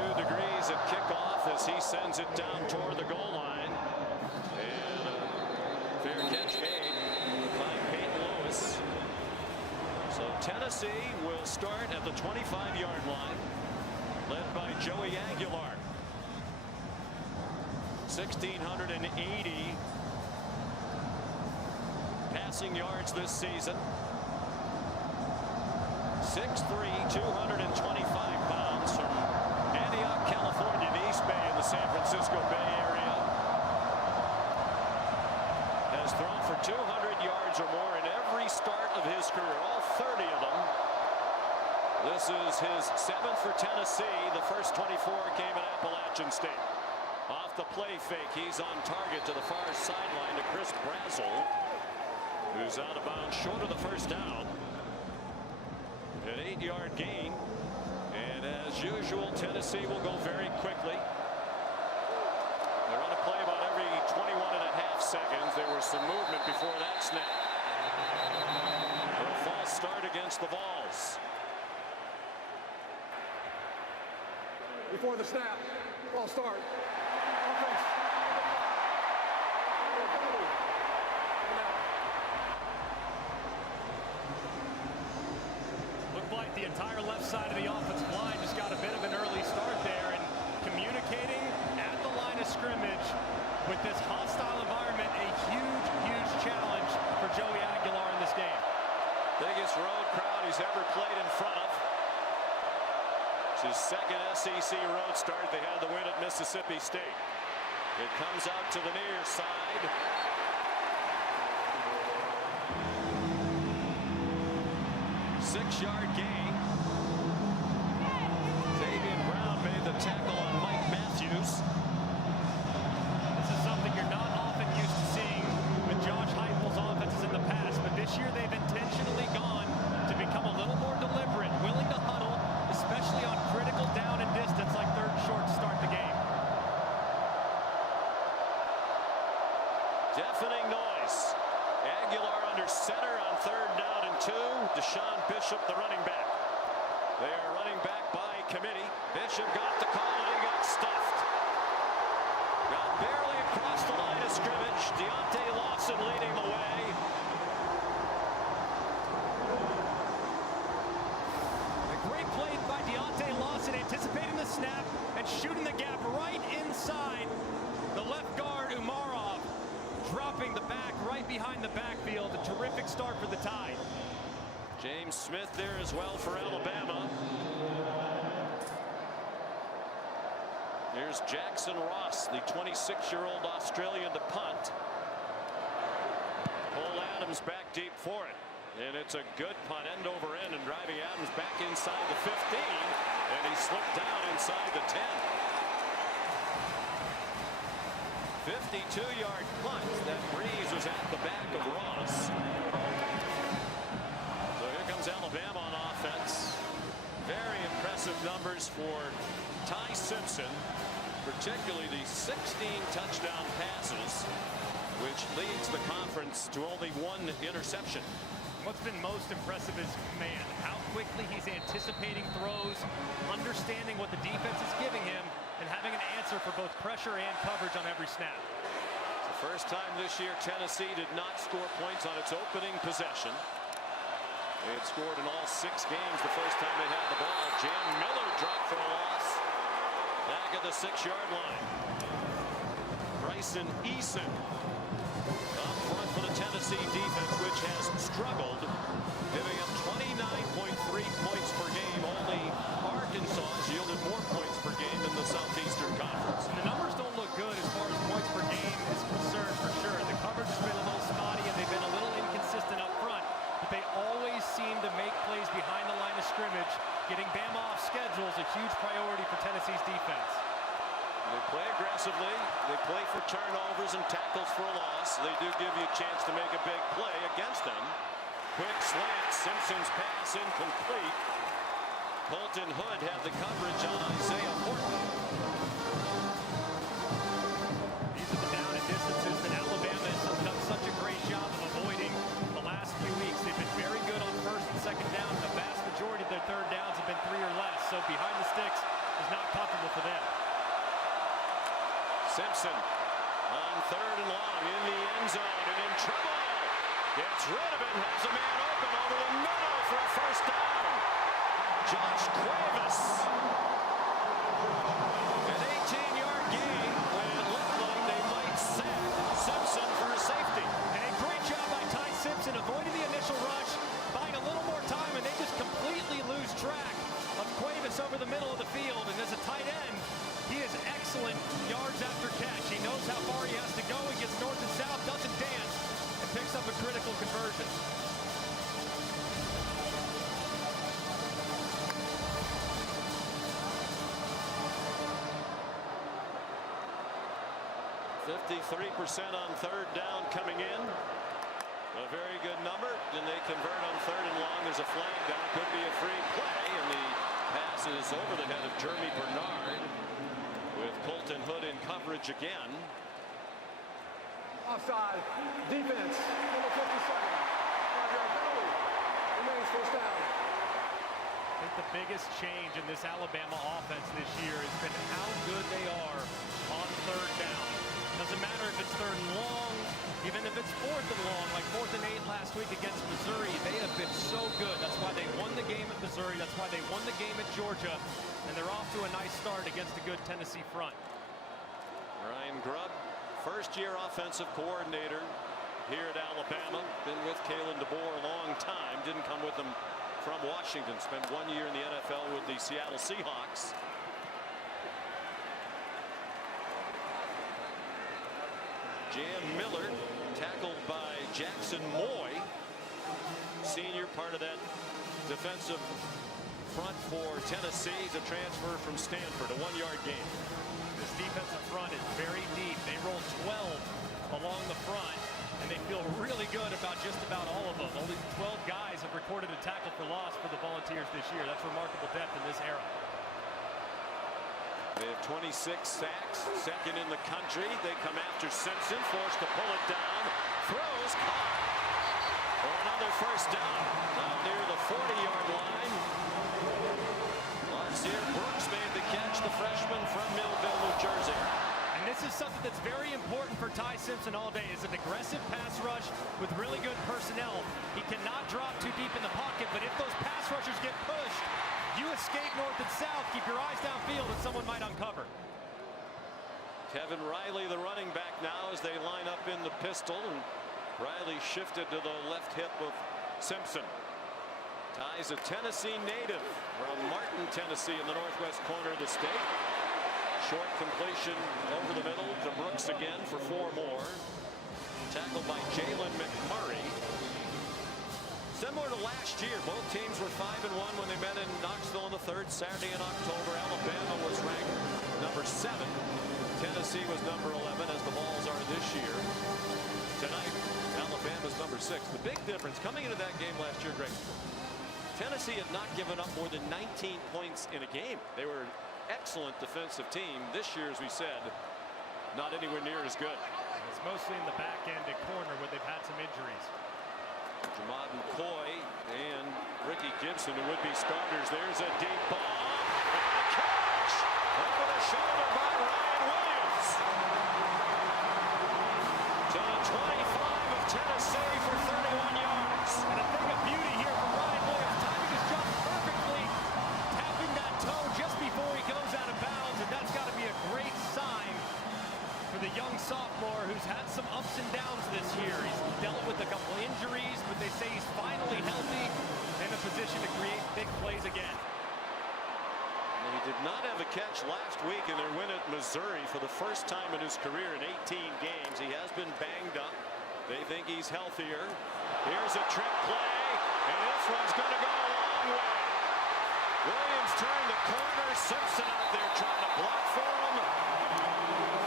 degrees at kickoff as he sends it down toward the goal line. And a fair catch made by Peyton Lewis. So Tennessee will start at the 25-yard line, led by Joey Aguilar. 1,680 passing yards this season. 6'3", 225 pounds from Antioch, California, the East Bay in the San Francisco Bay Area. Has thrown for 200 yards or more in every start of his career, all 30 of them. This is his 7th for Tennessee. The first 24 came at Appalachian State. Off the play fake, he's on target to the far sideline to Chris Brazel, who's out of bounds short of the first down. An 8-yard gain, and as usual, Tennessee will go very quickly. They run a play about every 21.5 seconds. There was some movement before that snap. A false start against the Vols. Before the snap, false start. Offense. Like the entire left side of the offensive line just got a bit of an early start there, and communicating at the line of scrimmage with this hostile environment, a huge challenge for Joey Aguilar in this game. Biggest road crowd he's ever played in front of. It's his second SEC road start. They had the win at Mississippi State. It comes out to the near side. 6-yard gain. Fabian Brown made the tackle on Mike Matthews. This is something you're not often used to seeing with Josh Heupel's offenses in the past, but this year they've intentionally gone to become a little more deliberate, willing to huddle, especially on critical down and distance like third and short to start the game. Deafening noise. Aguilar under center on 3rd down and 2. Deshaun Bishop, the running back. They are running back by committee. Bishop got the call and he got stuffed. Got barely across the line of scrimmage. Deontay Lawson leading the way. A great play by Deontay Lawson, anticipating the snap and shooting the gap right inside the left guard Umarov, dropping the back right behind the backfield. A terrific start for the Tide. James Smith there as well for Alabama. Here's Jackson Ross, the 26-year-old Australian, to punt. Cole Adams back deep for it. And it's a good punt, end over end, and driving Adams back inside the 15. And he slipped down inside the 10. 52-yard punt. That breeze was at the back of Ross. So here comes Alabama on offense. Very impressive numbers for Ty Simpson, particularly the 16 touchdown passes, which leads the conference to only 1 interception. What's been most impressive is command. How quickly he's anticipating throws, understanding what the defense is giving him, and having an answer for both pressure and coverage on every snap. It's the first time this year Tennessee did not score points on its opening possession. They had scored in all 6 games the first time they had the ball. Jam Miller dropped for a loss back at the 6-yard line. Bryson Eason up front for the Tennessee defense, which has struggled, giving up 29.3 points per game. Only Arkansas has yielded more points per game in the Southeastern Conference. And the numbers don't look good as far as points per game is concerned, for sure. The coverage has been a little spotty and they've been a little inconsistent up front, but they always seem to make plays behind the line of scrimmage. Getting Bama off schedule is a huge priority for Tennessee's defense. They play aggressively. They play for turnovers and tackles for a loss. They do give you a chance to make a big play against them. Quick slant. Simpson's pass incomplete. Colton Hood had the coverage on Isaiah Horton. These are the down and distances that Alabama has done such a great job of avoiding the last few weeks. They've been very good on 1st and 2nd down. The vast majority of their 3rd downs have been 3 or less. So behind the sticks is not comfortable for them. Simpson on 3rd and long in the end zone and in trouble. Gets rid of it, has a man open over the middle for a first down. Josh Cuevas. An 18-yard gain when it looked like they might sack Simpson for a safety. And a great job by Ty Simpson avoiding the initial rush, buying a little more time, and they just completely lose track of Cuevas over the middle of the field. And as a tight end, he is excellent yards after catch. He knows how far he has to go. He gets north and south, doesn't dance, and picks up a critical conversion. %53 on 3rd down coming in. A very good number. Then they convert on 3rd and long. There's a flag down. Could be a free play. And the pass is over the head of Jeremy Bernard with Colton Hood in coverage again. Offside. Defense. Number 57. 5-yard penalty. Remains first down. I think the biggest change in this Alabama offense this year has been how good they are on 3rd down. Doesn't matter if it's 3rd and long, even if it's 4th and long, like 4th and 8 last week against Missouri. They have been so good. That's why they won the game at Missouri. That's why they won the game at Georgia. And they're off to a nice start against a good Tennessee front. Ryan Grubb, first-year offensive coordinator here at Alabama. Been with Kalen DeBoer a long time. Didn't come with them from Washington. Spent 1 year in the NFL with the Seattle Seahawks. Jam Miller tackled by Jackson Moy, senior, part of that defensive front for Tennessee. The transfer from Stanford, a 1-yard gain. This defensive front is very deep. They roll 12 along the front, and they feel really good about just about all of them. Only 12 guys have recorded a tackle for loss for the Volunteers this year. That's remarkable depth in this era. They have 26 sacks, second in the country. They come after Simpson, forced to pull it down. Throws, caught for another first down. Down near the 40-yard line. Larcier Brooks made the catch, the freshman from Millville, New Jersey. And this is something that's very important for Ty Simpson all day, is an aggressive pass rush with really good personnel. He cannot drop too deep in the pocket, but if those pass rushers get pushed, you escape north and south. Keep your eyes downfield and someone might uncover. Kevin Riley, the running back now, as they line up in the pistol, and Riley shifted to the left hip of Simpson. Ty's a Tennessee native from Martin, Tennessee, in the northwest corner of the state. Short completion over the middle to Brooks again for 4 more. Tackled by Jalen McMurray. Similar to last year, both teams were 5-1 when they met in Knoxville on the 3rd Saturday in October. Alabama was ranked number 7. Tennessee was number 11, as the Vols are this year. Tonight, Alabama's number 6. The big difference coming into that game last year, Greg, Tennessee had not given up more than 19 points in a game. They were an excellent defensive team. This year, as we said, not anywhere near as good. It's mostly in the back end at corner where they've had some injuries. Jamad McCoy and Ricky Gibson, who would be starters. There's a deep ball and a catch over the shoulder by Ryan Williams to the 25 of Tennessee for 31 yards. And a thing of beauty here from Ryan Williams, timing his jump perfectly, tapping that toe just before he goes out of bounds, and that's got to be a great sign for the young sophomore who's had some ups and downs this year. He's dealt with a couple injuries, but they say he's finally healthy and in a position to create big plays again. And he did not have a catch last week in their win at Missouri for the first time in his career in 18 games. He has been banged up. They think he's healthier. Here's a trick play, and this one's going to go a long way. Williams turned the corner. Simpson out there trying to block for him.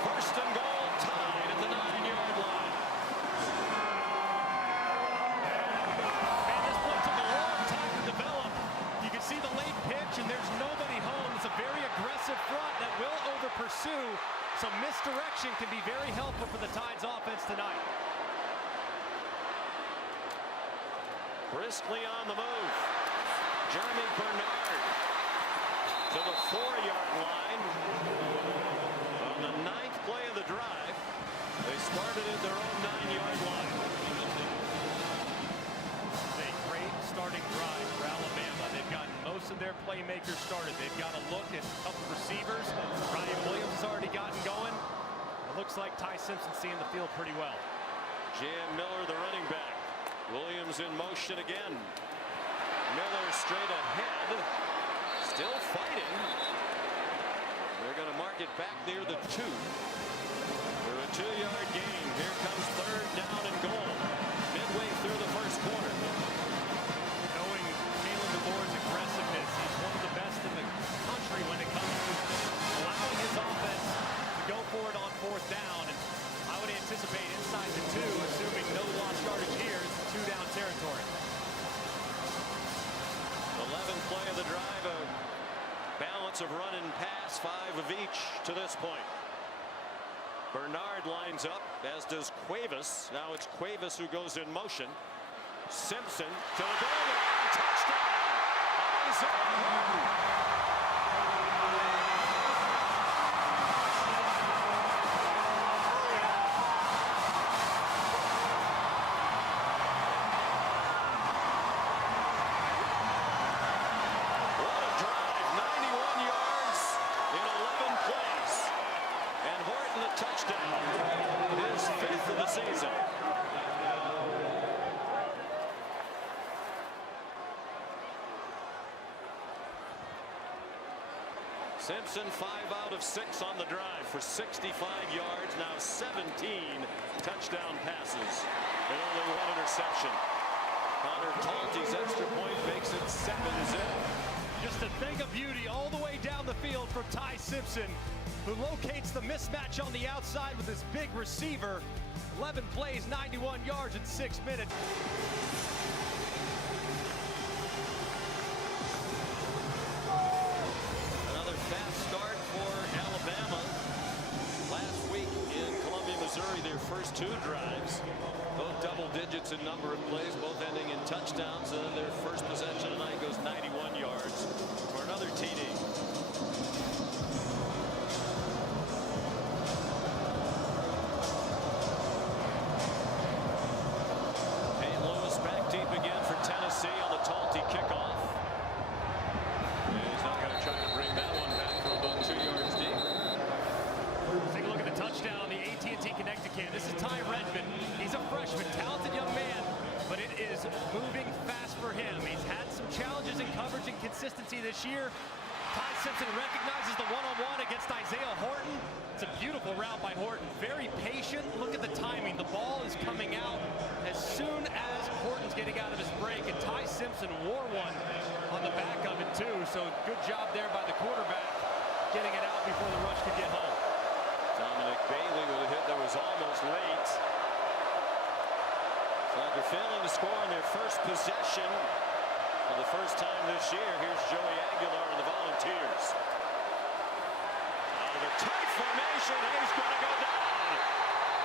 First and goal, tied at the 9-yard line. Man, this play took a long time to develop. You can see the late pitch, and there's nobody home. It's a very aggressive front that will over-pursue, so misdirection can be very helpful for the Tide's offense tonight. Briskly on the move. Jeremy Bernard to the 4-yard line. after started. They've got a look at a couple receivers. Ryan Williams has already gotten going. It looks like Ty Simpson's seeing the field pretty well. J.M. Miller, the running back. Williams in motion again. Miller straight ahead. Still fighting. They're going to mark it back near the 2. For a 2-yard gain. Here comes 3rd down and goal. Midway through the first quarter. Knowing Kalen DeBoer's aggressiveness, he's one of the best in the country when it comes to allowing his offense to go for it on 4th down. And I would anticipate inside the 2, assuming no lost yardage here, is 2-down territory. 11th play of the drive. A balance of run and pass, 5 of each to this point. Bernard lines up, as does Cuevas. Now it's Cuevas who goes in motion. Simpson to the goal line. Touchdown! Isaiah Horton. Simpson 5 out of 6 on the drive for 65 yards. Now 17 touchdown passes and only 1 interception. Connor Talty's extra point makes it 7-0. Just a thing of beauty all the way down the field from Ty Simpson, who locates the mismatch on the outside with his big receiver. 11 plays, 91 yards in 6 minutes. Fast start for Alabama. Last week in Columbia, Missouri, their first 2 drives, both double digits in number of plays, both ending in touchdowns. And then their first possession tonight goes 91 yards for another TD. Payne Lewis back deep again for Tennessee on the Talty kickoff. He's not going to try to bring that one back from about 2 yards deep. Take a look at the touchdown on the AT&T Connecticut. This is Ty Redmond. He's a freshman, talented young man, but it is moving fast for him. He's had some challenges in coverage and consistency this year. Ty Simpson recognizes the one-on-one against Isaiah Horton. It's a beautiful route by Horton. Very patient. Look at the timing. The ball is coming out as soon as Horton's getting out of his break, and Ty Simpson wore one on the back of it too. So good job there by the quarterback, getting it out before the rush could get home. Dominic Bailey with a hit that was almost late. After failing to score on their first possession for the first time this year, here's Joey Aguilar and the Volunteers. Out of a tight formation, he's going to go down.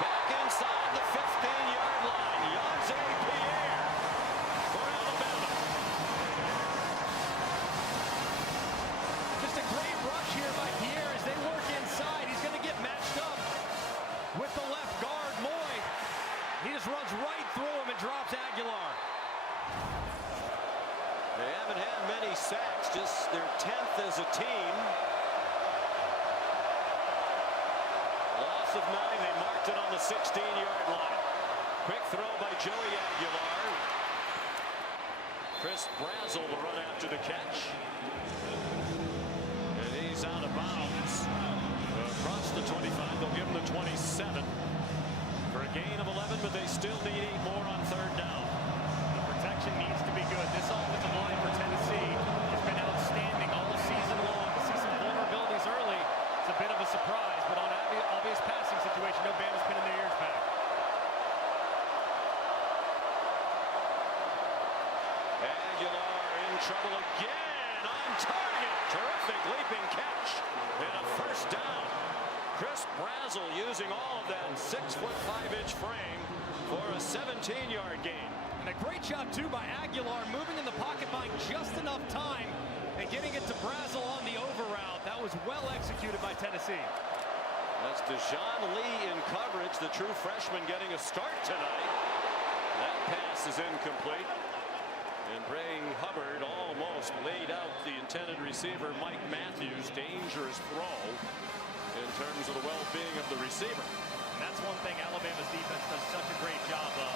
Back inside the 15-yard line. Yance Pierre for Alabama. Just a great rush here by Pierre as they work inside. He's going to get matched up with the left guard, Moy. He just runs right through him and drops Aguilar. They haven't had many sacks, just their 10th as a team. Loss of 9, they marked it on the 16-yard line. Quick throw by Joey Aguilar. Chris Brazel to run after the catch. And he's out of bounds. Across the 25, they'll give him the 27. For a gain of 11, but they still need 8 more on 3rd down. The protection needs to be good. This offensive line for Tennessee has been outstanding all season long. To see some vulnerabilities early, it's a bit of a surprise, but on obvious passing situation, no Bama's pinning their ears back. Aguilar in trouble again, on target. Terrific leaping catch and a 1st down. Chris Brazel using all of that 6'5" frame for a 17-yard gain. And a great job, too, by Aguilar, moving in the pocket, buying just enough time and getting it to Brazel on the over route. That was well executed by Tennessee. That's Dejon Lee in coverage, the true freshman getting a start tonight. That pass is incomplete. And Ray Hubbard almost laid out the intended receiver, Mike Matthews. Dangerous throw in terms of the well-being of the receiver. And that's one thing Alabama's defense does such a great job of.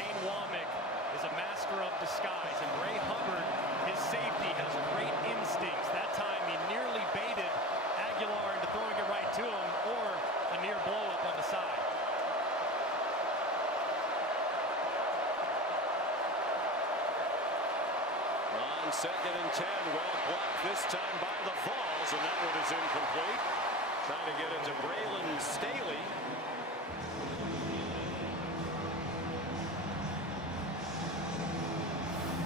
Kane Womack is a master of disguise, and Ray Hubbard, his safety, has great instincts. That time he nearly baited Aguilar into throwing it right to him, or a near blow up on the side. On 2nd and 10, well blocked this time by the Vols, and that one is incomplete. Trying to get it to Braylon Staley.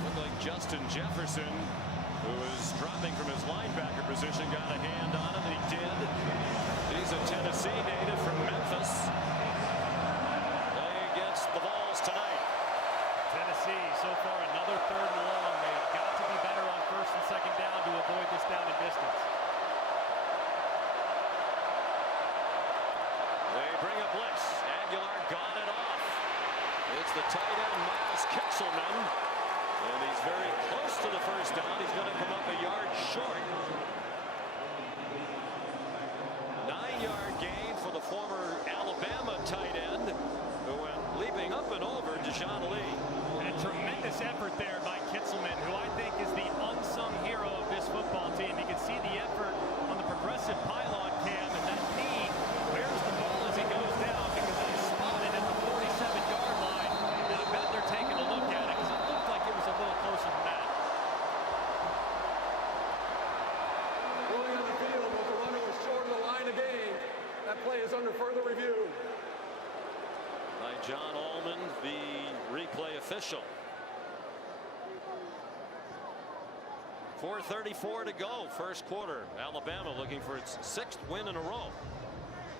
Looked like Justin Jefferson, who was dropping from his linebacker position, got a hand on him, and he did. He's a Tennessee native from Memphis. Playing against the Vols tonight. Tennessee, so far another 3rd and long. They've got to be better on 1st and 2nd down to avoid this down and distance. They bring a blitz. Aguilar got it off. It's the tight end, Miles Kitzelman. And he's very close to the 1st down. He's going to come up a yard short. 9-yard gain for the former Alabama tight end, who went leaping up and over Deshaun Lee. And a tremendous effort there by Kitzelman, who I think is the unsung hero of this football team. You can see the effort on the progressive pylon cam, and that knee bears the ball as he goes down, because it is spotted at the 47-yard line. And I bet they're taking a look at it, because it looked like it was a little closer than that. Rolling on the field, but the runner was short of the line of gain. That play is under further review. By John Allman, the replay official. 4:34 to go, 1st quarter. Alabama looking for its 6th win in a row,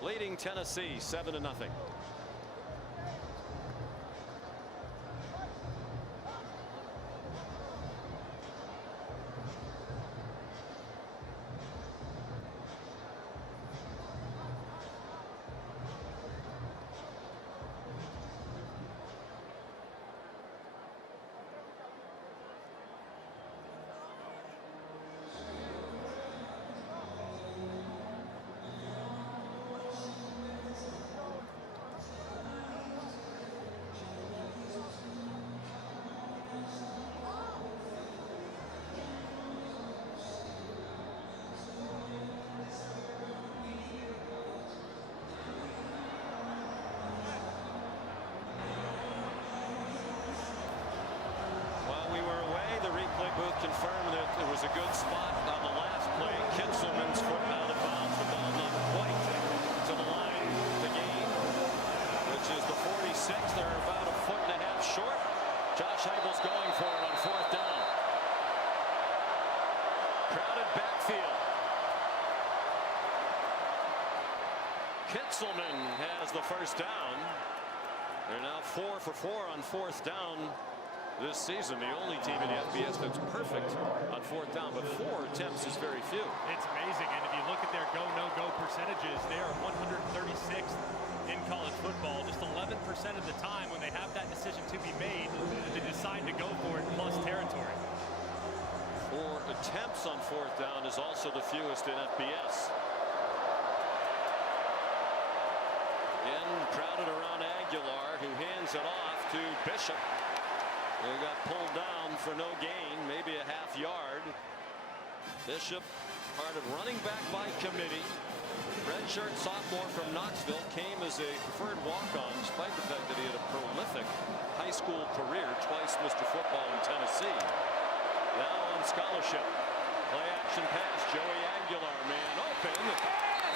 leading Tennessee 7-0. Booth confirmed that it was a good spot on the last play. Kitzelman's foot out of bounds. The ball not quite to the line to gain, which is the 46. They're about a foot and a half short. Josh Heupel's going for it on 4th down. Crowded backfield. Kitzelman has the 1st down. They're now 4 for 4 on 4th down this season. The only team in the FBS that's perfect on 4th down, but 4 attempts is very few. It's amazing, and if you look at their go, no-go percentages, they are 136th in college football. Just 11% of the time when they have that decision to be made, they decide to go for it plus territory. 4 attempts on 4th down is also the fewest in FBS. Again, crowded around Aguilar, who hands it off to Bishop. They got pulled down for no gain, maybe a half yard. Bishop, part of running back by committee. Redshirt sophomore from Knoxville, came as a preferred walk-on, despite the fact that he had a prolific high school career, twice Mr. Football in Tennessee. Now on scholarship. Play action pass, Joey Aguilar, man open.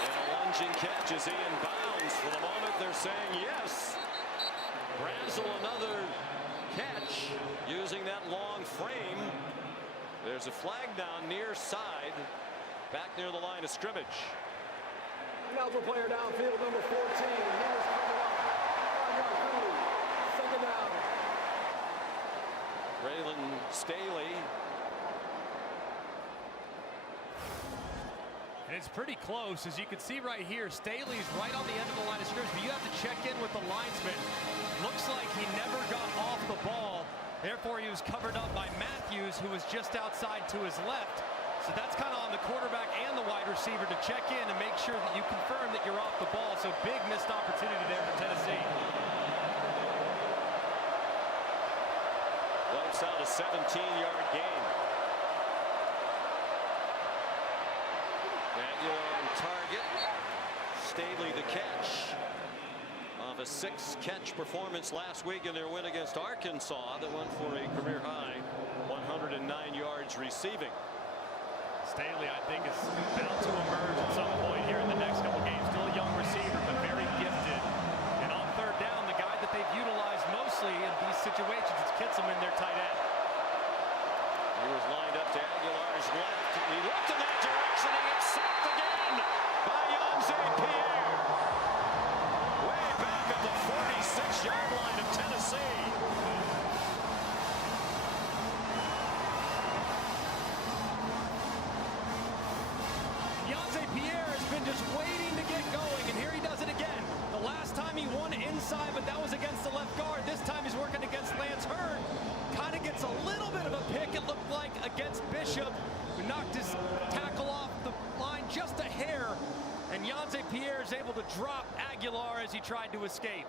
And a lunging catch as he inbounds. For the moment, they're saying yes. Brazel another catch using that long frame. There's a flag down near side, back near the line of scrimmage. Now for player downfield, number 14. Here's coming up. 5-yard penalty. 2nd down. Braylon Staley. And it's pretty close, as you can see right here. Staley's right on the end of the line of scrimmage, but you have to check in with the linesman. Looks like he never got off the ball Therefore, he was covered up by Matthews, who was just outside to his left. So that's kind of on the quarterback and the wide receiver to check in and make sure that you confirm that you're off the ball. So big missed opportunity there for Tennessee. Wipes out a 17-yard gain. Aguilar on target. Staley the catch of a 6-catch performance last week in their win against Arkansas that went for a career high 109 yards receiving. Staley, I think, is bound to emerge at some point here in the next couple games. Still a young receiver, but very gifted. And on third down, the guy that they've utilized mostly in these situations is Kitselman, their tight end. He was lined up to Aguilar's left. He looked in that direction. He gets sacked again by Pierre. Way back at the 46-yard line of Tennessee. Pierre has been just waiting to get going, and here he does it again. The last time he won inside, but that was against the left guard. This time he's working against Lance Hurd. Kind of gets a little bit of a pick, it looked like, against Bishop, who knocked his tackle off the line just a hair. And Pierre is able to drop Aguilar as he tried to escape.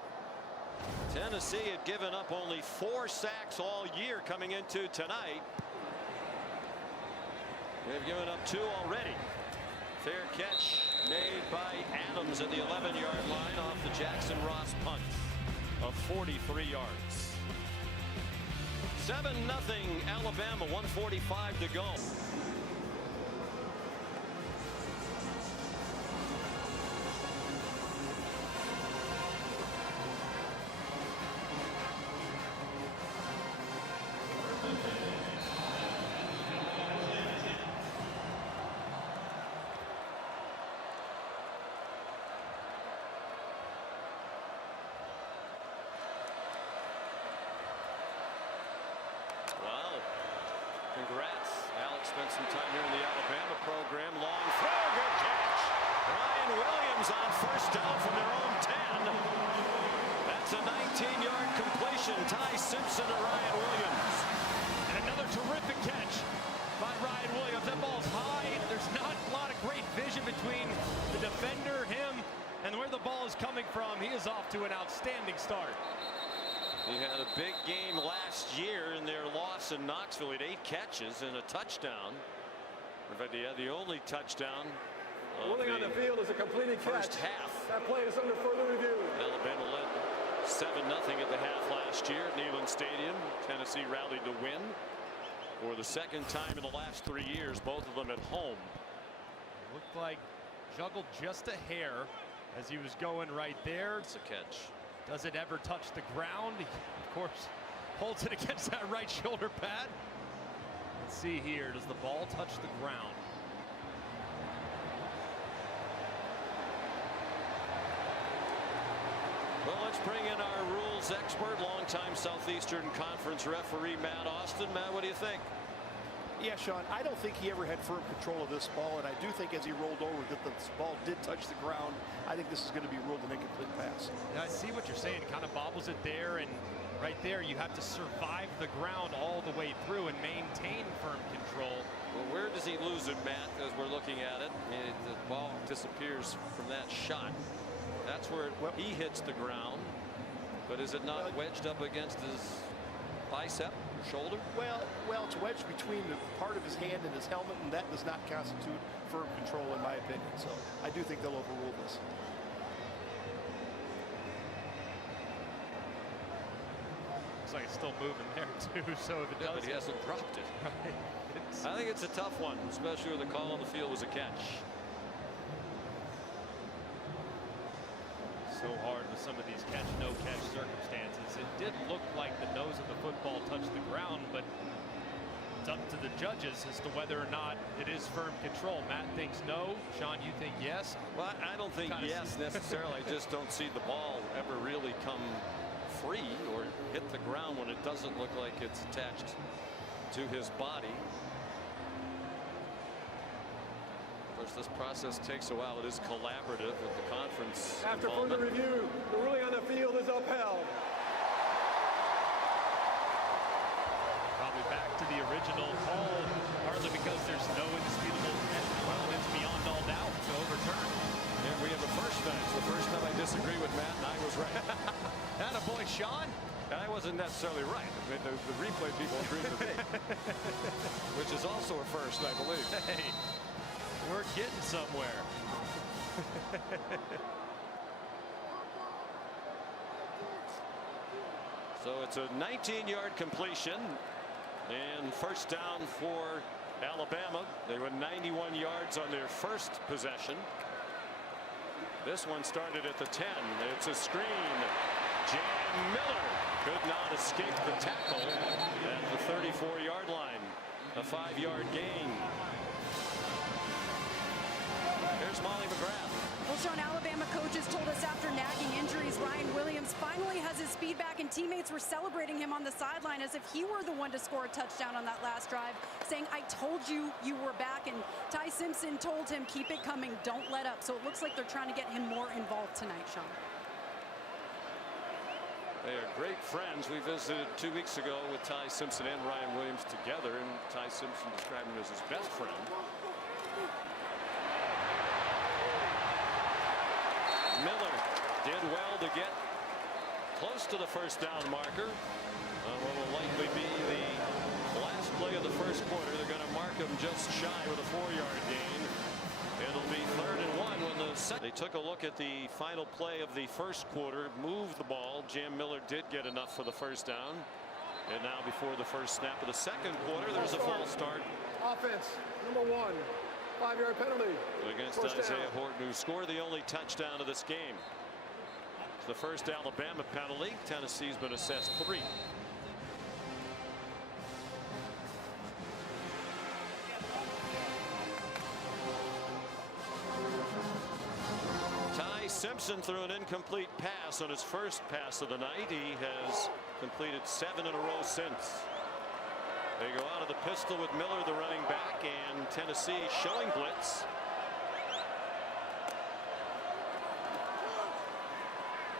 Tennessee had given up only 4 sacks all year coming into tonight. They've given up 2 already. Fair catch made by Adams at the 11-yard line off the Jackson Ross punt of 43 yards. 7-0 Alabama, 1:45 to go. Congrats. Alex spent some time here in the Alabama program. Long throw, good catch. Ryan Williams on first down from their own 10. That's a 19-yard completion. Ty Simpson to Ryan Williams. And another terrific catch by Ryan Williams. That ball's high. There's not a lot of great vision between the defender, him, and where the ball is coming from. He is off to an outstanding start. He had a big game last year in their loss in Knoxville. He had 8 catches and a touchdown. In fact, he had the only touchdown Ruling on the field is a completed first catch. half. That play is under further review. Alabama led 7-0 at the half last year at Neyland Stadium. Tennessee rallied to win for the second time in the last 3 years, both of them at home. Looked like juggled just a hair as he was going right there. It's a catch. Does it ever touch the ground? He, of course, holds it against that right shoulder pad. Let's see here. Does the ball touch the ground? Well, let's bring in our rules expert, longtime Southeastern Conference referee Matt Austin. Matt, what do you think? Yeah, Sean, I don't think he ever had firm control of this ball, and I do think as he rolled over that the ball did touch the ground. I think this is going to be ruled an incomplete pass. Yeah, I see what you're saying. Kind of bobbles it there, and right there you have to survive the ground all the way through and maintain firm control. Well, where does he lose it, Matt, as we're looking at it? I mean, the ball disappears from that shot. That's where he hits the ground. But is it not wedged up against his bicep or shoulder? Well, it's wedged between the part of his hand and his helmet, and that does not constitute firm control, in my opinion. So I do think they'll overrule this. Looks like it's still moving there too. So if it does, but he hasn't dropped it. Right. I think it's a tough one, especially when the call on the field was a catch. So hard with some of these no catch circumstances. It did look like the nose of the football touched the ground, but it's up to the judges as to whether or not it is firm control. Matt thinks no. Sean, you think yes? Well, I don't think yes necessarily. I just don't see the ball ever really come free or hit the ground when it doesn't look like it's attached to his body. Of course, this process takes a while. It is collaborative with the conference. After further review, the ruling on the field is upheld. the original call, partly because there's no indisputable evidence beyond all doubt to overturn. And we have a first time. It's the first time I disagree with Matt, and I was right. Attaboy, Sean. I wasn't necessarily right. The replay people agreed with me, which is also a first, I believe. Hey, we're getting somewhere. So it's a 19-yard completion and first down for Alabama. They were 91 yards on their first possession. This one started at the 10. It's a screen. Jam Miller could not escape the tackle at the 34-yard line. A 5-yard gain. Here's Molly McGrath. Well, Sean, Alabama coaches told us after nagging injuries, Ryan Williams finally has his speed back, and teammates were celebrating him on the sideline as if he were the one to score a touchdown on that last drive, saying, I told you you were back. And Ty Simpson told him, keep it coming, don't let up. So it looks like they're trying to get him more involved tonight, Sean. They are great friends. We visited 2 weeks ago with Ty Simpson and Ryan Williams together, and Ty Simpson described him as his best friend. Miller did well to get close to the first down marker on what will likely be the last play of the first quarter. They're going to mark him just shy with a 4-yard gain. It'll be 3rd and 1 when the second. They took a look at the final play of the first quarter, moved the ball. Jam Miller did get enough for the first down. And now before the first snap of the second quarter, there's a false start. Offense, number 1. 5-yard penalty. Against Isaiah Horton, who scored the only touchdown of this game. It's the first Alabama penalty. Tennessee's been assessed 3. Ty Simpson threw an incomplete pass on his first pass of the night. He has completed 7 in a row since. They go out of the pistol with Miller, the running back, and Tennessee showing blitz.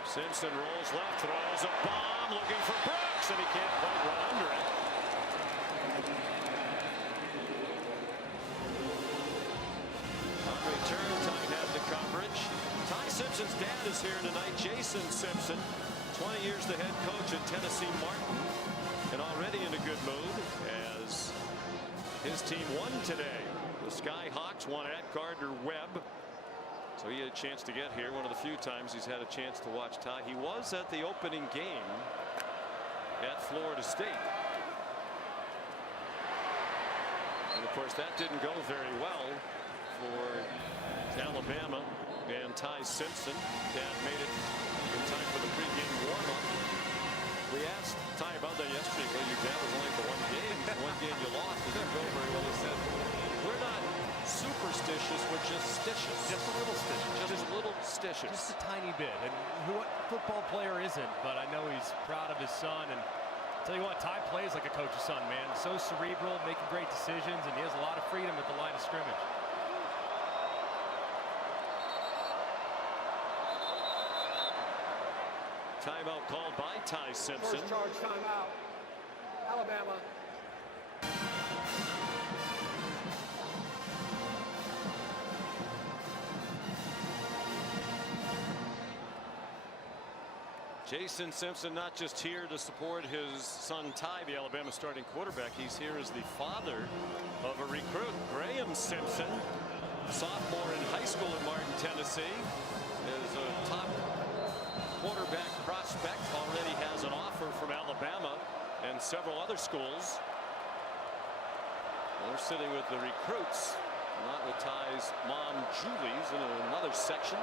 Simpson rolls left, throws a bomb, looking for Brooks, and he can't quite run under it. On return, Ty had the coverage. Ty Simpson's dad is here tonight, Jason Simpson, 20 years the head coach at Tennessee Martin. And already in a good mood as his team won today. The Skyhawks won at Gardner-Webb. So he had a chance to get here, one of the few times he's had a chance to watch Ty. He was at the opening game at Florida State. And of course that didn't go very well for Alabama and Ty Simpson. Dad made it in time for the pregame warm-up. We asked Ty about that yesterday. Well, your dad was only for 1 game. One game you lost. It didn't go very well. He said, we're not superstitious. We're just stitious. Just a little stitious. Just a little stitious. Just a tiny bit. And what football player isn't? But I know he's proud of his son. And I'll tell you what, Ty plays like a coach's son, man. So cerebral, making great decisions, and he has a lot of freedom at the line of scrimmage. Timeout called by Ty Simpson. First charge timeout. Alabama. Jason Simpson not just here to support his son Ty, the Alabama starting quarterback. He's here as the father of a recruit, Graham Simpson, sophomore in high school in Martin, Tennessee, is a top quarterback prospect. Already has an offer from Alabama and several other schools. We're sitting with the recruits, not with Ty's mom, Julie's, in another section.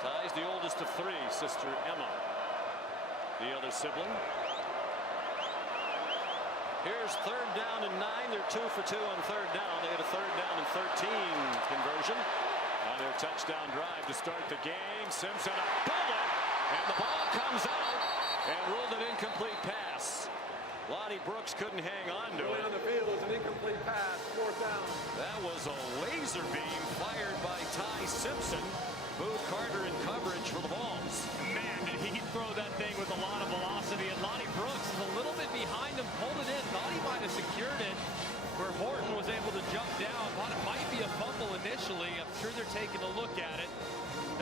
Ty's the oldest of 3, sister Emma, the other sibling. Here's 3rd down and 9. They're 2 for 2 on 3rd down. They had a 3rd down and 13 conversion on their touchdown drive to start the game. Simpson a bullet, and the ball comes out and ruled an incomplete pass. Lonnie Brooks couldn't hang on to it. On the field is an incomplete pass. 4th down. That was a laser beam fired by Ty Simpson, Booth Carter in coverage for the Vols. Man, did he throw that thing with a lot of velocity. And Lonnie Brooks is a little bit behind him, pulled it in, thought he might have secured it, where Horton was able to jump down. Thought it might be a fumble initially. I'm sure they're taking a look at it.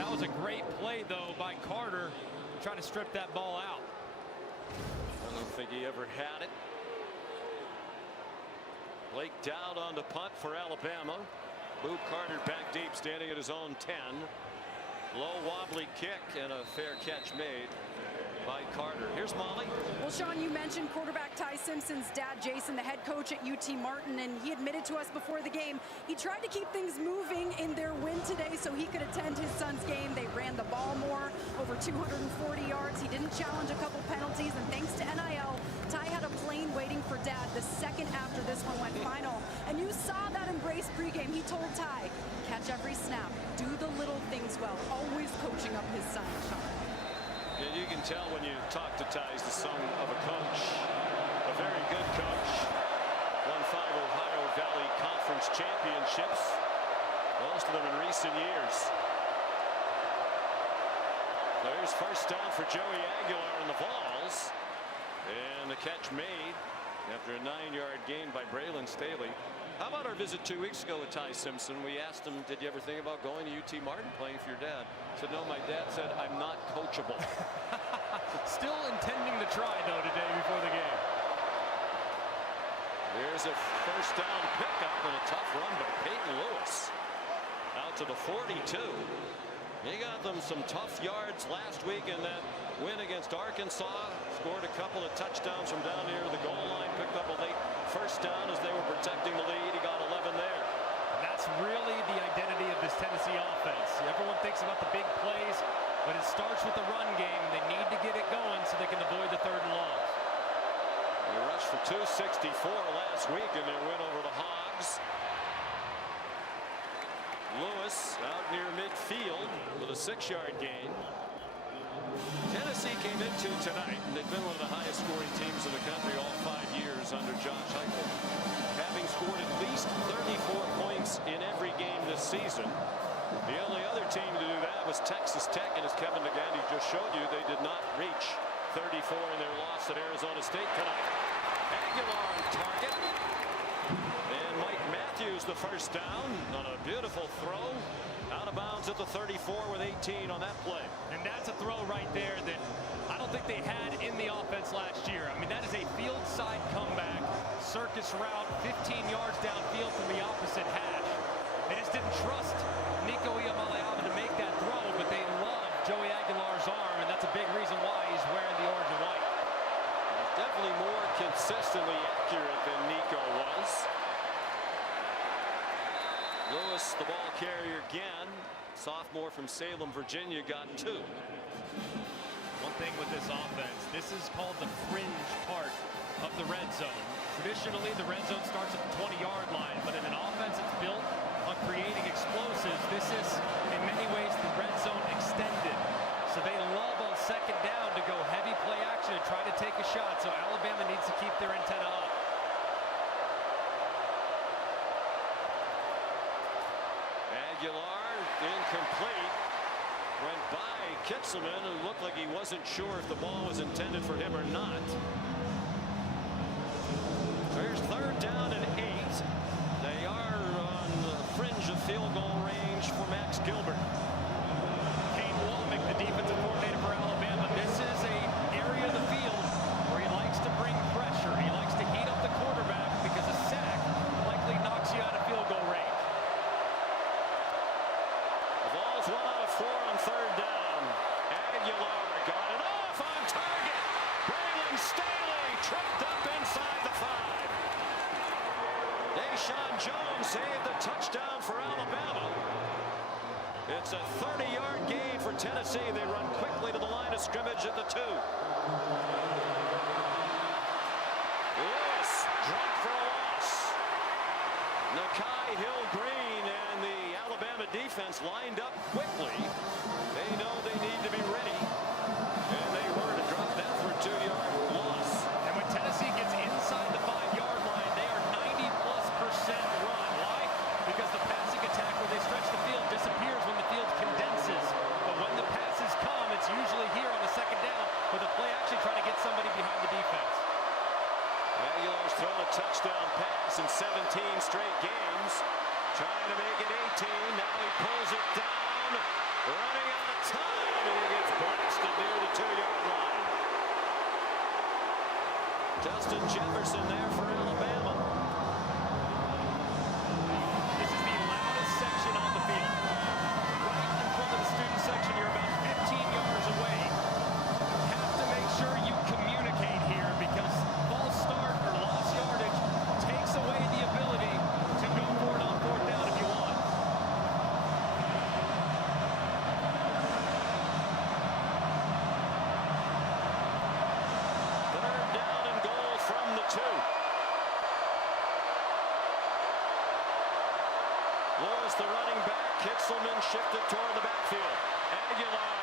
That was a great play, though, by Carter, trying to strip that ball out. I don't think he ever had it. Blake Dowd on the punt for Alabama. Booth Carter back deep, standing at his own 10. Low wobbly kick and a fair catch made by Carter. Here's Molly. Well, Sean, you mentioned quarterback Ty Simpson's dad, Jason, the head coach at UT Martin, and he admitted to us before the game he tried to keep things moving in their win today so he could attend his son's game. They ran the ball more, over 240 yards. He didn't challenge a couple penalties, and thanks to NIL, Ty had a plane waiting for dad the second after this one went final. And you saw that embrace pregame. He told Ty, catch every snap, do the little things well, always coaching up his son, Sean. And you can tell when you talk to Ty, he's the son of a coach, a very good coach. Won 5 Ohio Valley Conference championships, most of them in recent years. There's first down for Joey Aguilar in the Vols, and the catch made after a 9-yard gain by Braylon Staley. How about our visit 2 weeks ago with Ty Simpson? We asked him, did you ever think about going to UT Martin, playing for your dad? He said, no, my dad said, I'm not coachable. Still intending to try, though, today before the game. There's a first down pickup and a tough run by Peyton Lewis. Out to the 42. He got them some tough yards last week in that win against Arkansas. Scored a couple of touchdowns from down near the goal line. Picked up a late first down as they were protecting the lead. He got 11 there. That's really the identity of this Tennessee offense. Everyone thinks about the big plays, but it starts with the run game. They need to get it going so they can avoid the 3rd and longs. They rushed for 264 last week in their win over the Hogs. Lewis out near midfield with a 6-yard gain. Tennessee came into tonight, and they've been one of the highest scoring teams in the country all 5 years under Josh Heupel, having scored at least 34 points in every game this season. The only other team to do that was Texas Tech, and as Kevin Nagandi just showed you, they did not reach 34 in their loss at Arizona State tonight. Aguilar on target. And Mike Matthews the first down on a beautiful throw. Out of bounds at the 34 with 18 on that play. And that's a throw right there that I don't think they had in the offense last year. I mean, that is a field side comeback, circus route, 15 yards downfield from the opposite hash. They just didn't trust Nico Iamaleava to make that throw, but they love Joey Aguilar's arm, and that's a big reason why he's wearing the orange and white. He's definitely more consistently accurate than Nico was. Lewis, the ball carrier again. Sophomore from Salem, Virginia, got 2. One thing with this offense, this is called the fringe part of the red zone. Traditionally, the red zone starts at the 20-yard line, but in an offense that's built on creating explosives, this is, in many ways, the red zone extended. So they love on 2nd down to go heavy play action and try to take a shot. So Alabama needs to keep their antenna up. Aguilar incomplete. Went by Kitselman, who looked like he wasn't sure if the ball was intended for him or not. There's 3rd down and 8. They are on the fringe of field goal range for Max Gilbert. Kane Womack, the defensive coordinator for Alabama. This is an area of the field where he likes to bring pressure. He likes to heat up the quarterback because a sack likely knocks you out of field goal range. The ball's 1 out of 4 on 3rd down. Aguilar got it off on target. Braylon Staley tripped up inside the 5. Deshaun Jones saved the touchdown for Alabama. It's a 30-yard gain for Tennessee. They run quickly to the line of scrimmage at the 2. Lewis dropped for a loss. Nakai Hill-Green and the Alabama defense lined up quickly. They know they need to be ready, and they were to drop that for a 2-yard loss. And when Tennessee gets inside the 5-yard line, they are 90+% run. Why? Because the passing attack where they stretch the field disappears when the field condenses. Justin Jefferson there for Alabama. This is the loudest section on the field. Right in front of the student section, you're about 15 yards away. Have to make sure you communicate here because false start or lost yardage takes away the ability to go for it on fourth down if you want. Third down and goal from the 2. Lewis, the running back. Kitzelman shifted toward the backfield. Aguilar,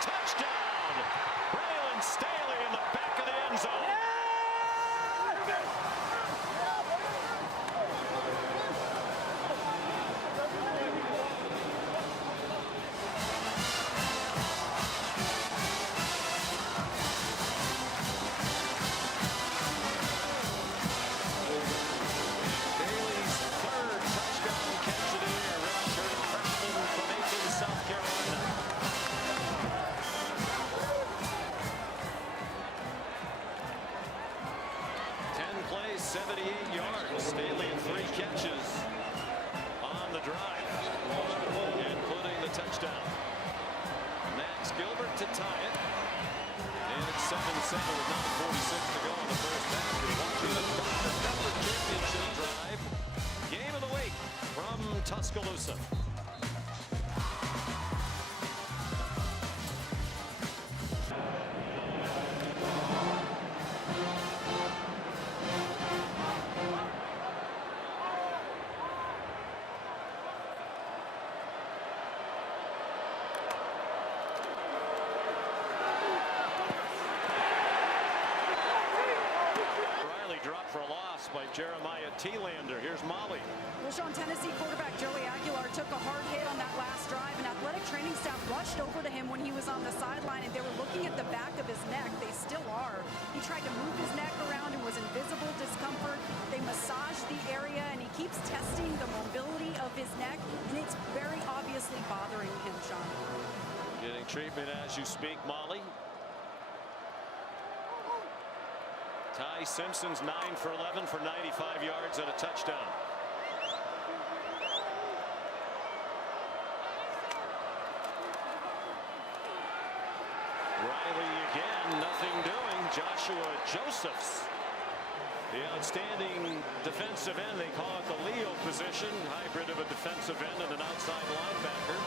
touchdown! Braylon Staley in the back of the end zone. Staley's third touchdown catch of the year. Redshirt freshman from Aiken, South Carolina. 10 plays, 78 yards. Staley in 3 catches on the drive, including the touchdown. Max Gilbert to tie it. And it's 7-7 with 9:46 to go in the first half. You're watching the Dr. Pepper Championship Drive. Game of the week from Tuscaloosa. Dropped for a loss by Jeremiah Thielander. Here's Molly. Well, Sean, Tennessee quarterback Joey Aguilar took a hard hit on that last drive, and athletic training staff rushed over to him when he was on the sideline, and they were looking at the back of his neck. They still are. He tried to move his neck around and was in visible discomfort. They massaged the area, and he keeps testing the mobility of his neck, and it's very obviously bothering him, Sean. Getting treatment as you speak, Molly. Ty Simpson's 9 for 11 for 95 yards and a touchdown. Riley again, nothing doing. Joshua Josephs, the outstanding defensive end. They call it the Leo position, hybrid of a defensive end and an outside linebacker.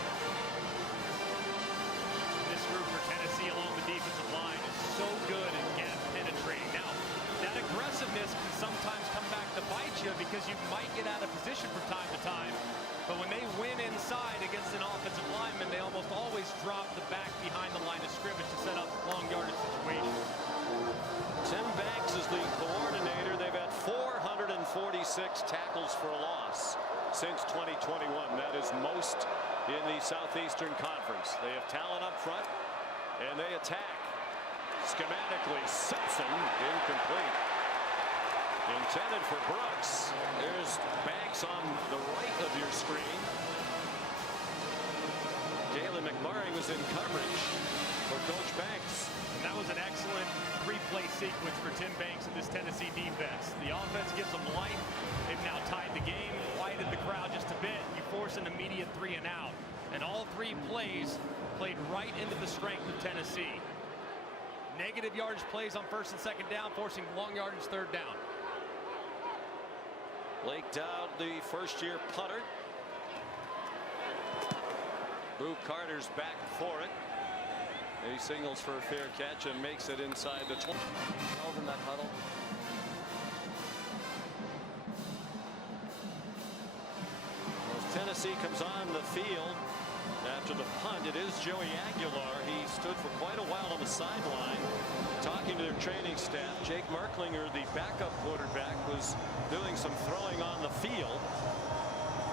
This group for Tennessee along the defensive line is so good at gap penetrating. Now, that aggressiveness can sometimes come back to bite you because you might get out of position from time to time. But when they win inside against an offensive lineman, they almost always drop the back behind the line of scrimmage to set up long yardage situations. Tim Banks is the coordinator. They've had 446 tackles for a loss since 2021. That is most in the Southeastern Conference. They have talent up front, and they attack. Schematically, Simpson incomplete. Intended for Brooks. There's Banks on the right of your screen. Jalen McMurray was in coverage for Coach Banks. And that was an excellent 3-play sequence for Tim Banks and this Tennessee defense. The offense gives them life. They've now tied the game, quieted the crowd just a bit. You force an immediate 3 and out. And all 3 plays played right into the strength of Tennessee. Negative yardage plays on first and second down, forcing long yardage third down. Blake Dowd, the first-year punter. Boo Carter's back for it. He signals for a fair catch and makes it inside the 20. In that huddle. As Tennessee comes on the field after the punt, it is Joey Aguilar. He stood for quite a while on the sideline talking to their training staff. Jake Merklinger, the backup quarterback, was doing some throwing on the field.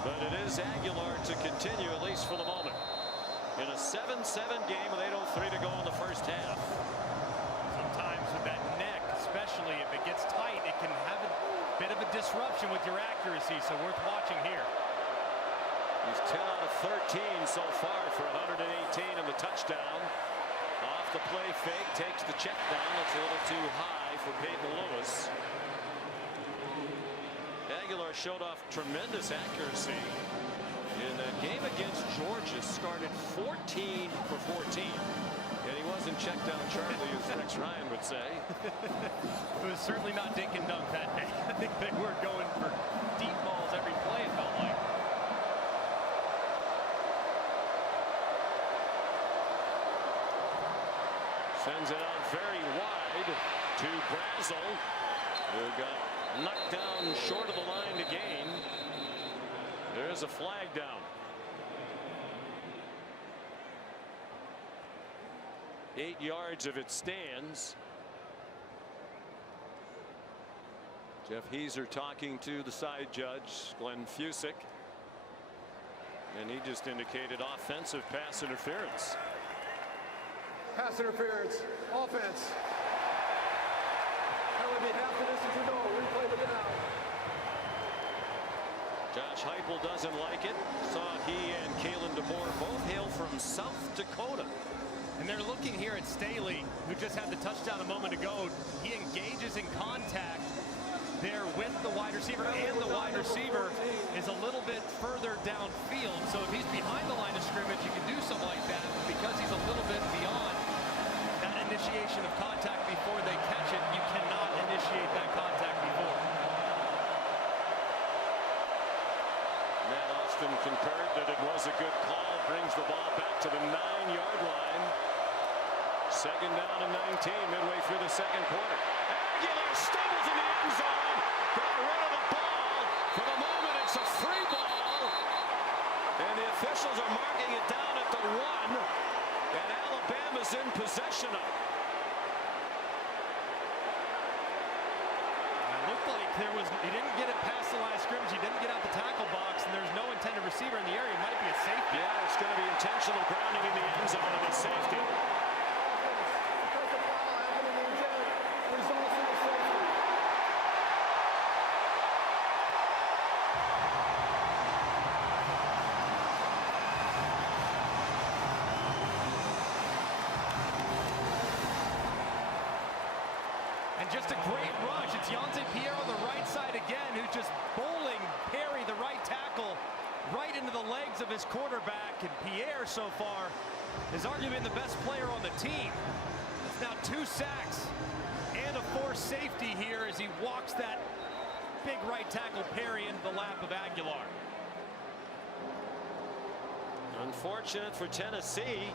But it is Aguilar to continue, at least for the moment. In a 7-7 game with 8:03 to go in the first half. Sometimes with that neck, especially if it gets tight, it can have a bit of a disruption with your accuracy, so worth watching here. He's 10 out of 13 so far for 118 and the touchdown. Off the play fake, takes the check down. It's a little too high for Peyton Lewis. Aguilar showed off tremendous accuracy in that game against Georgia. Started 14 for 14. And he wasn't checked down Charlie, as Rex Ryan would say. It was certainly not dink and dunk that day. I think they were going for deep balls every play, it felt like. Sends it out very wide to Brazel, who got knocked down short of the line to gain. There's a flag down. 8 yards if it stands. Jeff Heiser talking to the side judge, Glenn Fusick. And he just indicated offensive pass interference. Pass interference. Offense. That would be half the distance to go. Replay the down. Josh Heupel doesn't like it. Saw he and Kalen DeBoer both hail from South Dakota. And they're looking here at Staley, who just had the touchdown a moment ago. He engages in contact there with the wide receiver, and the wide receiver is a little bit further downfield. So if he's behind the line of scrimmage, you can do something like that. But because he's a little bit beyond that initiation of contact before they catch it, you cannot initiate that contact before. Matt Austin concurred that it was a good call. Brings the ball back to the 9-yard line. Second down and 19 midway through the second quarter. Aguilar stumbles in the end zone. Got rid of the ball. For the moment, it's a free ball. And the officials are marking it down at the 1. And Alabama's in possession of it. It looked like he didn't get it past the line of scrimmage. He didn't get out the tackle box, and there's no intended receiver in the area. It might be a safety. Yeah, it's going to be intentional grounding in the end zone and a safety. Because the foul happened in the intent, results in a safety. And just a great rush. It's Yonte Pierre on the right side again, who's just bowling Perry, the right tackle, right into the legs of his quarterback. And Pierre, so far, is arguably the best player on the team. It's now 2 sacks and a forced safety here as he walks that big right tackle Perry into the lap of Aguilar. Unfortunate for Tennessee.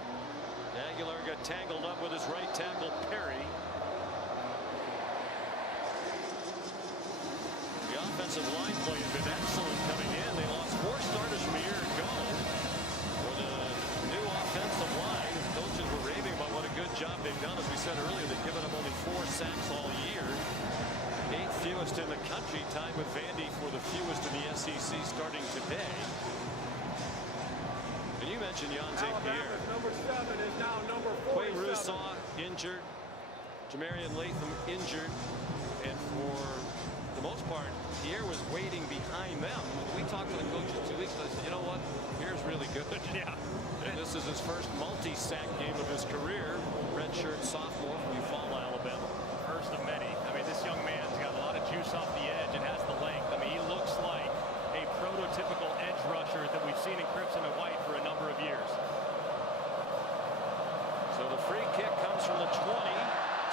Aguilar got tangled up with his right tackle Perry. The offensive line play has been excellent coming in. They lost 4 starters from a year ago. For the new offensive line, coaches were raving about what a good job they've done. As we said earlier, they've given up only 4 sacks all year. 8th fewest in the country, tied with Vandy for the fewest in the SEC starting today. And you mentioned Yonte Pierre. Number 7 is now number 47. Quay Rousseau injured. Jamarian Latham injured. And for the most part, Pierre was waiting behind them. We talked to the coaches 2 weeks ago. They said, you know what? Pierre's really good. Yeah. And this is his first multi-sack game of his career. Redshirt sophomore from Yall, Alabama. First of many. I mean, this young man's got a lot of juice off the edge and has the length. I mean, he looks like a prototypical edge rusher that we've seen in crimson and white for a number of years. So the free kick comes from the 20,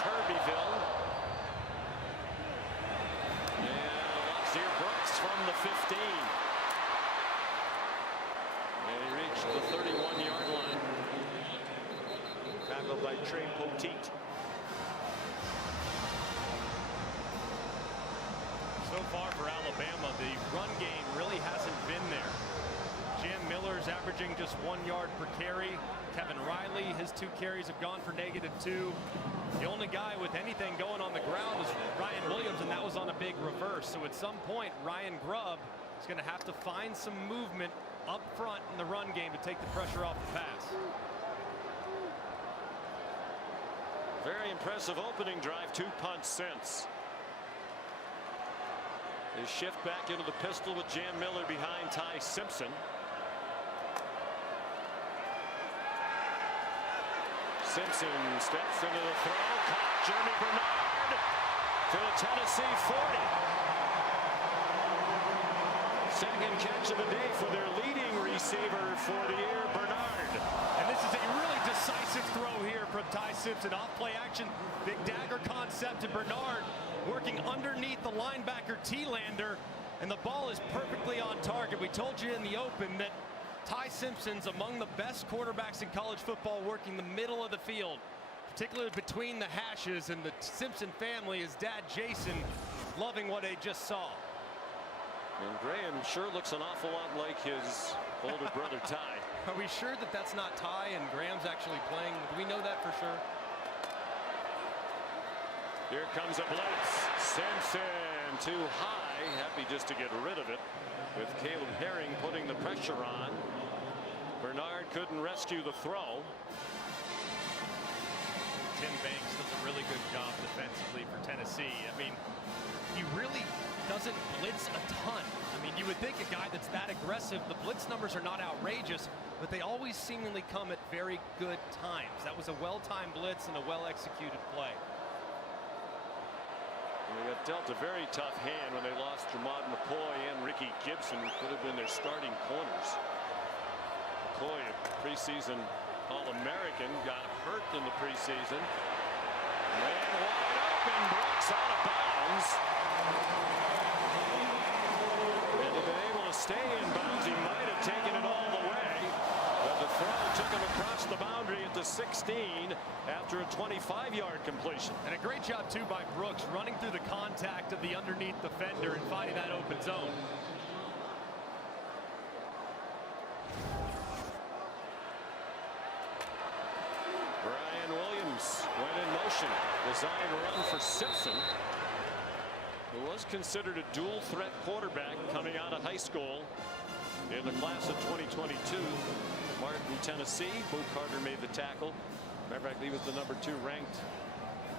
Turbeville. And Laxier Brooks from the 15. And he reached the 31-yard line. Tackled by Trey Poteet. So far for Alabama, the run game really hasn't been there. Jam Miller's averaging just 1 yard per carry. Kevin Riley, his 2 carries have gone for -2. The only guy with anything going on the ground is Ryan Williams, and that was on a big reverse. So at some point, Ryan Grubb is going to have to find some movement up front in the run game to take the pressure off the pass. Very impressive opening drive. 2 punts since. They shift back into the pistol with Jam Miller behind Ty Simpson. Simpson steps into the throw. Caught Jeremy Bernard to the Tennessee 40. Second catch of the day for their leading receiver for the year, Bernard. And this is a really decisive throw here from Ty Simpson. Off play action, big dagger concept to Bernard, working underneath the linebacker T-Lander, and the ball is perfectly on target. We told you in the open that Ty Simpson's among the best quarterbacks in college football, working the middle of the field, particularly between the hashes, and the Simpson family, his dad Jason, loving what they just saw. And Graham sure looks an awful lot like his older brother Ty. Are we sure that that's not Ty and Graham's actually playing? Do we know that for sure? Here comes a blitz. Simpson too high. Happy just to get rid of it, with Caleb Herring putting the pressure on. Bernard couldn't rescue the throw. Tim Banks does a really good job defensively for Tennessee. I mean, he really doesn't blitz a ton. I mean, you would think a guy that's that aggressive, the blitz numbers are not outrageous, but they always seemingly come at very good times. That was a well-timed blitz and a well-executed play. They got dealt a very tough hand when they lost Jamad McCoy and Ricky Gibson, who could have been their starting corners. McCoy, a preseason All-American, got hurt in the preseason. Ran wide open, Brooks out of bounds. And if they'd been able to stay in bounds, he might have taken it all the way. But the throw took him across the boundary at the 16 after a 25-yard completion. And a great job, too, by Brooks, running through the contact of the underneath defender and finding that open zone. Brian Williams went in motion. Designed run for Simpson, who was considered a dual threat quarterback coming out of high school in the class of 2022. Martin, Tennessee. Bo Carter made the tackle. Matter of fact, he was the #2 ranked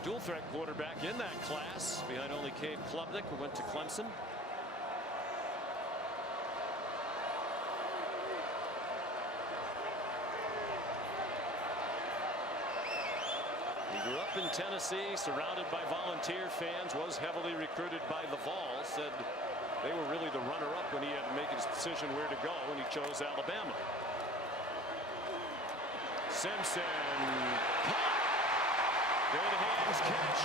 dual threat quarterback in that class, behind only Cade Klubnik, who went to Clemson. He grew up in Tennessee, surrounded by volunteer fans, was heavily recruited by the Vols, said they were really the runner-up when he had to make his decision where to go, and he chose Alabama. Simpson, good hands catch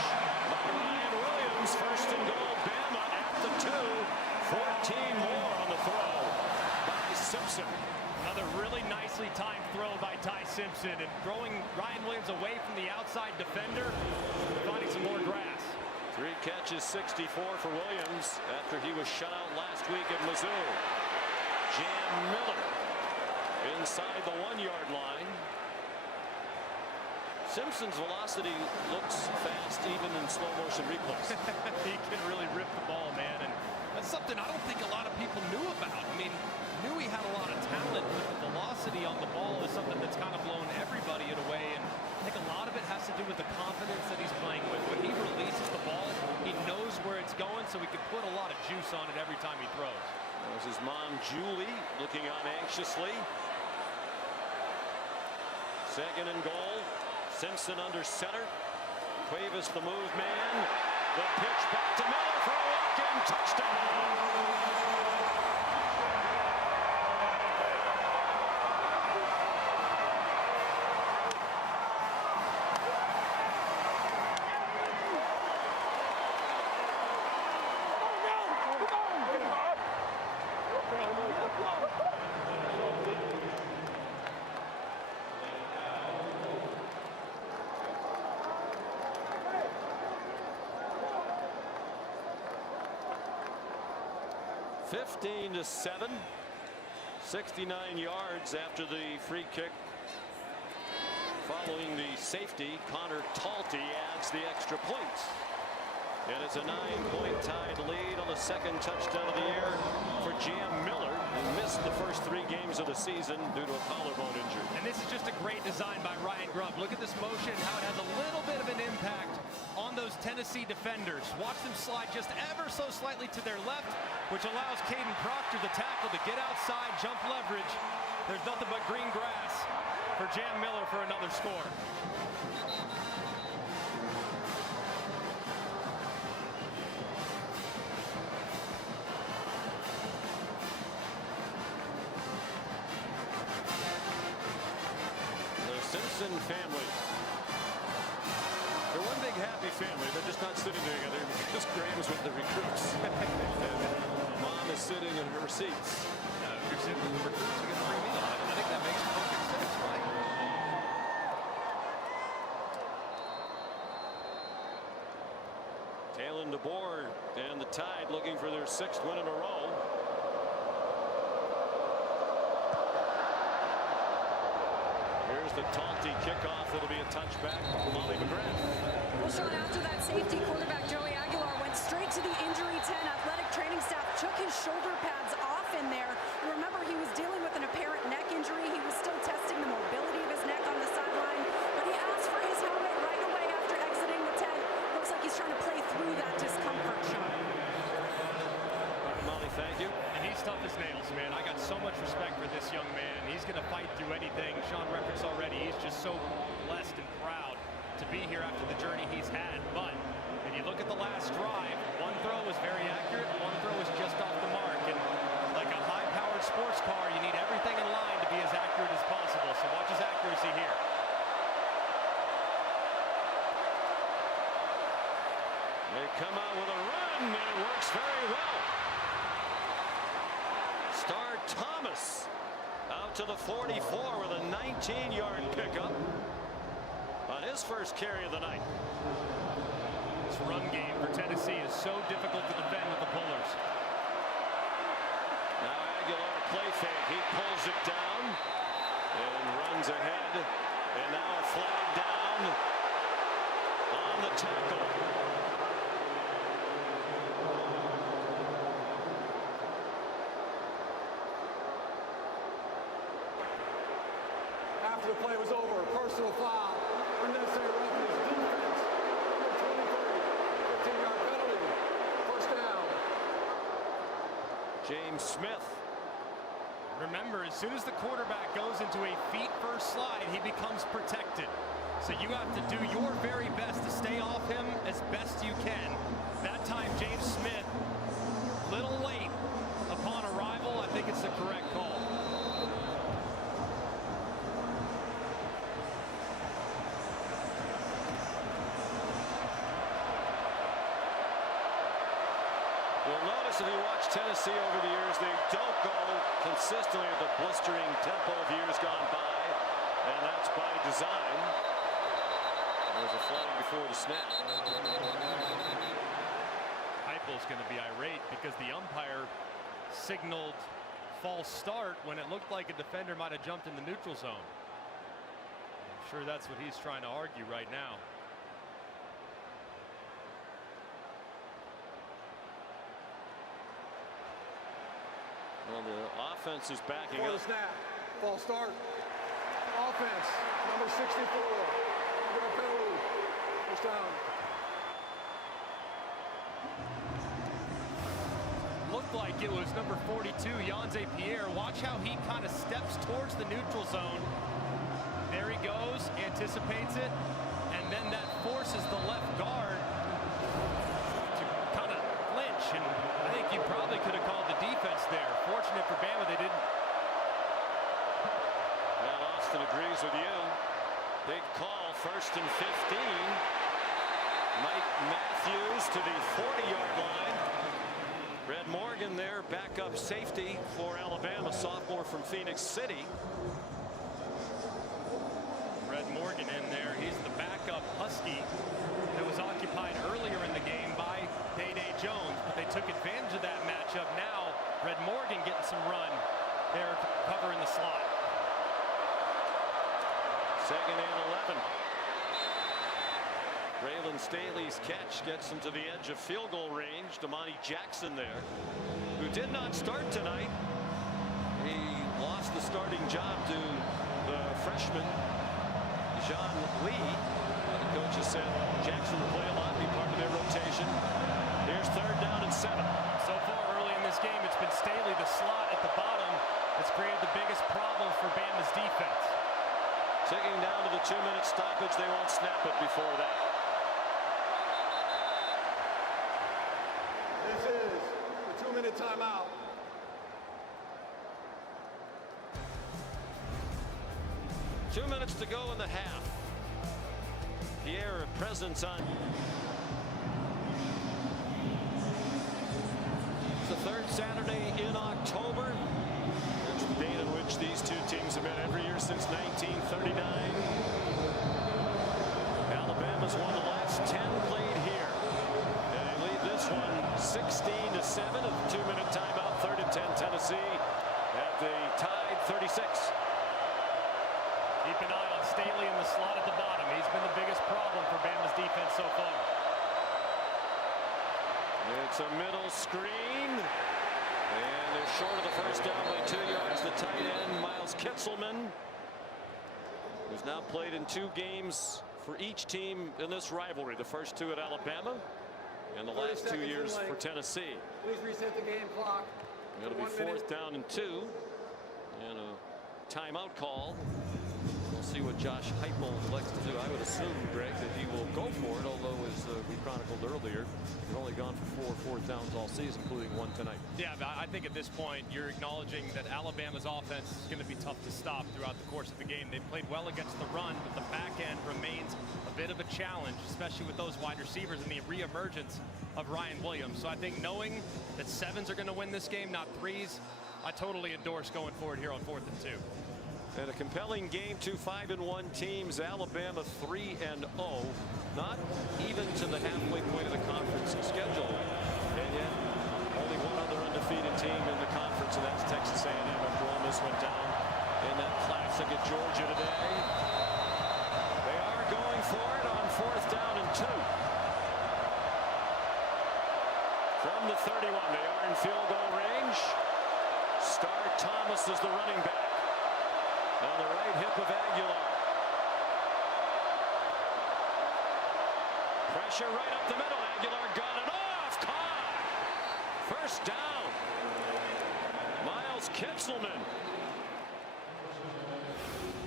by Ryan Williams. First and goal, Bama at the 2. 14 more on the throw by Simpson. Another really nicely timed throw by Ty Simpson, and throwing Ryan Williams away from the outside defender, finding some more grass. 3 catches, 64 for Williams after he was shut out last week at Mizzou. Jam Miller inside the 1-yard line. Simpson's velocity looks fast even in slow motion replays. He can really rip the ball, man, and that's something I don't think a lot of people knew about. I mean, knew he had a lot of talent, but the velocity on the ball is something that's kind of blown everybody away, and I think a lot of it has to do with the confidence that he's playing with. When he releases the ball, he knows where it's going, so he can put a lot of juice on it every time he throws. There's his mom, Julie, looking on anxiously. Second and goal. Simpson under center. Cuevas the move man. The pitch back to Miller for a walk-in touchdown. (15-7), 69 yards after the free kick. Following the safety, Connor Talty adds the extra points. And it's a 9-point tied lead on the second touchdown of the year for Jam Miller, who missed the first 3 games of the season due to a collarbone injury. And this is just a great design by Ryan Grubb. Look at this motion, how it has a little bit of an impact on those Tennessee defenders. Watch them slide just ever so slightly to their left, which allows Caden Proctor, the tackle, to get outside, jump leverage. There's nothing but green grass for Jam Miller for another score. Jackson family. They're one big happy family. They're just not sitting together because Graham's with the recruits. And Mom is sitting in her seats. If you're sitting with the recruits, you get a free meal. I think that makes perfect sense, right? Talon DeBoer and the Tide looking for their 6th win in a row. Here's the taunty kickoff. It'll be a touchback for Molly McGrath. Well, Sean, after that safety, quarterback Joey Aguilar went straight to the injury tent. Athletic training staff took his shoulder pads off in there. Remember, he was dealing with an apparent neck injury. He was still testing the mobility of his neck on the sideline, but he asked for his helmet right away after exiting the tent. Looks like he's trying to play through that discomfort, Sean. All right, Molly, thank you. And he's tough as nails, man. I got so much respect for this young man. He's going to fight through anything. Sean referenced already, he's just so blessed and proud to be here after the journey he's had. But if you look at the last drive, one throw was very accurate, one throw was just off the mark. And like a high-powered sports car, you need everything in line to be as accurate as possible. So watch his accuracy here. They come out with a run, and it works very well. Star Thomas out to the 44 with a 19-yard pickup on his first carry of the night. This run game for Tennessee is so difficult to defend with the pullers. Now Aguilar play fake. He pulls it down and runs ahead. And now a flag down on the tackle. After the play was over, personal foul. Unnecessary roughness, defense. Number 23, 15-yard penalty. First down. James Smith. Remember, as soon as the quarterback goes into a feet-first slide, he becomes protected. So you have to do your very best to stay off him as best you can. That time, James Smith, little late upon arrival. I think it's the correct call. You'll notice if you watch Tennessee over the years, they don't go consistently at the blistering tempo of years gone by, and that's by design. There's a flag before the snap. Heupel's going to be irate because the umpire signaled false start when it looked like a defender might have jumped in the neutral zone. I'm sure that's what he's trying to argue right now. Well, the offense is backing Before up. the snap, false start. Offense, number 64. Under penalty. First down. Looked like it was number 42, Yall Pierre. Watch how he kind of steps towards the neutral zone. There he goes, anticipates it, and then that forces the left guard to kind of flinch. And I think you probably could have called the defense there. Fortunate for Bama, they didn't. Well, Austin agrees with you. Big call, 1st and 15. Mike Matthews to the 40-yard line. Red Morgan there, backup safety for Alabama, sophomore from Phoenix City. Red Morgan in there. He's the backup Husky that was occupied earlier in the game by Day-Day Jones, but they took advantage of that matchup. Now Red Morgan getting some run there to cover in the slot. 2nd and 11. Braylon Staley's catch gets him to the edge of field goal range. Damani Jackson there, who did not start tonight. He lost the starting job to the freshman, John Lee. The coaches said Jackson will play a lot, be part of their rotation. Here's 3rd down and 7. So far early in this game, it's been Staley, the slot at the bottom, that's created the biggest problem for Bama's defense. Ticking down to the 2-minute stoppage. They won't snap it before that. This is the 2-minute timeout. Two minutes to go in the half. presence on. It's the third Saturday in October. That's the date on which these two teams have met every year since 1939. Alabama's won the last 10 played here. And they lead this one 16-7 at the 2-minute timeout. 3rd and 10 Tennessee at the tied 36. Keep an eye on Staley in the slot at the bottom. He's been the biggest problem for Bama's defense so far. It's a middle screen. And they're short of the first down by 2 yards. The tight end, Miles Kitselman, who's now played in 2 games for each team in this rivalry. The first 2 at Alabama and the last 2 years for Tennessee. Please reset the game clock. It'll be 4th down and 2. And a timeout call. We'll see what Josh Heupel elects to do. I would assume, Greg, that he will go for it, although as we chronicled earlier, he's only gone for 4 4th downs all season, including 1 tonight. Yeah, but I think at this point you're acknowledging that Alabama's offense is going to be tough to stop throughout the course of the game. They've played well against the run, but the back end remains a bit of a challenge, especially with those wide receivers and the reemergence of Ryan Williams. So I think knowing that 7s are going to win this game, not 3s, I totally endorse going forward here on 4th and 2. And a compelling game, 2 5-1 teams. Alabama 3-0, not even to the halfway point of the conference schedule, and yet only one other undefeated team in the conference, and that's Texas A&M. After Ole Miss went down in that classic at Georgia today. They are going for it on 4th down and 2. From the 31, they are in field goal range. Star Thomas is the running back. On the right hip of Aguilar. Pressure right up the middle. Aguilar got it off. Caught. First down. Miles Kitselman.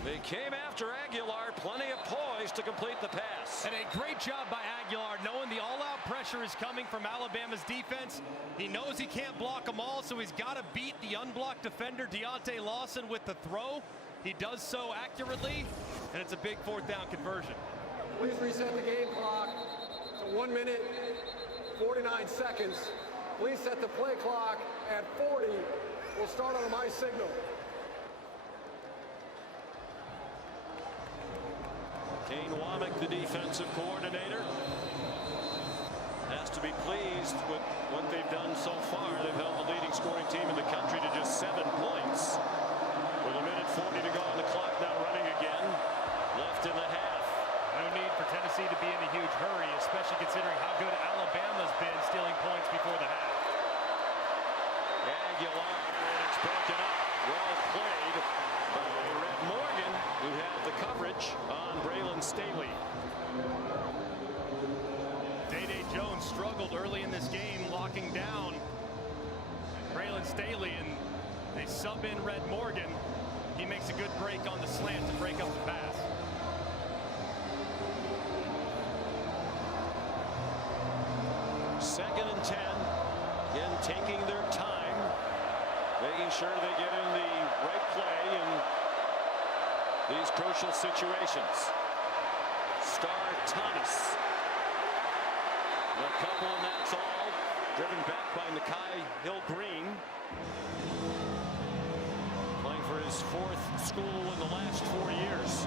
They came after Aguilar. Plenty of poise to complete the pass. And a great job by Aguilar, knowing the all-out pressure is coming from Alabama's defense. He knows he can't block them all, so he's got to beat the unblocked defender Deontay Lawson with the throw. He does so accurately, and it's a big 4th down conversion. Please reset the game clock to 1 minute, 49 seconds. Please set the play clock at 40. We'll start on my signal. Kane Womack, the defensive coordinator, has to be pleased with what they've done so far. They've held the leading scoring team in the country to just 7 points. With 1:40 to go on the clock, now running again. Left in the half. No need for Tennessee to be in a huge hurry, especially considering how good Alabama's been stealing points before the half. Aguilar, and it's broken up. Well played by Red Morgan, who had the coverage on Braylon Staley. Day-Day Jones struggled early in this game, locking down Braylon Staley, and they sub in Red Morgan. He makes a good break on the slant to break up the pass. Second and 10. Again, taking their time, making sure they get in the right play in these crucial situations. Star Thomas. A couple, and that's all. Driven back by Nakai Hill-Green. Playing for his 4th school in the last 4 years.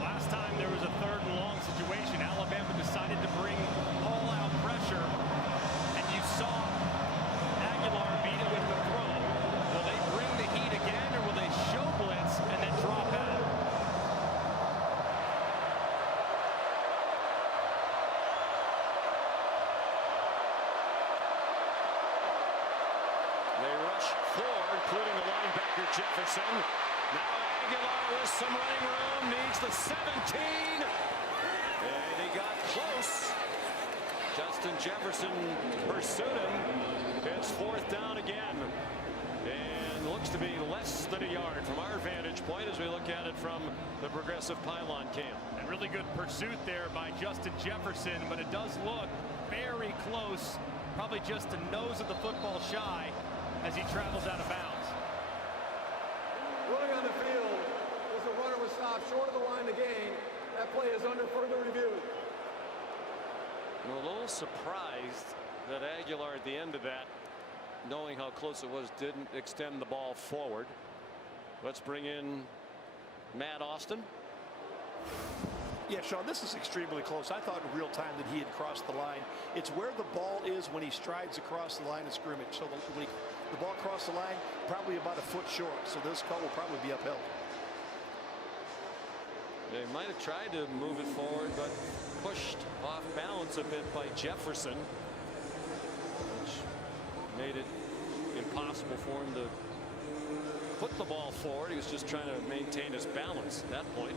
Last time there was a 3rd and long situation, Alabama decided to bring all-out pressure, and you saw Aguilar beat it with the throw. Will they bring the heat again, or will they show blitz and then drop out? They rush 4, including the linebacker Jefferson. Now Aguilar with some running room, needs the 17. And he got close. Justin Jefferson pursued him. It's 4th down again. And looks to be less than a yard from our vantage point as we look at it from the Progressive Pylon cam. And really good pursuit there by Justin Jefferson, but it does look very close, probably just the nose of the football shy as he travels out of bounds. Running on the field was the runner was stopped short of the line to gain. That play is under further review. I'm a little surprised that Aguilar at the end of that, knowing how close it was, didn't extend the ball forward. Let's bring in Matt Austin. Yeah, Sean, this is extremely close. I thought in real time that he had crossed the line. It's where the ball is when he strides across the line of scrimmage. So when the ball crossed the line, probably about a foot short. So this call will probably be upheld. They might have tried to move it forward, but pushed off balance a bit by Jefferson, which made it impossible for him to put the ball forward. He was just trying to maintain his balance at that point.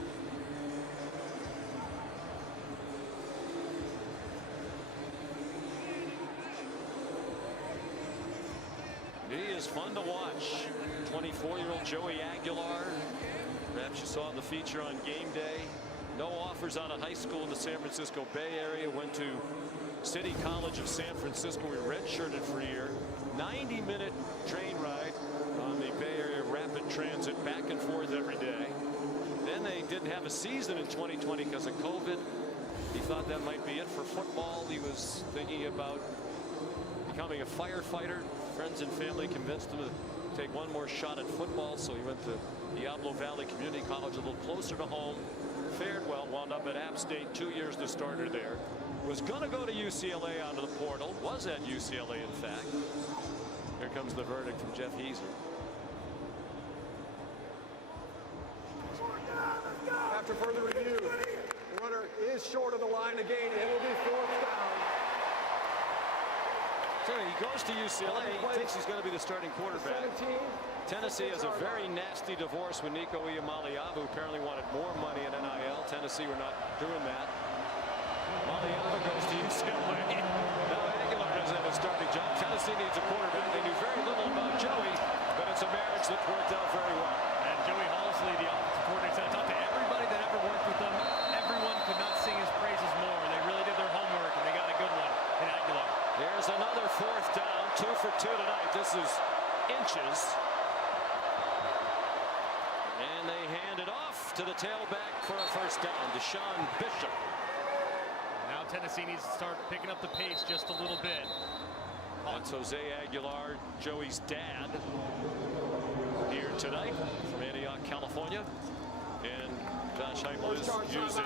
He is fun to watch. 24-year-old Joey Aguilar. Perhaps you saw the feature on game day. No offers out of high school in the San Francisco Bay Area. Went to City College of San Francisco. We redshirted for a year. 90-minute train ride on the Bay Area Rapid Transit, back and forth every day. Then they didn't have a season in 2020 because of COVID. He thought that might be it for football. He was thinking about becoming a firefighter. Friends and family convinced him to take one more shot at football, so he went to Diablo Valley Community College, a little closer to home. Fared well, wound up at App State, 2 years the starter there. Was going to go to UCLA out of the portal, was at UCLA in fact. Here comes the verdict from Jeff Heaser. After further review, the runner is short of the line to gain. It will be 4th down. So he goes to UCLA. He thinks he's going to be the starting quarterback. Tennessee has a very nasty divorce with Nico Iamaleava, who apparently wanted more money in NIL. Tennessee were not doing that. Maliava goes to UCLA. Now Aguilar doesn't have a starting job. Tennessee needs a quarterback. They knew very little about Joey, but it's a marriage that worked out very well. And Joey Halsley, the offensive coordinator, said, I talked to everybody that ever worked with them. Everyone could not sing his praises more. They really did their homework, and they got a good one in Aguilar. There's another 4th down, 2 for 2 tonight. This is inches. And they hand it off to the tailback for a 1st down, Deshaun Bishop. Now Tennessee needs to start picking up the pace just a little bit. That's Jose Aguilar, Joey's dad, here tonight from Antioch, California. And Josh Heupel is using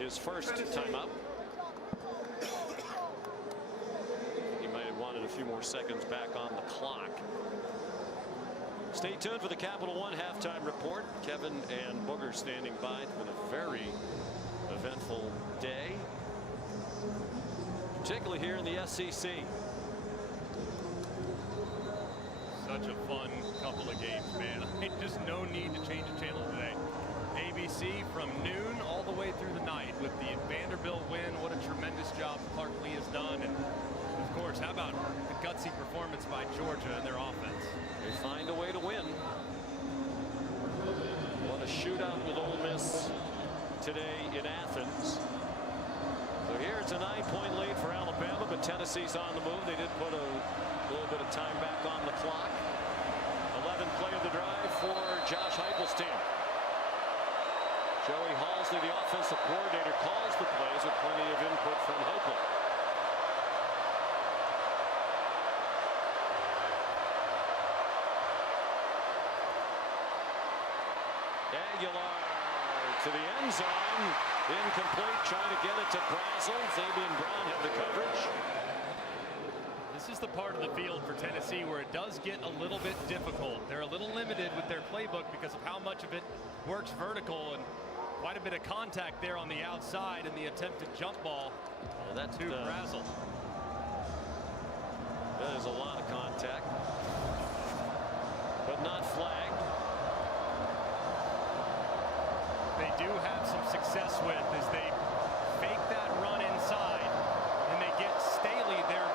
his first timeout. He might have wanted a few more seconds back on the clock. Stay tuned for the Capital One halftime report. Kevin and Booger standing by. It's been a very eventful day, particularly here in the SEC. Such a fun couple of games, man. Just no need to change the channel today. ABC from noon all the way through the night with the Vanderbilt win. What a tremendous job Clark Lee has done. And of course, how about the gutsy performance by Georgia and their offense? They find a way to win. What a shootout with Ole Miss today in Athens. So here it's a 9-point lead for Alabama, but Tennessee's on the move. They did put a little bit of time back on the clock. 11th play of the drive for Josh Heupel's team. Joey Halsley, the offensive coordinator, calls the plays with plenty of input from Heupel. Aguilar to the end zone. Incomplete, trying to get it to Brazel. Fabian Brown had the coverage. This is the part of the field for Tennessee where it does get a little bit difficult. They're a little limited with their playbook because of how much of it works vertical, and quite a bit of contact there on the outside in the attempted jump ball to Brazel. That is a lot of contact, but not flagged. They do have some success with as they fake that run inside, and they get Staley, their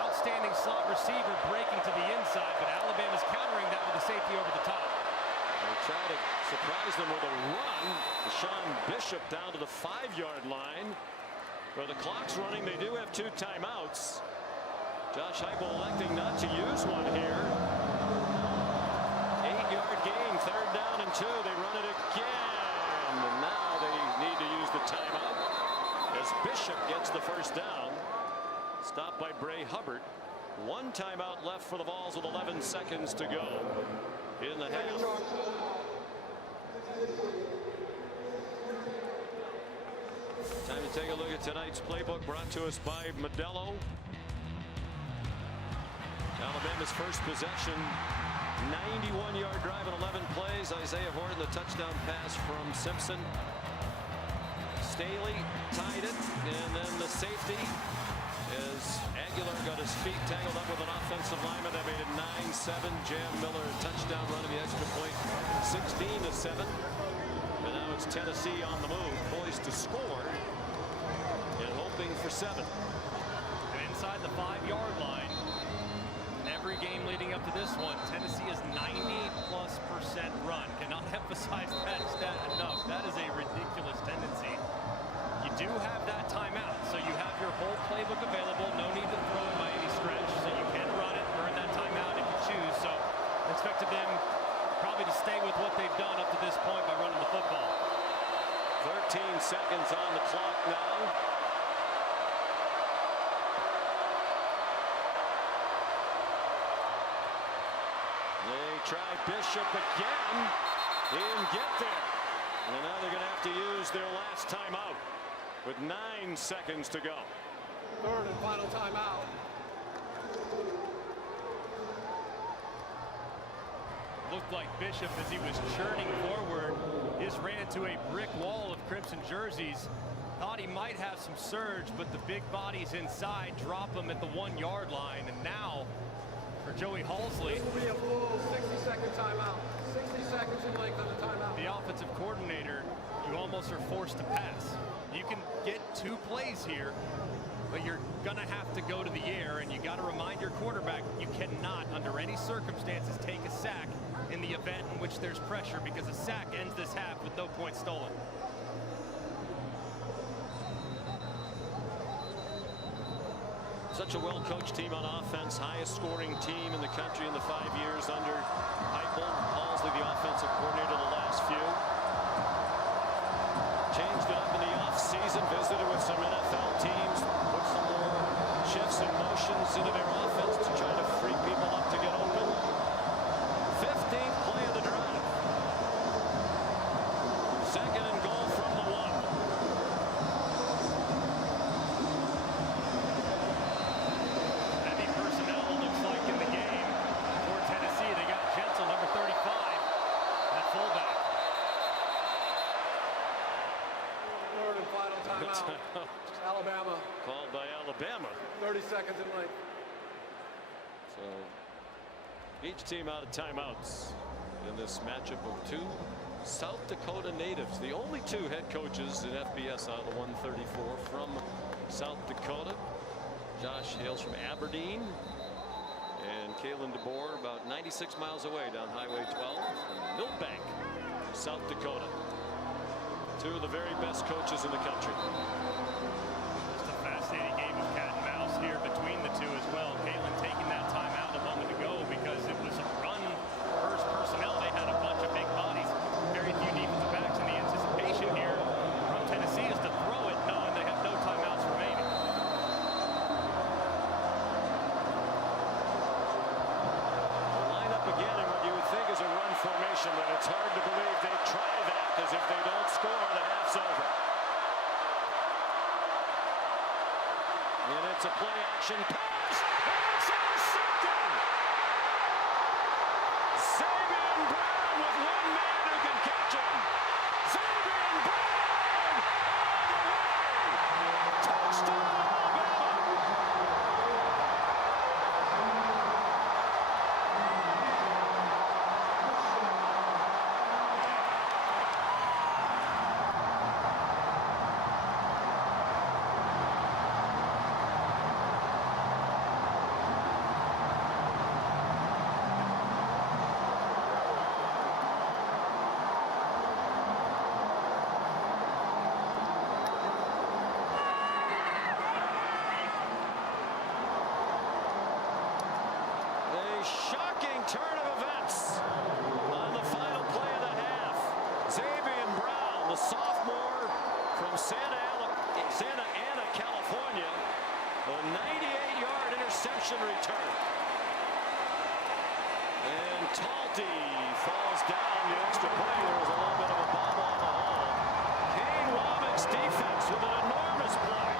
outstanding slot receiver, breaking to the inside, but Alabama's countering that with a safety over the top. They try to surprise them with a run. Deshaun Bishop down to the 5-yard line. Where the clock's running, they do have 2 timeouts. Josh Heupel electing not to use one here. 8-yard gain, 3rd down and 2. They run it again. And now they need to use the timeout as Bishop Bishop gets the first down. Stopped by Bray Hubbard. One timeout left for the Vols with 11 seconds to go in the half. Time to take a look at tonight's playbook, brought to us by Modelo. Alabama's first possession, 91-yard drive in 11 plays. Isaiah Horton, the touchdown pass from Simpson. Staley tied it, and then the safety as Aguilar got his feet tangled up with an offensive lineman. That made it 9-7. Jam Miller, a touchdown run of the extra point, 16-7. And now it's Tennessee on the move, poised to score and hoping for 7. And inside the 5-yard line, every game leading up to this one, Tennessee is 90+% run. Cannot emphasize that stat enough. That is a ridiculous tendency. You do have that timeout, so you have your whole playbook available. No need to throw it by any stretch, so you can run it, earn that timeout if you choose. So expected them probably to stay with what they've done up to this point by running the football. 13 seconds on the clock now. They try Bishop again. He didn't get there. And now they're going to have to use their last timeout with 9 seconds to go. Third and final timeout. Looked like Bishop, as he was churning forward, just ran into a brick wall of Crimson jerseys. Thought he might have some surge, but the big bodies inside drop him at the 1-yard line. And now for Joey Halsley, This will be a full 60-second timeout. 60 seconds in length on the timeout. the offensive coordinator, you almost are forced to pass. You can get 2 plays here, but you're gonna have to go to the air, and you got to remind your quarterback you cannot, under any circumstances, take a sack in the event in which there's pressure, because a sack ends this half with no points stolen. Such a well-coached team on offense, highest scoring team in the country in the 5 years under Heupel. Halsley, the offensive coordinator, the last few. Changed it up in the offseason, visited with some NFL teams, put some more shifts and motions into their offense to try to free people up to get open. 15th play of the drive. Second and goal from the 1. Heavy personnel looks like in the game for Tennessee. They got Gentle, number 35, at fullback. Third and final timeout. Alabama. Called by Alabama. 30 seconds in length. So each team out of timeouts in this matchup of 2 South Dakota natives. The only 2 head coaches in FBS out of the 134 from South Dakota. Josh hails from Aberdeen, and Kalen DeBoer about 96 miles away down Highway 12 from Millbank, South Dakota. 2 of the very best coaches in the country. Just a fascinating game of cat and mouse here between the 2 as well. Kalen taking that time out a moment ago because it was a run first personnel. They had a bunch of big bodies, very few defensive backs, and the anticipation here from Tennessee is to throw it knowing they have no timeouts remaining. Line up again in what you would think is a run formation, but it's hard to believe they'd try that, because if they don't score, the half's over. And it's a play action pass. It's intercepted. Zabian Brown with 1 man who can catch him. Zabian Brown all the way. Touchdown, Alabama. Shocking turn of events on the final play of the half. Zabian Brown, the sophomore from Santa Santa Ana, California. A 98-yard interception return. And Talty falls down the extra point. There was a little bit of a bobble on the hole. Kane Wommack's defense with an enormous play.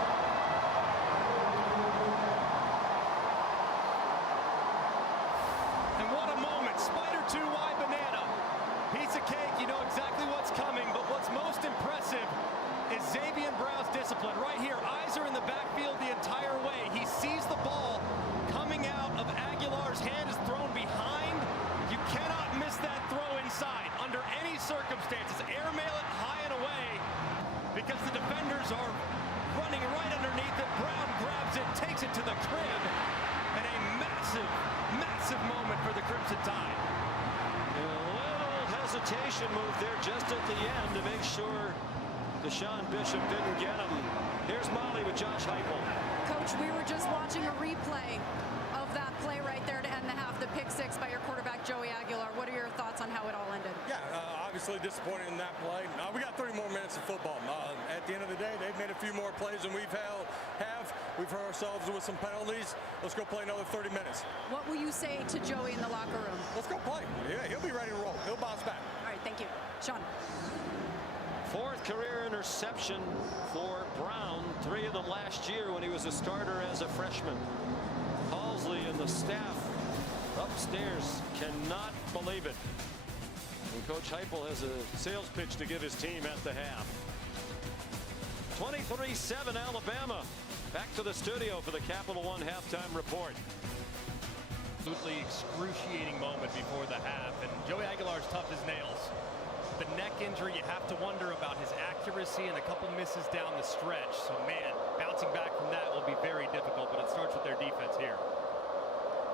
And what a moment. Spider 2-wide banana. Piece of cake, you know exactly what's coming, but what's most impressive is Xavier Brown's discipline. Right here, eyes are in the backfield the entire way. He sees the ball coming out of Aguilar's hand, is thrown behind. You cannot miss that throw inside under any circumstances. Airmail it high and away because the defenders are running right underneath it. Brown grabs it, takes it to the crib, and a massive, massive moment for the Crimson Tide. A little hesitation move there just at the end to make sure Deshaun Bishop didn't get him. Here's Molly with Josh Heupel. Coach, we were just watching a replay of that play right there to end the half, the pick six by your quarterback, Joey Aguilar. What are your thoughts on how it all ended? Yeah, obviously disappointed in that play. We got 30 more minutes of football. At the end of the day, they've made a few more plays than we've have. We've hurt ourselves with some penalties. Let's go play another 30 minutes. What will you say to Joey in the locker room? Let's go play. Yeah, he'll be ready to roll. He'll bounce back. All right, thank you. Sean. Fourth career interception for Brown. 3 of them last year when he was a starter as a freshman. Halsley and the staff upstairs cannot believe it. And Coach Heupel has a sales pitch to give his team at the half. 23-7 Alabama. Back to the studio for the Capital One halftime report. Absolutely excruciating moment before the half, and Joey Aguilar's tough as nails. The neck injury, you have to wonder about his accuracy and a couple misses down the stretch. So, man, bouncing back from that will be very difficult, but it starts with their defense here.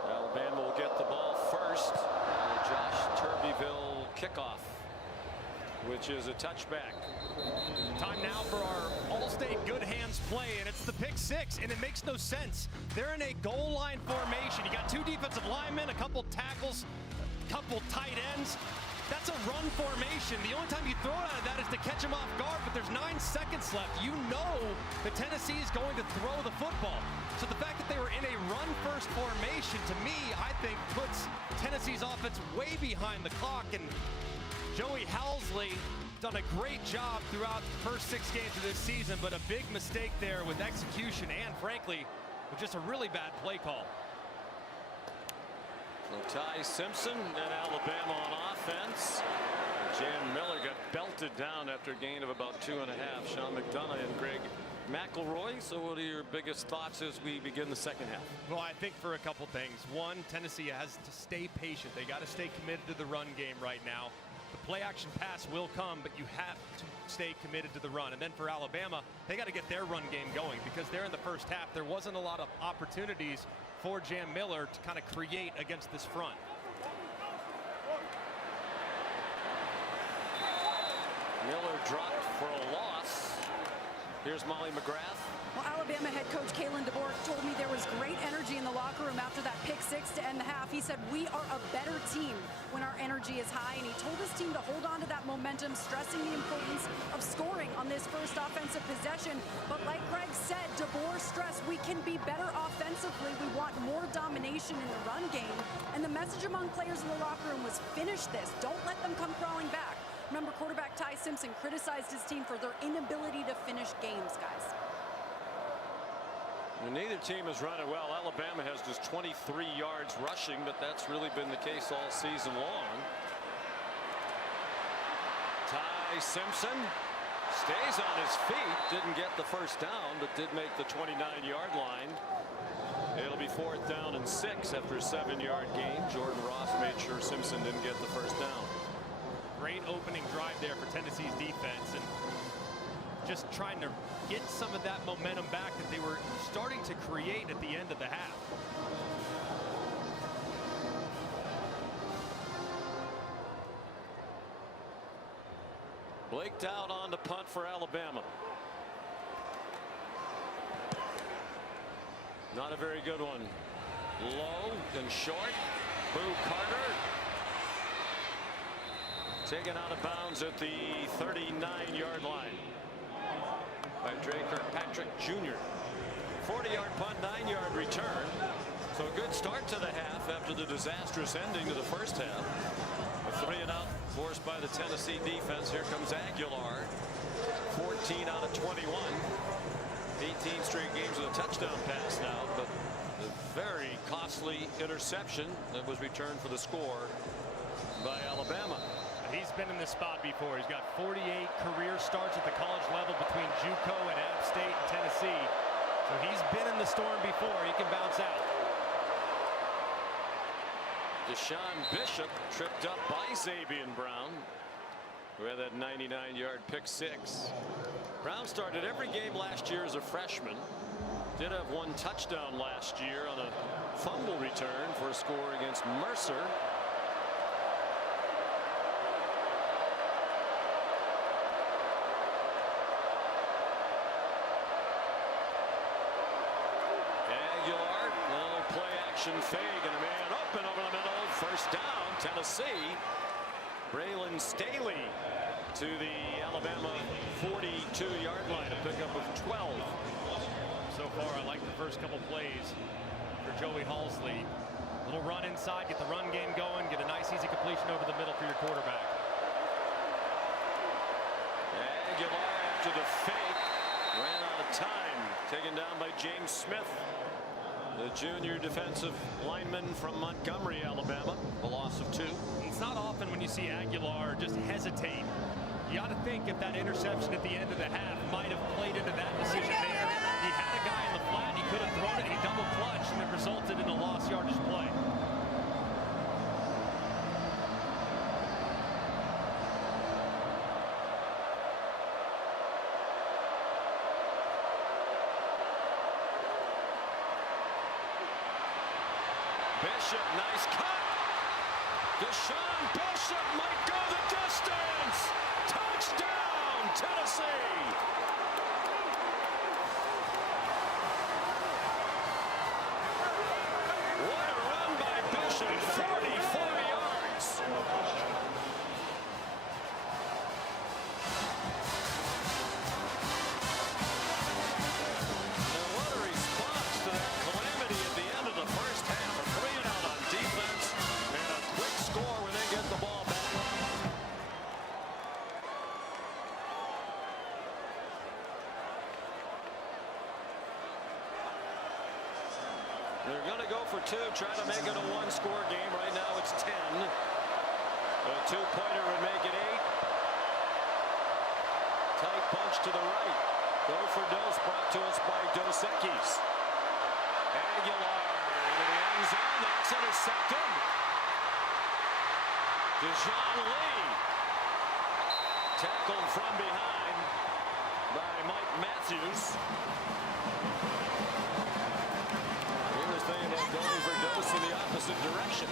Alabama will get the ball first. The Josh Turbyville kickoff, which is a touchback. Time now for our All-State good hands play, and it's the pick six, and it makes no sense. They're in a goal line formation. You got 2 defensive linemen, a couple tackles, a couple tight ends. That's a run formation. The only time you throw it out of that is to catch him off guard, but there's 9 seconds left. You know that Tennessee is going to throw the football. So the fact that they were in a run-first formation, to me, I think puts Tennessee's offense way behind the clock. And Joey Halsley done a great job throughout the first 6 games of this season, but a big mistake there with execution and, frankly, with just a really bad play call. Ty Simpson and Alabama on offense. Jan Miller got belted down after a gain of about 2.5. Sean McDonough and Greg McElroy. So what are your biggest thoughts as we begin the second half? Well, I think for a couple things. One, Tennessee has to stay patient. They got to stay committed to the run game right now. The play action pass will come, but you have to stay committed to the run. And then for Alabama, they got to get their run game going because they're in the first half. There wasn't a lot of opportunities for Jam Miller to kind of create against this front. Miller dropped for a loss. Here's Molly McGrath. Well, Alabama head coach Kalen DeBoer told me there was great energy in the locker room after that pick six to end the half. He said, we are a better team when our energy is high, and he told his team to hold on to that momentum, stressing the importance of scoring on this first offensive possession. But like Greg said, DeBoer stressed we can be better offensively. We want more domination in the run game. And the message among players in the locker room was finish this. Don't let them come crawling back. Remember, quarterback Ty Simpson criticized his team for their inability to finish games, guys. And neither team has run it well. Alabama has just 23 yards rushing, but that's really been the case all season long. Ty Simpson stays on his feet. Didn't get the first down, but did make the 29-yard line. It'll be 4th down and 6 after a 7-yard gain. Jordan Ross made sure Simpson didn't get the first down. Great opening drive there for Tennessee's defense, and just trying to get some of that momentum back that they were starting to create at the end of the half. Blake Dowd on the punt for Alabama. Not a very good one. Low and short. Boo Carter taken out of bounds at the 39-yard line by Trey Kirkpatrick Jr. 40-yard punt, 9-yard return. So a good start to the half after the disastrous ending to the first half. A 3-and-out forced by the Tennessee defense. Here comes Aguilar. 14 out of 21. 18 straight games with a touchdown pass now, but a very costly interception that was returned for the score by Alabama. He's been in this spot before. He's got 48 career starts at the college level between JUCO and App State and Tennessee. So he's been in the storm before. He can bounce out. Deshaun Bishop tripped up by Zabian Brown, who had that 99-yard pick six. Brown started every game last year as a freshman. Did have one touchdown last year on a fumble return for a score against Mercer. Aguilar, another play action fake, and a man open over the middle. First down, Tennessee. Braylon Staley to the Alabama 42-yard line, a pickup of 12. So far, I like the first couple plays for Joey Halsley. Little run inside, get the run game going, get a nice easy completion over the middle for your quarterback. Aguilar after the fake ran out of time, taken down by James Smith, the junior defensive lineman from Montgomery, Alabama. A loss of 2. It's not often when you see Aguilar just hesitate. You ought to think if that interception at the end of the half might have played into that decision there. He had a guy in the flat, he could have thrown it, he double clutched, and it resulted in a lost yardage play. Bishop, nice cut. Deshaun Bishop might go the distance. Touchdown, Tennessee. What a run by Bishop, 44 yards. And what a response to that calamity at the end of the first half. A 3-and-out on defense and a quick score when they get the ball back. They're going to go for 2, try to make it a 1-score game. Right now it's 10. A 2-pointer would make it 8. Tight bunch to the right. Go for Dose, brought to us by Dos Equis. Aguilar into the end zone. That's intercepted. Deshaun Lee tackled from behind by Mike Matthews. He was thinking about going for Dose in the opposite direction.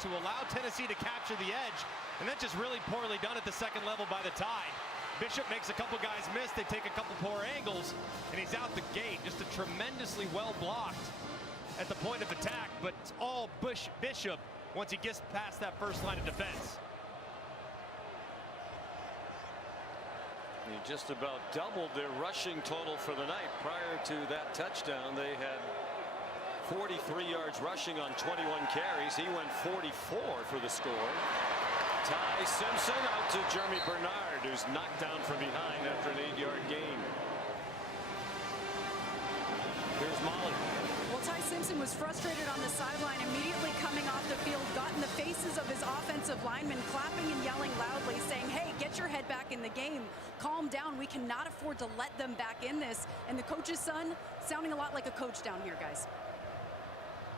To allow Tennessee to capture the edge, and that's just really poorly done at the second level by the Tide. Bishop makes a couple guys miss, they take a couple poor angles, and he's out the gate. Just a tremendously well blocked at the point of attack, but it's all Bishop once he gets past that first line of defense. He just about doubled their rushing total for the night. Prior to that touchdown, they had 43 yards rushing on 21 carries. He went 44 for the score. Ty Simpson out to Jeremy Bernard, who's knocked down from behind after an 8-yard gain. Here's Molly. Well, Ty Simpson was frustrated on the sideline, immediately coming off the field, got in the faces of his offensive linemen, clapping and yelling loudly, saying, hey, get your head back in the game. Calm down. We cannot afford to let them back in this. And the coach's son sounding a lot like a coach down here, guys.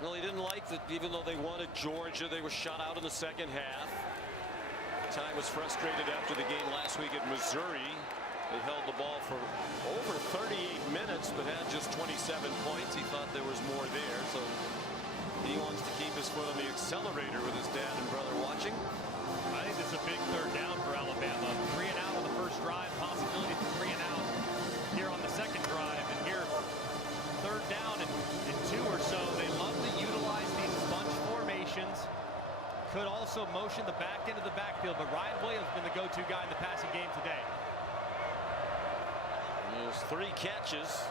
Well, he didn't like that even though they wanted Georgia, they were shut out in the second half. Ty was frustrated after the game last week at Missouri. They held the ball for over 38 minutes, but had just 27 points. He thought there was more there, so he wants to keep his foot on the accelerator with his dad and brother watching. I think this is a big third down for Alabama. 3 and out on the first drive, possibility for 3 and out here on the second drive, and here third down and 2 or so. They love to utilize these bunch formations. Could also motion the back end of the backfield, but Ryan Williams has been the go-to guy in the passing game today. There's 3 catches,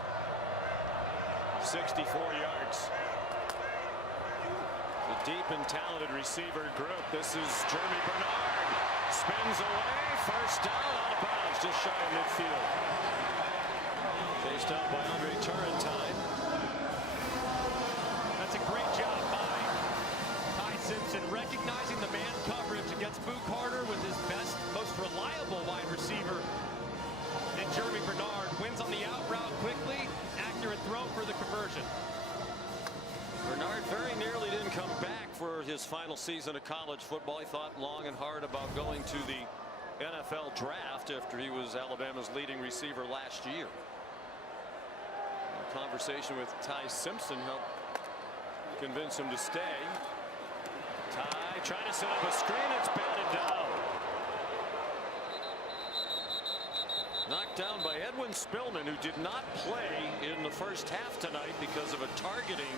64 yards. The deep and talented receiver group. This is Jeremy Bernard. Spins away. First down, out of bounds, just shy of midfield. Chased out by Andre Turrentine. That's a great job by Ty Simpson, recognizing the man coverage against Boo Carter with his best, most reliable wide receiver. And Jeremy Bernard wins on the out route quickly. Accurate throw for the conversion. Bernard very nearly didn't come back for his final season of college football. He thought long and hard about going to the NFL draft after he was Alabama's leading receiver last year. A conversation with Ty Simpson helped convince him to stay. Ty trying to set up a screen. It's batted down. Knocked down by Edwin Spillman, who did not play in the first half tonight because of a targeting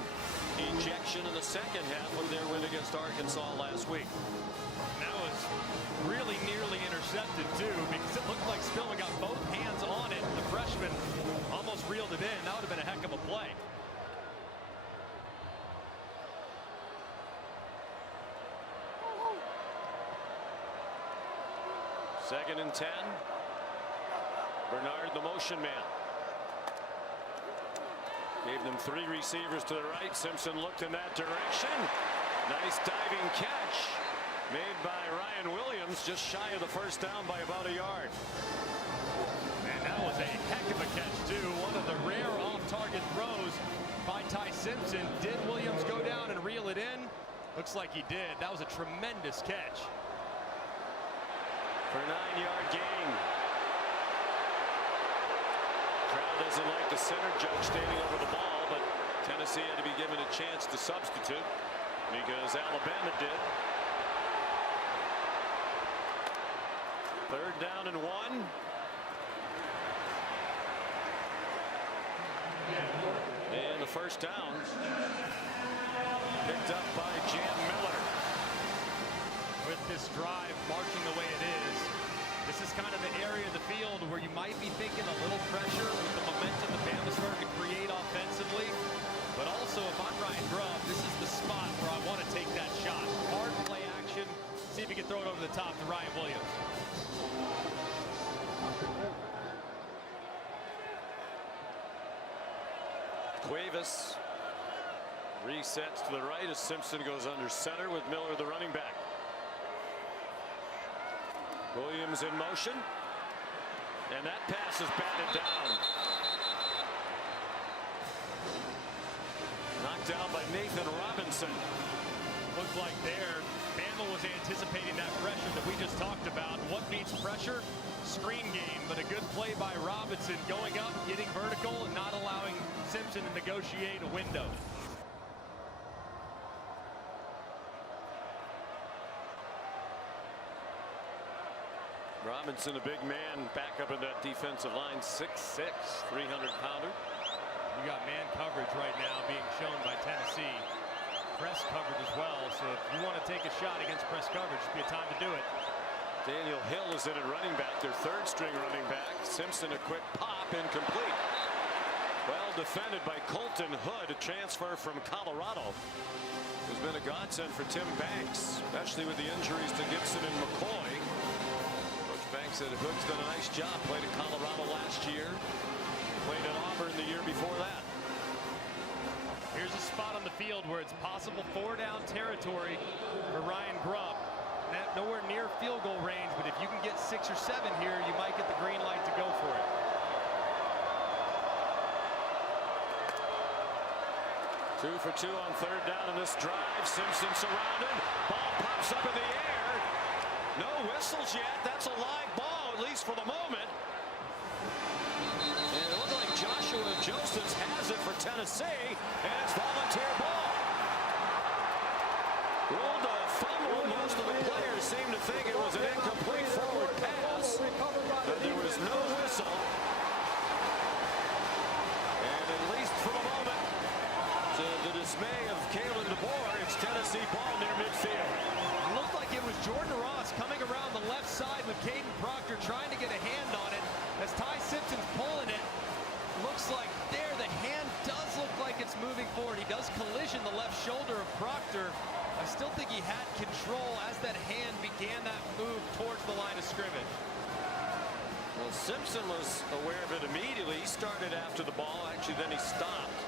injection in the second half of their win against Arkansas last week. That was really nearly intercepted too, because it looked like Spillman got both hands on it. The freshman almost reeled it in. That would have been a heck of a play. Second and 10. Bernard, the motion man. Gave them 3 receivers to the right. Simpson looked in that direction. Nice diving catch made by Ryan Williams, just shy of the first down by about a yard. And that was a heck of a catch too. One of the rare off-target throws by Ty Simpson. Did Williams go down and reel it in? Looks like he did. That was a tremendous catch. For a 9-yard gain. Crowd doesn't like the center judge standing over the ball, but Tennessee had to be given a chance to substitute because Alabama did. Third down and 1. And the first down picked up by Jam Miller. With this drive marching the way it is, this is kind of the area of the field where you might be thinking a little pressure with the momentum the Bama's starting to create offensively. But also, if I'm Ryan Grubb, this is the spot where I want to take that shot. Hard play action. See if he can throw it over the top to Ryan Williams. Cuevas resets to the right as Simpson goes under center with Miller, the running back. Williams in motion, and that pass is batted down. Knocked down by Nathan Robinson. Looked like there, Bama was anticipating that pressure that we just talked about. What beats pressure? Screen game, but a good play by Robinson, going up, getting vertical, and not allowing Simpson to negotiate a window. Robinson, a big man, back up in that defensive line, 6'6", 300-pounder. You got man coverage right now being shown by Tennessee. Press coverage as well, so if you want to take a shot against press coverage, it'd be a time to do it. Daniel Hill is in at running back, their third-string running back. Simpson, a quick pop, incomplete. Well defended by Colton Hood, a transfer from Colorado, who's been a godsend for Tim Banks, especially with the injuries to Gibson and McCoy. Coach Banks said Hood's done a nice job. Played at Colorado last year, played at Auburn the year before that. Here's a spot on the field where it's possible 4-down territory for Ryan Grubb. Nowhere near field goal range, but if you can get 6 or 7 here, you might get the green light to go for it. Two for 2 on third down in this drive. Simpson surrounded. Ball pops up in the air. No whistles yet. That's a live ball, at least for the moment. And it looked like Joshua Josephs has it for Tennessee, and it's volunteer ball. Ruled a fumble. Most of the players seem to think it was an incomplete forward pass, but there was no whistle. And at least for the moment, to the dismay of Kalen DeBoer, it's Tennessee ball near midfield. It looked like it was Jordan Ross coming around the left side with Caden Proctor trying to get a hand on it. As Ty Simpson's pulling it, looks like there the hand does look like it's moving forward. He does collision the left shoulder of Proctor. I still think he had control as that hand began that move towards the line of scrimmage. Well, Simpson was aware of it immediately. He started after the ball. Actually, then he stopped.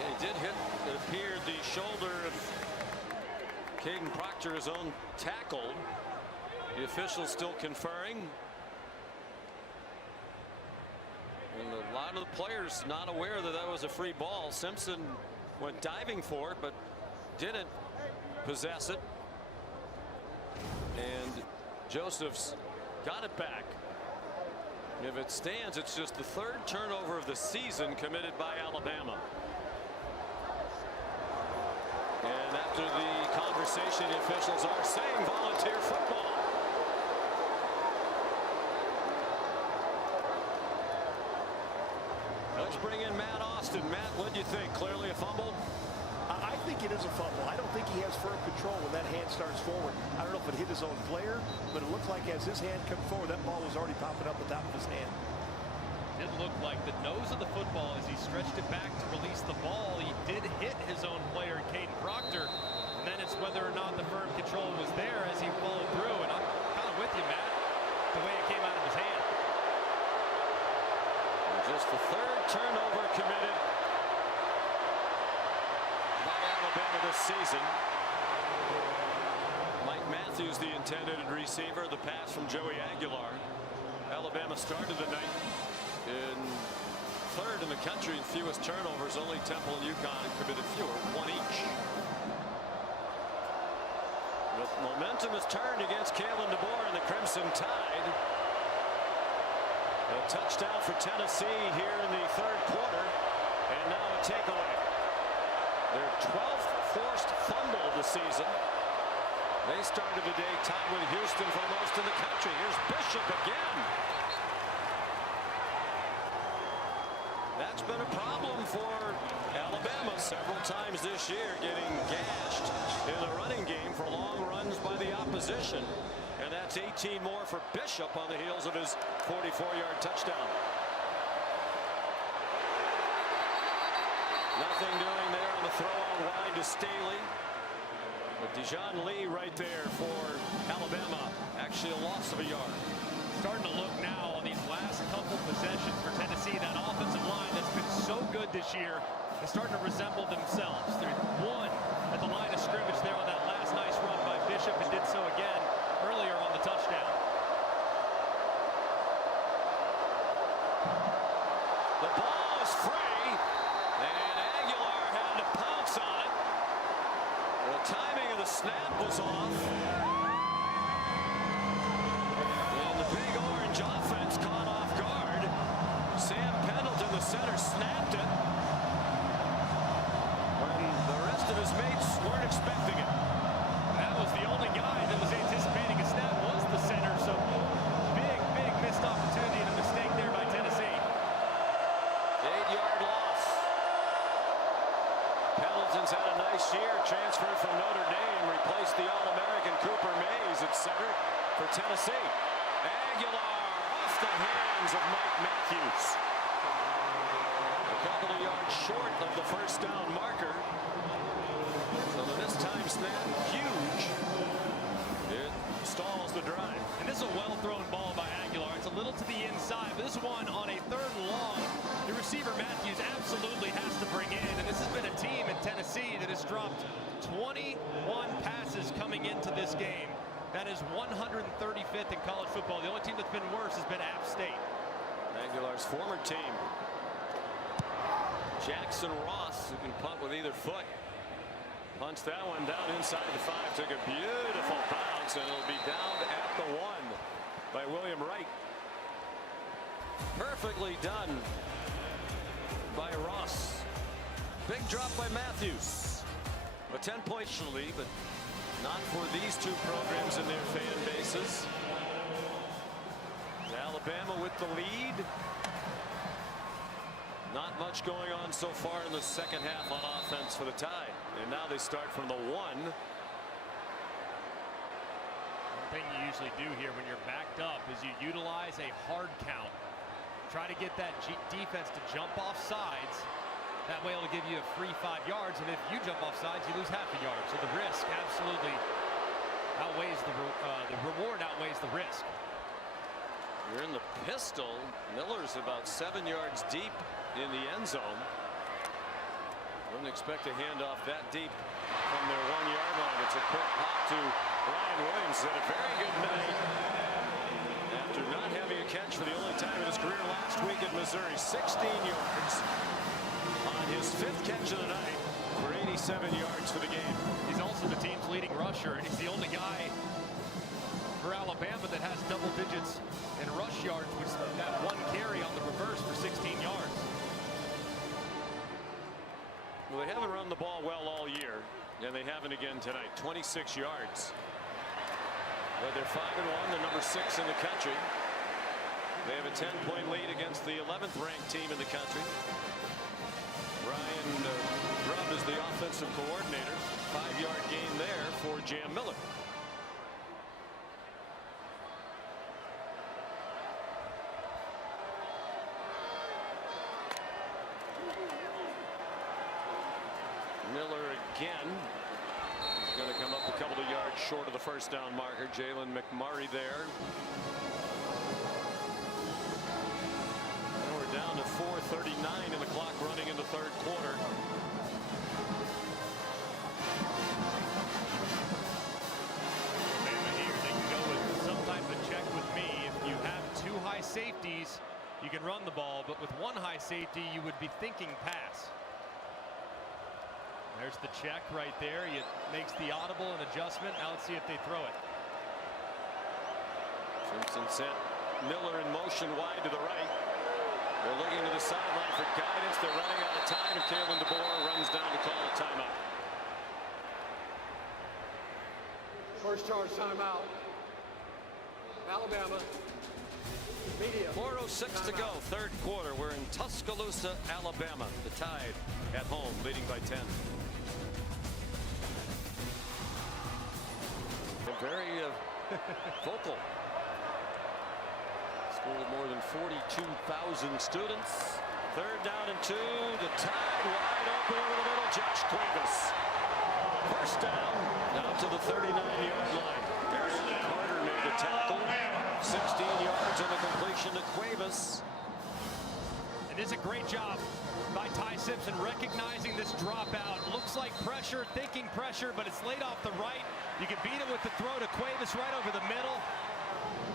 Yeah, he did hit, it appeared, the shoulder of Caden Proctor, his own tackle. The officials still conferring. And a lot of the players not aware that that was a free ball. Simpson went diving for it, but didn't possess it. And Josephs got it back. If it stands, it's just the third turnover of the season committed by Alabama. And after the conversation, the officials are saying volunteer football. Let's bring in Matt Austin. Matt, what do you think? Clearly a fumble? I think it is a fumble. I don't think he has firm control when that hand starts forward. I don't know if it hit his own player, but it looked like as his hand came forward, that ball was already popping up the top of his hand. It looked like the nose of the football as he stretched it back to release the ball. He did hit his own player, Caden Proctor. And then it's whether or not the firm control was there as he followed through. And I'm kind of with you, Matt, the way it came out of his hand. And just the third turnover committed by Alabama this season. Mike Matthews, the intended receiver. The pass from Joey Aguilar. Alabama started the night in third in the country in fewest turnovers. Only Temple and UConn committed fewer, one each. The momentum has turned against Kalen DeBoer and the Crimson Tide. A touchdown for Tennessee here in the third quarter, and now a takeaway. Their 12th forced fumble of the season. They started the day tied with Houston for most in the country. Here's Bishop again. That's been a problem for Alabama several times this year, getting gashed in the running game for long runs by the opposition. And that's 18 more for Bishop on the heels of his 44-yard touchdown. Nothing doing there on the throw out wide to Staley. But Dijon Lee right there for Alabama. Actually a loss of a yard. Starting to look now on these last couple possessions for Tennessee. That offensive line that's been so good this year is starting to resemble themselves. They're one at the line of scrimmage there on that last nice run by Bishop, and did so again earlier on the touchdown. The ball is free, and Aguilar had to pounce on it. The timing of the snap was off. And the Big Orange offense caught off guard. Sam Pendleton, the center, snapped it when the rest of his mates weren't expecting it. That was the only guy that was anticipating a snap, was the center. So big missed opportunity and a mistake there by Tennessee. 8-yard loss. Pendleton's had a nice year. Transferred from Notre Dame. Replaced the All-American Cooper Mays at center for Tennessee. Aguilar off the hands of Mike Matthews. A couple of yards short of the first down marker. So the missed time snap, huge. It stalls the drive. And this is a well-thrown ball by Aguilar. It's a little to the inside, but this one on a third and long, the receiver Matthews absolutely has to bring in. And this has been a team in Tennessee that has dropped 21 passes coming into this game. That is 135th in college football. The only team that's been worse has been App State. Aguilar's former team. Jackson Ross, who can punt with either foot. Punts that one down inside the 5. Took a beautiful bounce, and it'll be down at the 1 by William Wright. Perfectly done by Ross. Big drop by Matthews. A 10-point lead, but not for these two programs and their fan bases. Alabama with the lead. Not much going on so far in the second half on offense for the Tide. And now they start from the 1. One thing you usually do here when you're backed up is you utilize a hard count. Try to get that defense to jump off sides. That way it'll give you a free 5 yards, and if you jump off sides, you lose half a yard. So the risk absolutely outweighs the reward outweighs the risk. You're in the pistol. Miller's about 7 yards deep in the end zone. Wouldn't expect a handoff that deep from their 1-yard line. It's a quick pop to Ryan Williams. Had a very good night after not having a catch for the only time in his career last week at Missouri. 16 yards on his 5th catch of the night for 87 yards for the game. He's also the team's leading rusher, and he's the only guy for Alabama that has double digits in rush yards, which had 1 carry on the reverse for 16 yards. Well, they haven't run the ball well all year, and they haven't again tonight. 26 yards. But they're 5-1, the number 6 in the country. They have a 10-point lead against the 11th ranked team in the country. Ryan Grubb is the offensive coordinator. 5-yard gain there for Jam Miller. Miller again. He's going to come up a couple of yards short of the first down marker. Jalen McMurray there. And we're down to 4:39 in the clock running in the 3rd quarter. Alabama here, they can go with some type of check with me. If you have 2 high safeties, you can run the ball, but with 1 high safety, you would be thinking pass. There's the check right there. It makes the audible an adjustment. Now let's see if they throw it. Simpson sent Miller in motion wide to the right. They're looking to the sideline for guidance. They're running out of time, and Kalen DeBoer runs down to call a timeout. First charge timeout. Alabama. Media. 4:06 to go, 3rd quarter. We're in Tuscaloosa, Alabama. The Tide at home, leading by 10. They're very vocal. School of more than 42,000 students. 3rd down and 2. The Tide wide open over the middle. Josh Cuevas. First down, down to the 39-yard line. Carter made the tackle. 16 yards on the completion to Cuevas. It is a great job by Ty Simpson recognizing this dropout. Looks like pressure, thinking pressure, but it's laid off the right. You can beat it with the throw to Cuevas right over the middle.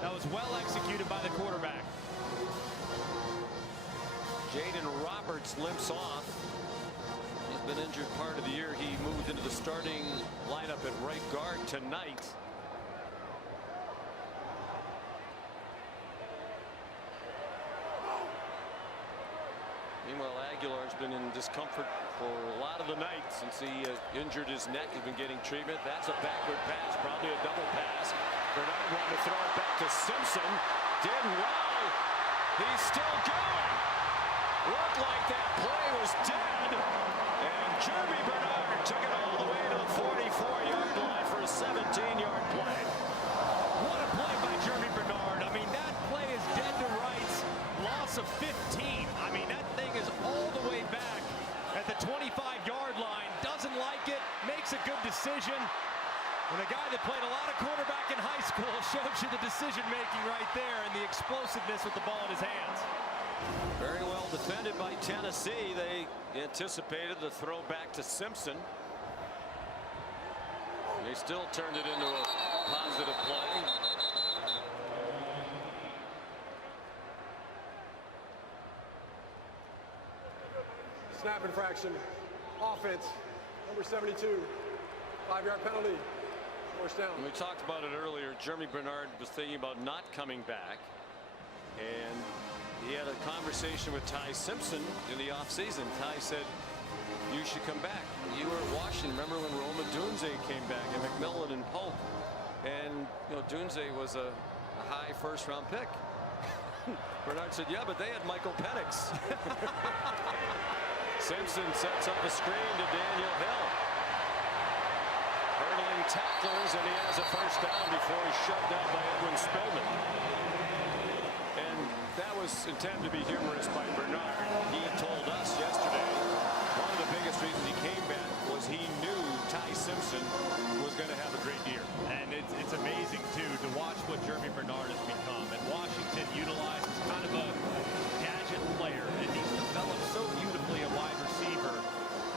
That was well executed by the quarterback. Jaden Roberts limps off. He's been injured part of the year. He moved into the starting lineup at right guard tonight. Meanwhile, Aguilar's been in discomfort for a lot of the night since he injured his neck. He's been getting treatment. That's a backward pass, probably a double pass. Bernard wanted to throw it back to Simpson. Did well. He's still going. Looked like that play was dead. And Jeremy Bernard took it all the way to the 44-yard line for a 17-yard play. What a play by Jeremy Bernard. I mean, that play is dead to rights. Loss of 15. I mean, that thing is all the way back at the 25-yard line. Doesn't like it. Makes a good decision. And a guy that played a lot of quarterback in high school shows you the decision-making right there and the explosiveness with the ball in his hands. Very well defended by Tennessee. They anticipated the throw back to Simpson. They still turned it into a positive play. Snap infraction. Offense. Number 72. 5-yard penalty. First down. We talked about it earlier. Jeremy Bernard was thinking about not coming back, and he had a conversation with Ty Simpson in the offseason. Ty said, you should come back. You were at Washington. Remember when Roma Dunze came back and McMillan and Polk, and Dunze was a high first-round pick. Bernard said, yeah, but they had Michael Penix. Simpson sets up a screen to Daniel Hill. Hurdling tacklers, and he has a first down before he's shoved out by Edwin Spillman. And that was intended to be humorous by Bernard. He told us yesterday one of the biggest reasons he came back was he knew Ty Simpson was going to have a great year. And it's amazing, too, to watch what Jeremy Bernard has become. And Washington utilizes kind of a gadget player, and he's developed so beautifully a wide receiver.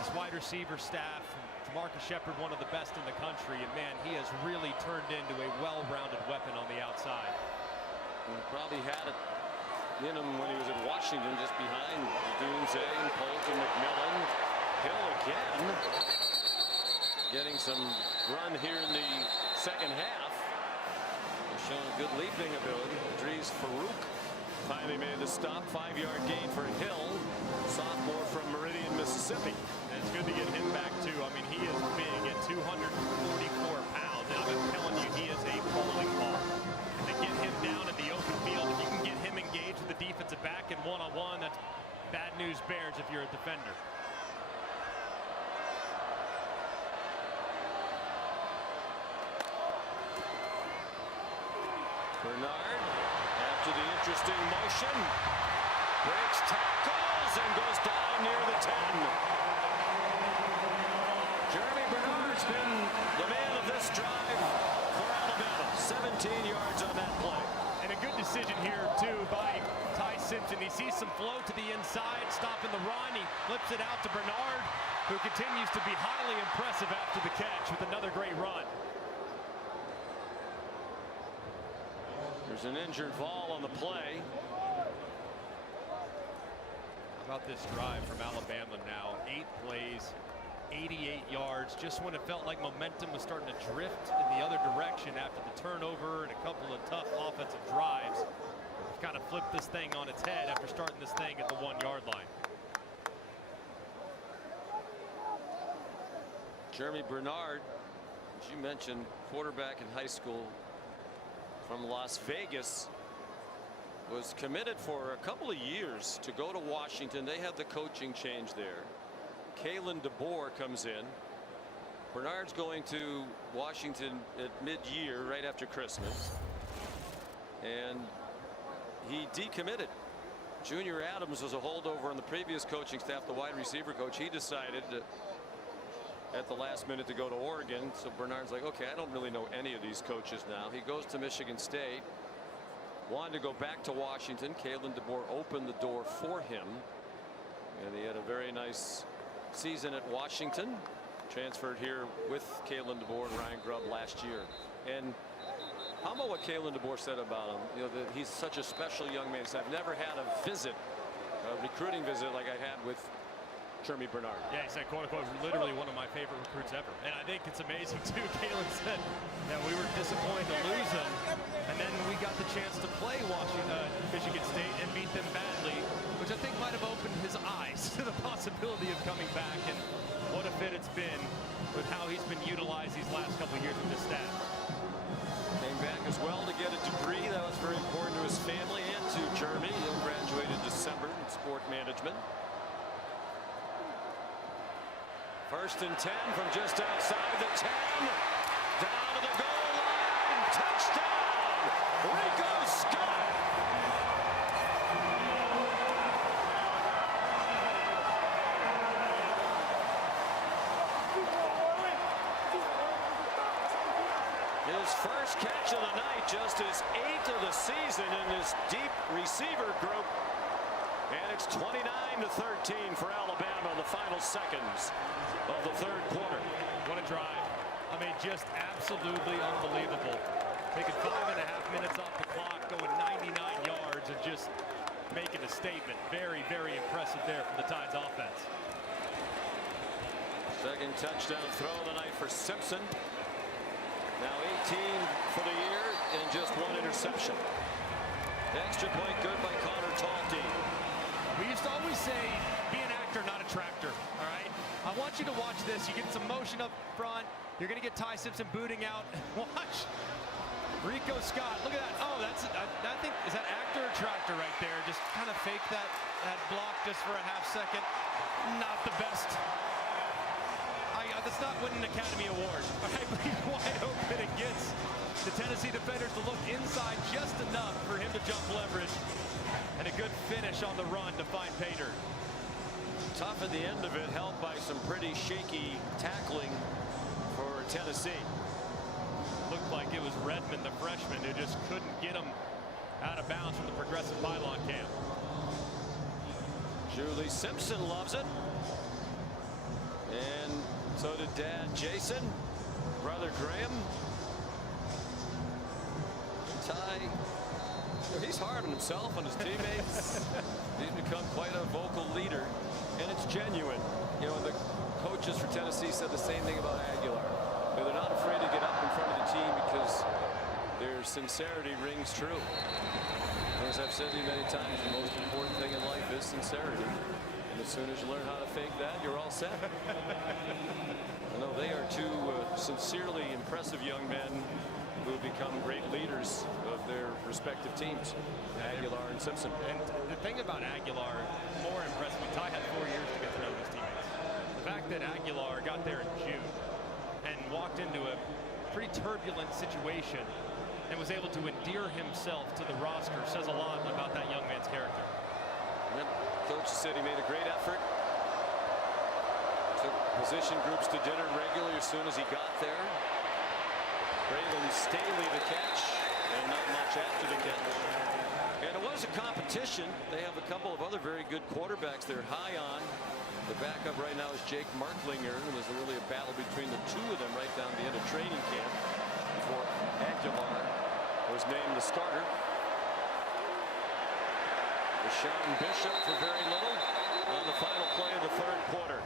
This wide receiver staff, Marcus Shepard, one of the best in the country, and man, he has really turned into a well-rounded weapon on the outside. He probably had it in him when he was at Washington, just behind Dunze and Polk and McMillan. Hill again, getting some run here in the second half. He's shown a good leaping ability. Idris Farouk finally made the stop. 5-yard gain for Hill, sophomore from Meridian, Mississippi. And it's good to get him back too. I mean, he is big at 244 pounds, and I've been telling you, he is a bowling ball. And to get him down in the open field, if you can get him engaged with the defensive back in one-on-one, that's bad news bears if you're a defender. Bernard, after the interesting motion, breaks tackles and goes down near the 10. Jeremy Bernard's been the man of this drive for Alabama. 17 yards on that play. And a good decision here, too, by Ty Simpson. He sees some flow to the inside, stopping the run. He flips it out to Bernard, who continues to be highly impressive after the catch with another great run. There's an injured Vol on the play. How about this drive from Alabama now? 8 plays, 88 yards, just when it felt like momentum was starting to drift in the other direction after the turnover and a couple of tough offensive drives. Kind of flipped this thing on its head after starting this thing at the 1-yard line. Jeremy Bernard, as you mentioned, quarterback in high school from Las Vegas, was committed for a couple of years to go to Washington. They had the coaching change there. Kalen DeBoer comes in. Bernard's going to Washington at mid-year, right after Christmas, and he decommitted. Junior Adams was a holdover on the previous coaching staff, the wide receiver coach. He decided at the last minute to go to Oregon. So Bernard's like, okay, I don't really know any of these coaches now. He goes to Michigan State, wanted to go back to Washington. Kalen DeBoer opened the door for him, and he had a very nice season at Washington. Transferred here with Kalen DeBoer and Ryan Grubb last year. And how about what Kalen DeBoer said about him? You know, that he's such a special young man. He said, I've never had a visit, a recruiting visit like I had with Jeremy Bernard. Yeah, he said, quote unquote, literally one of my favorite recruits ever. And I think it's amazing too. Kalen said that we were disappointed to lose him, and then we got the chance to play Michigan State and beat them badly, which I think might have opened his eyes to the possibility of coming back. And what a fit it's been with how he's been utilized these last couple of years with this staff. Came back as well to get a degree. That was very important to his family and to Jeremy. He'll graduate in December in sport management. First and 10 from just outside the 10. Down to the goal line. Touchdown, Rico Scott. His first catch of the night, just his 8th of the season in this deep receiver group. And it's 29-13 for Alabama in the final seconds of the third quarter. What a drive. I mean, just absolutely unbelievable. Taking 5.5 minutes off the clock, going 99 yards, and just making a statement. Very, very impressive there from the Tides offense. Second touchdown throw of the night for Simpson. Now 18 for the year and just one interception. Extra point good by Connor Talty. We used to always say, be an actor, not a tractor. All right. I want you to watch this. You get some motion up front. You're going to get Ty Simpson booting out. Watch. Rico Scott. Look at that. Oh, that's I think is that actor or tractor right there. Just kind of fake that block just for a half second. Not the best. That's not winning an Academy Award. All right, but he's wide open and gets the Tennessee defenders to look inside just enough for him to jump leverage. And a good finish on the run to find Pater. Tough at the end of it, helped by some pretty shaky tackling for Tennessee. Looked like it was Redmond, the freshman, who just couldn't get him out of bounds from the progressive pylon camp. Julie Simpson loves it. And so did Dad Jason, brother Graham. Ty, he's hard on himself and his teammates. He's become quite a vocal leader, and it's genuine. You know, the coaches for Tennessee said the same thing about Aguilar. They're not afraid to get up in front of the team because their sincerity rings true. As I've said to you many times, the most important thing in life is sincerity. And as soon as you learn how to fake that, you're all set. I know they are two sincerely impressive young men who have become great leaders of their respective teams, Aguilar and Simpson. And the thing about Aguilar, more impressive, Ty had 4 years to get to know his teammates. The fact that Aguilar got there in June and walked into a pretty turbulent situation and was able to endear himself to the roster says a lot about that young man's character. And coach said he made a great effort. Took position groups to dinner regularly as soon as he got there. Braylon Staley the catch, and not much after the catch. And it was a competition. They have a couple of other very good quarterbacks they're high on. The backup right now is Jake Marklinger. It was really a battle between the two of them right down the end of training camp before Aguilar was named the starter. Rashawn Bishop for very little on the final play of the third quarter.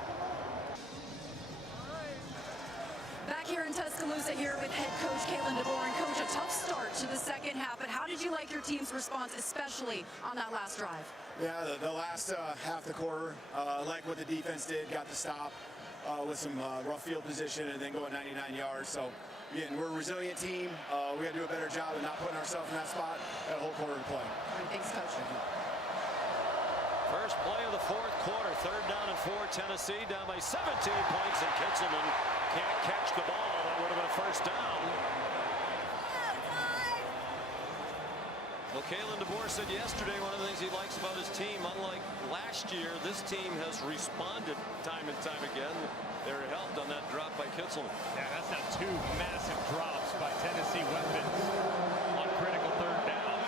Back here in Tuscaloosa here with head coach Kalen DeBoer. And coach, a tough start to the second half, but how did you like your team's response, especially on that last drive? Yeah, the last half the quarter, like what the defense did, got the stop with some rough field position and then going 99 yards. So again, we're a resilient team. We got to do a better job of not putting ourselves in that spot that whole quarter to play. Thanks, coach. Thank you. First play of the fourth quarter, 3rd down and 4, Tennessee down by 17 points, and Kitzelman can't catch the ball. That would have been a first down. Well, Kalen DeBoer said yesterday one of the things he likes about his team, unlike last year, this team has responded time and time again. They're helped on that drop by Kitzelman. Yeah, that's not 2 massive drops by Tennessee weapons on critical 3rd downs.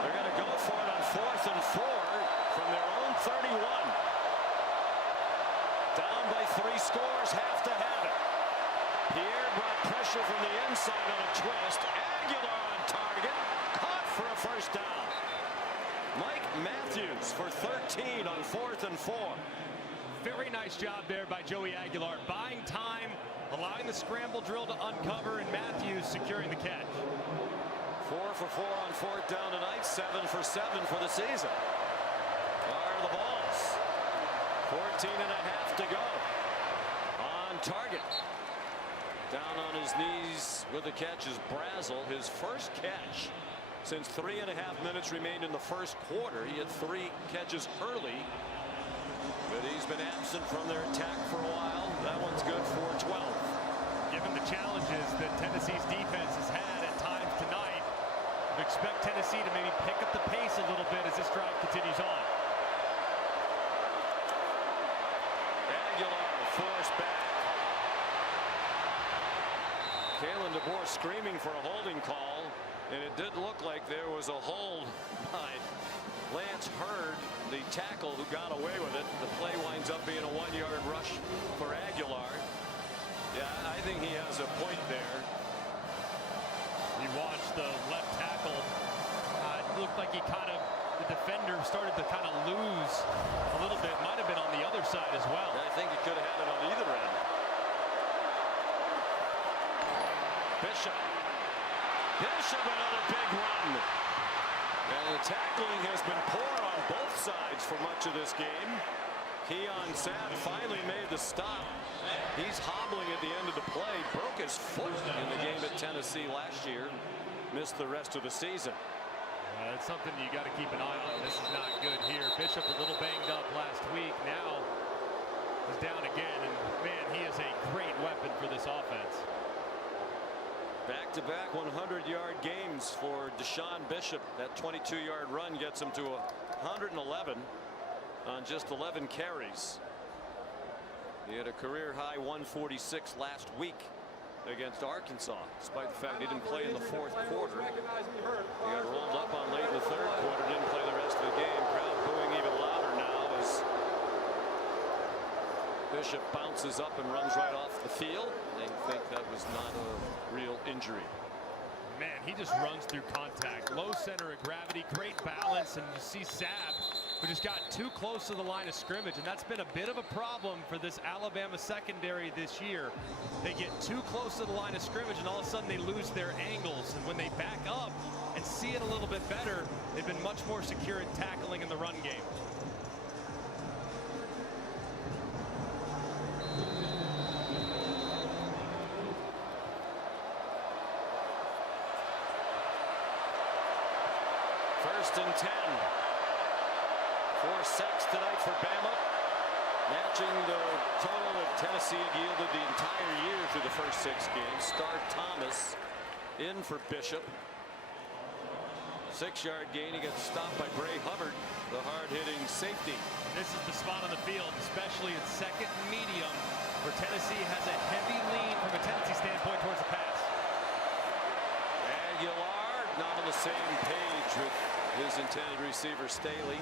They're going to go for it on 4th and 4 from their own 31. Down by 3 scores, have to have it. Pierre brought pressure from the inside on a twist. Aguilar on target, caught for a first down. Mike Matthews for 13 on 4th and 4. Very nice job there by Joey Aguilar, buying time, allowing the scramble drill to uncover, and Matthews securing the catch. 4 for 4 on 4th down tonight, 7 for 7 for the season. Are the balls. 14 and a half to go. On target. Down on his knees with the catch is Brazel, his first catch since 3.5 minutes remained in the first quarter. He had 3 catches early, but he's been absent from their attack for a while. That one's good for 12. Given the challenges that Tennessee's defense has had at times tonight, I expect Tennessee to maybe pick up the pace a little bit as this drive continues on. Aguilar forced back. Kalen DeBoer screaming for a holding call, and it did look like there was a hold by Lance Hurd, the tackle who got away with it. The play winds up being a 1-yard rush for Aguilar. Yeah, I think he has a point there. You watch the left tackle. It looked like he kind of the defender started to kind of lose a little bit. Might have been on the other side as well. I think he could have had it on either end. Bishop, another big run. And the tackling has been poor on both sides for much of this game. Keon Sapp finally made the stop. He's hobbling at the end of the play. Broke his foot in the game at Tennessee last year. Missed the rest of the season. It's something you got to keep an eye on. This is not good here. Bishop a little banged up last week. Now is down again. And man, he is a great weapon for this offense. Back-to-back 100-yard games for Deshaun Bishop. That 22-yard run gets him to 111 on just 11 carries. He had a career-high 146 last week against Arkansas, despite the fact he didn't play in the fourth quarter. He got rolled up on late in the third quarter, didn't play the rest of the game. Crowd booing even louder now as Bishop bounces up and runs right off the field. They think that was not a real injury. Man, he just runs through contact. Low center of gravity, great balance, and you see Sapp, who just got too close to the line of scrimmage, and that's been a bit of a problem for this Alabama secondary this year. They get too close to the line of scrimmage, and all of a sudden they lose their angles. And when they back up and see it a little bit better, they've been much more secure in tackling in the run game. First and 10. 4 sacks tonight for Bama, matching the total that Tennessee had yielded the entire year through the first 6 games. Star Thomas in for Bishop. 6-yard gain. He gets stopped by Bray Hubbard, the hard-hitting safety. This is the spot on the field, especially in second and medium, where Tennessee has a heavy lean from a tendency standpoint towards the pass. Aguilar not on the same page with his intended receiver, Staley.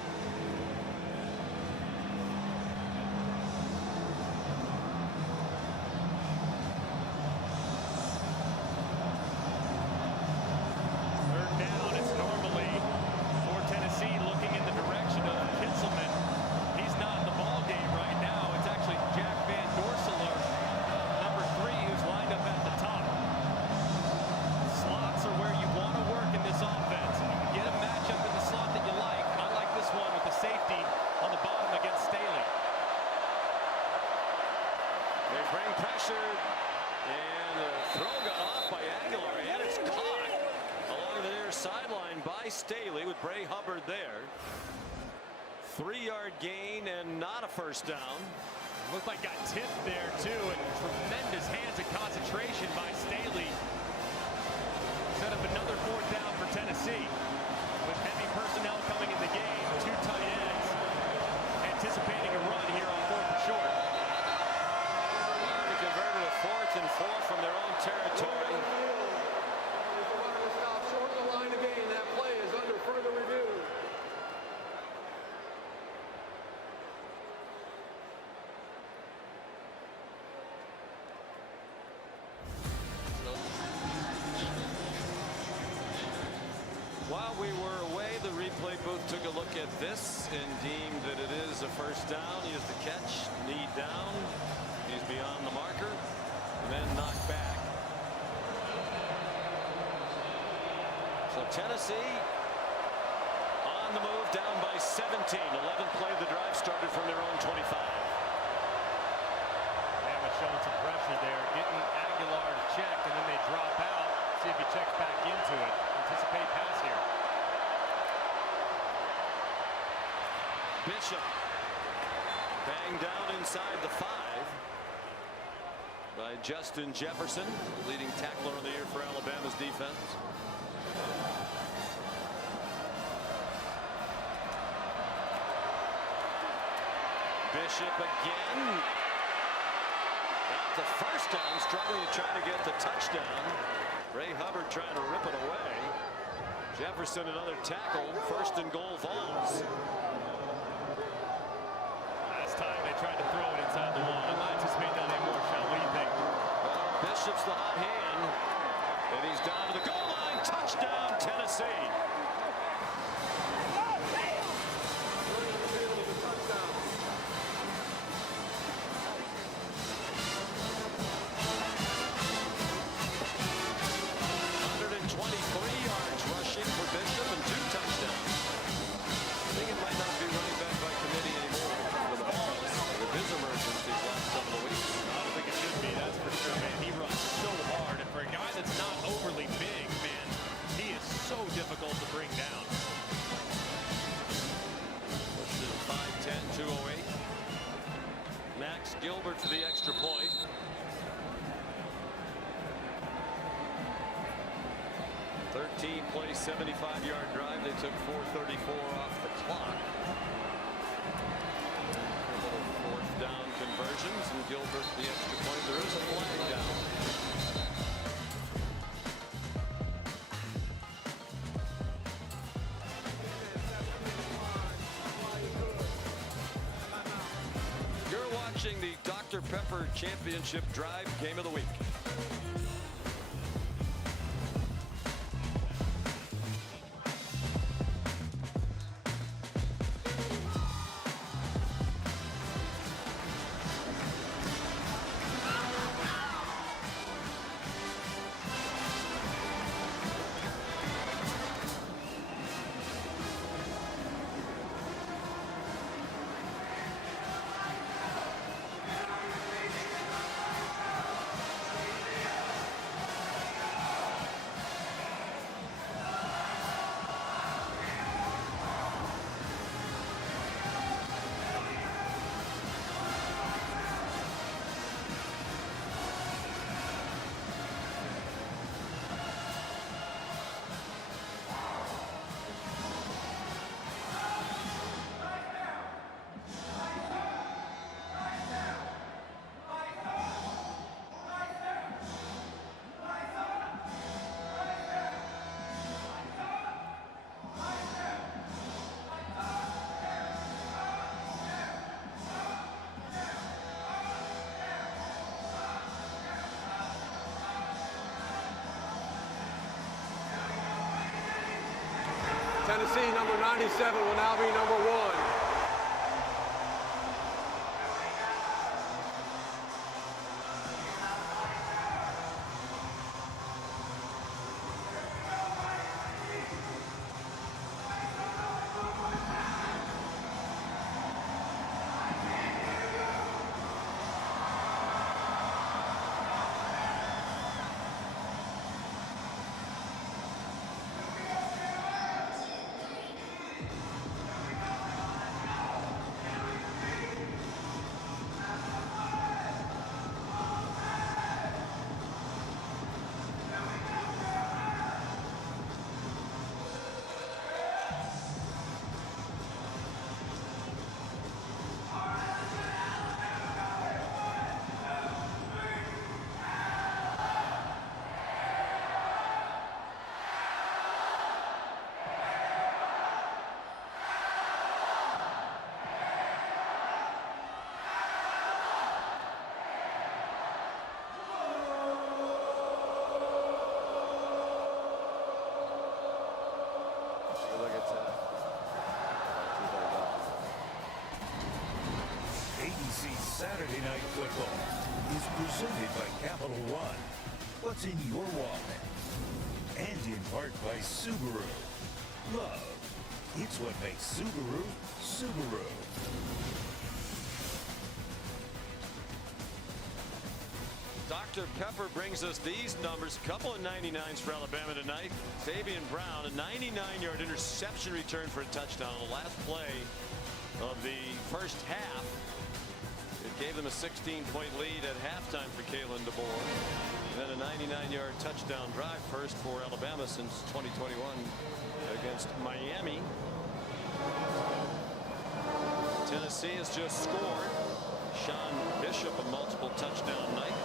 Staley with Bray Hubbard there. 3-yard gain and not a first down. Looked like got tipped there too, and tremendous hands and concentration by Staley. Set up another 4th down for Tennessee. With heavy personnel coming in the game, 2 tight ends anticipating a run here on 4th and short. They converted a 4th and 4 from their own territory. While we were away, the replay booth took a look at this and deemed that it is a first down. He has the catch, knee down. He's beyond the marker, and then knocked back. So Tennessee on the move, down by 17. 11th play of the drive started from their own 25. Bama showing some pressure there, getting Aguilar to check, and then they drop out. See if he checks back into it. Anticipate pass here. Bishop banged down inside the 5 by Justin Jefferson, leading tackler of the year for Alabama's defense. Bishop again. Got the first down, struggling to try to get the touchdown. Ray Hubbard trying to rip it away. Jefferson another tackle. 1st and goal Vols. Last time they tried to throw it inside the wall. I'm not anticipating that anymore, Sean. What do you think? Bishop's the hot hand. And he's down to the goal line. Touchdown, Tennessee. difficult to bring down. Puts it 5-10, 208. Max Gilbert for the extra point. Play 75-yard drive. They took 4:34 off the clock. A little fourth down conversions, and Gilbert the extra point. There is a flag down. You're watching the Dr. Pepper Championship Drive Game of the Week. Tennessee, number 97, will now be number 1. Saturday Night Football is presented by Capital One. What's in your wallet? And in part by Subaru. Love. It's what makes Subaru, Subaru. Dr. Pepper brings us these numbers. A couple of 99s for Alabama tonight. Fabian Brown, a 99-yard interception return for a touchdown on the last play of the first half. It gave them a 16-point lead at halftime for Kalen DeBoer. And then a 99-yard touchdown drive, first for Alabama since 2021 against Miami. Tennessee has just scored. Sean Bishop, a multiple touchdown night.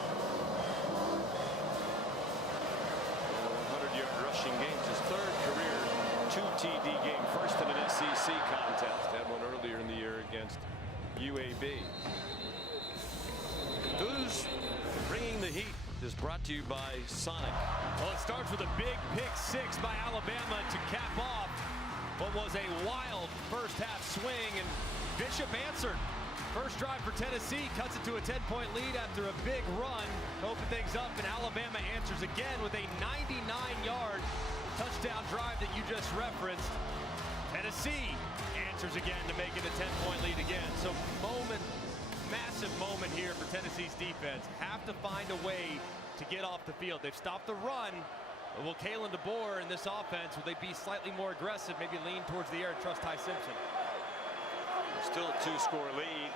And a 100-yard rushing game. It's his third career 2 TD game. First in an SEC contest. Had one earlier in the year against UAB. Who's bringing the heat is brought to you by Sonic. Well, it starts with a big pick six by Alabama to cap off what was a wild first half swing, and Bishop answered. First drive for Tennessee, cuts it to a 10-point lead after a big run to open things up, and Alabama answers again with a 99-yard touchdown drive that you just referenced. Tennessee answers again to make it a 10-point lead again. So massive moment here for Tennessee's defense. Have to find a way to get off the field. They've stopped the run, Will Kalen DeBoer in this offense, will they be slightly more aggressive, maybe lean towards the air and trust Ty Simpson? Still a 2-score lead,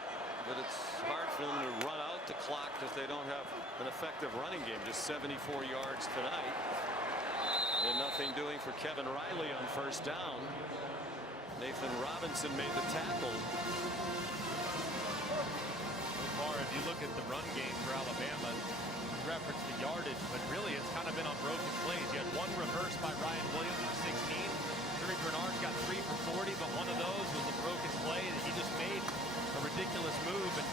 but it's hard for them to run out the clock because they don't have an effective running game. Just 74 yards tonight. And nothing doing for Kevin Riley on first down. Nathan Robinson made the tackle. So far, if you look at the run game for Alabama, reference the yardage, but really it's kind of been on broken plays. You had one reverse by Ryan Williams for 16. Terry Bernard got 3 for 40, but one of those was a broken play that he just made a ridiculous move and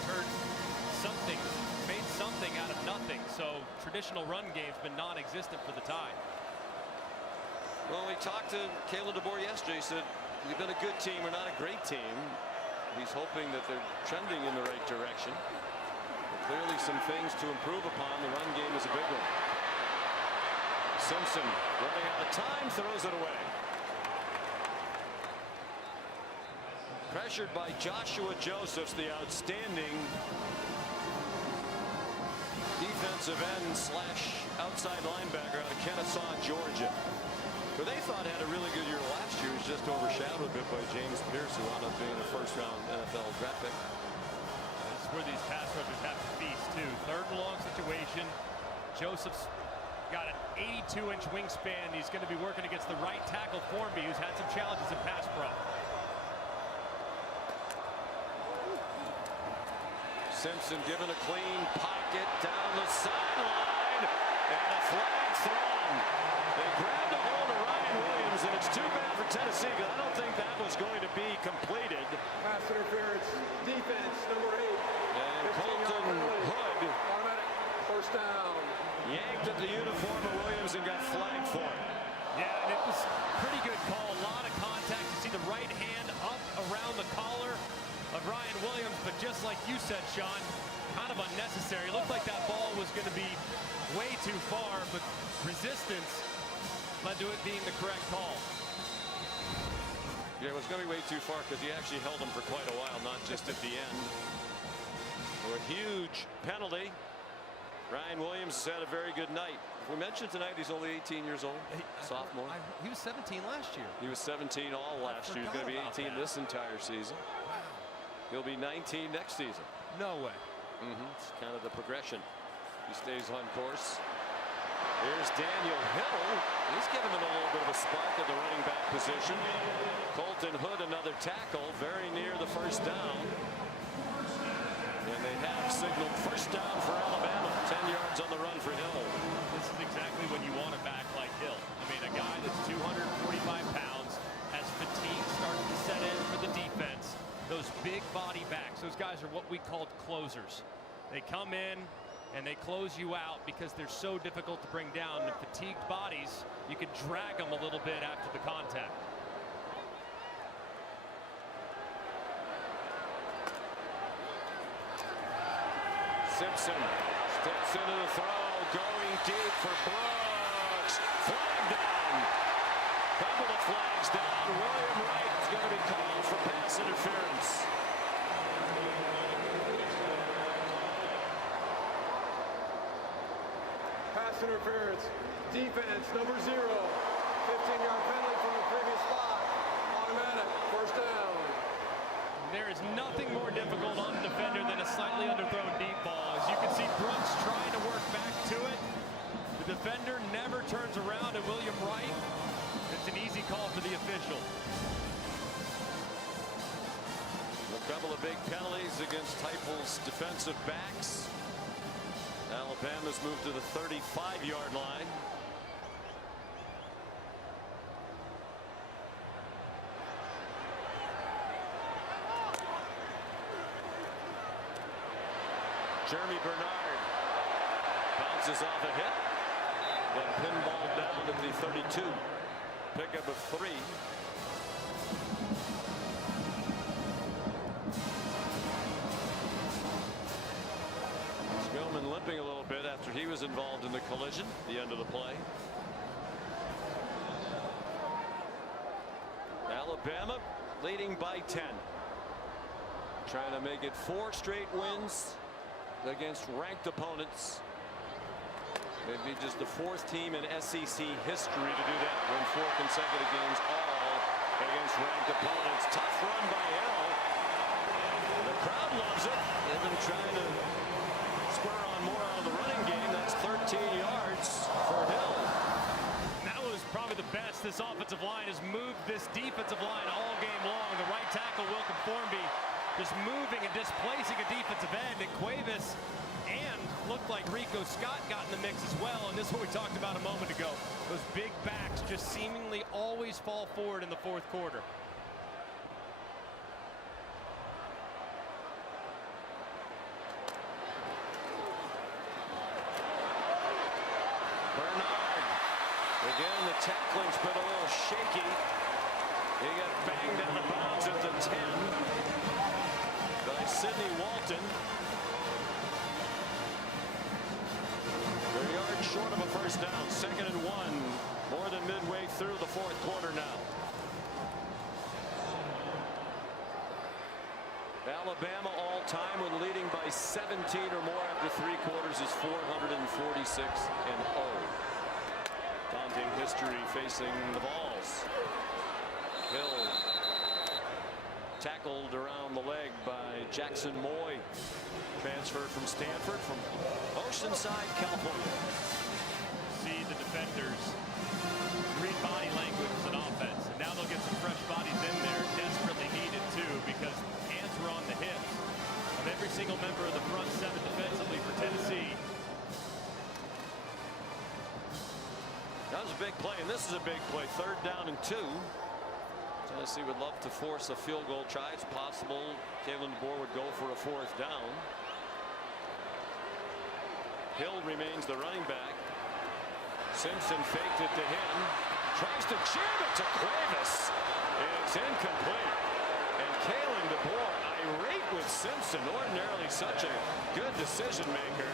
made something out of nothing. So traditional run game's been non-existent for the Tide. Well, we talked to Kalen DeBoer yesterday. He said, we've been a good team, we're not a great team. He's hoping that they're trending in the right direction. But clearly some things to improve upon. The run game is a big one. Simpson running out of time, throws it away. Pressured by Joshua Josephs, the outstanding defensive end / outside linebacker out of Kennesaw, Georgia. Who they thought had a really good year last year, was just overshadowed a bit by James Pierce, who wound up being a first-round NFL draft pick. This is where these pass rushers have to feast, too. 3rd and long situation. Joseph's got an 82-inch wingspan. He's going to be working against the right tackle, Formby, who's had some challenges in pass pro. Simpson given a clean pocket down the sideline, and a flag thrown. They grabbed a hold of Ryan Williams, and it's too bad for Tennessee because I don't think that was going to be completed. Pass interference, defense, number 8. And Colton Hood Automatic first down. yanked at the uniform of Williams and got flagged for it. Yeah, and it was a pretty good call. A lot of contact. You see the right hand up around the collar of Ryan Williams, but just like you said, Sean, kind of unnecessary. It looked like that ball was going to be way too far, but resistance led to it being the correct call. Yeah, it was going to be way too far because he actually held him for quite a while, not just at the end. For a huge penalty. Ryan Williams has had a very good night. We mentioned tonight he's only 18 years old, sophomore. He was 17 last year. He was 17 all last year. He's going to be 18 this entire season. He'll be 19 next season. No way. It's kind of the progression. He stays on course. Here's Daniel Hill. He's given them a little bit of a spark at the running back position. Colton Hood, another tackle, very near the first down. And they have signaled first down for Alabama. 10 yards on the run for Hill. This is exactly when you want a back like Hill. I mean, a guy that's 245 pounds, has fatigue starting to set in for the defense. Those big body backs, those guys are what we called closers. They come in and they close you out because they're so difficult to bring down. The fatigued bodies, you can drag them a little bit after the contact. Simpson steps into the throw, going deep for Brooks. Flag down. Couple of flags down. William Wright is going to be called for pass interference. Pass interference, defense, number 0. 15-yard penalty from the previous spot. Automatic first down. There is nothing more difficult on a defender than a slightly underthrown deep ball. As you can see, Brooks trying to work back to it. The defender never turns around, and William Wright, it's an easy call for the official. A couple of big penalties against Heupel's defensive backs. Alabama's moved to the 35-yard line. Jeremy Bernard bounces off a hit, but pinballed down at the 32. Pickup of 3. Spillman limping a little bit after he was involved in the collision at the end of the play. Alabama leading by 10. Trying to make it 4 straight wins against ranked opponents. Maybe just the 4th team in SEC history to do that. Win 4 consecutive games, all against ranked opponents. Tough run by Yall. The crowd loves it. They've been trying to spur on more out of the running game. That's 13 yards for Hill. That was probably the best this offensive line has moved this defensive line all game long. The right tackle, Wilkin Formby, just moving and displacing a defensive end. And Cuevas and looked like Rico Scott got in the mix as well. And this is what we talked about a moment ago. Those big backs just seemingly always fall forward in the 4th quarter. Bernard. Again, the tackling's been a little shaky. He got banged out of bounds at the 10 by Sidney Walton. They're a yard short of a first down. 2nd and 1. More than midway through the 4th quarter now. Alabama all-time when leading by 17 or more after 3 quarters is 446-0. Daunting history facing the Vols. Hill tackled around the leg by Jackson Moy. Transferred from Stanford from Oceanside, California. See the defenders read body language and offense, and now they'll get some fresh bodies in there, desperately needed too, because hands were on the hips of every single member of the front 7 defensively for Tennessee. That was a big play, and this is a big play. 3rd down and 2. Tennessee would love to force a field goal try. It's possible Kalen DeBoer would go for a 4th down. Hill remains the running back. Simpson faked it to him. Tries to jam it to Cuevas. It's incomplete. And Kalen DeBoer irate with Simpson. Ordinarily such a good decision maker.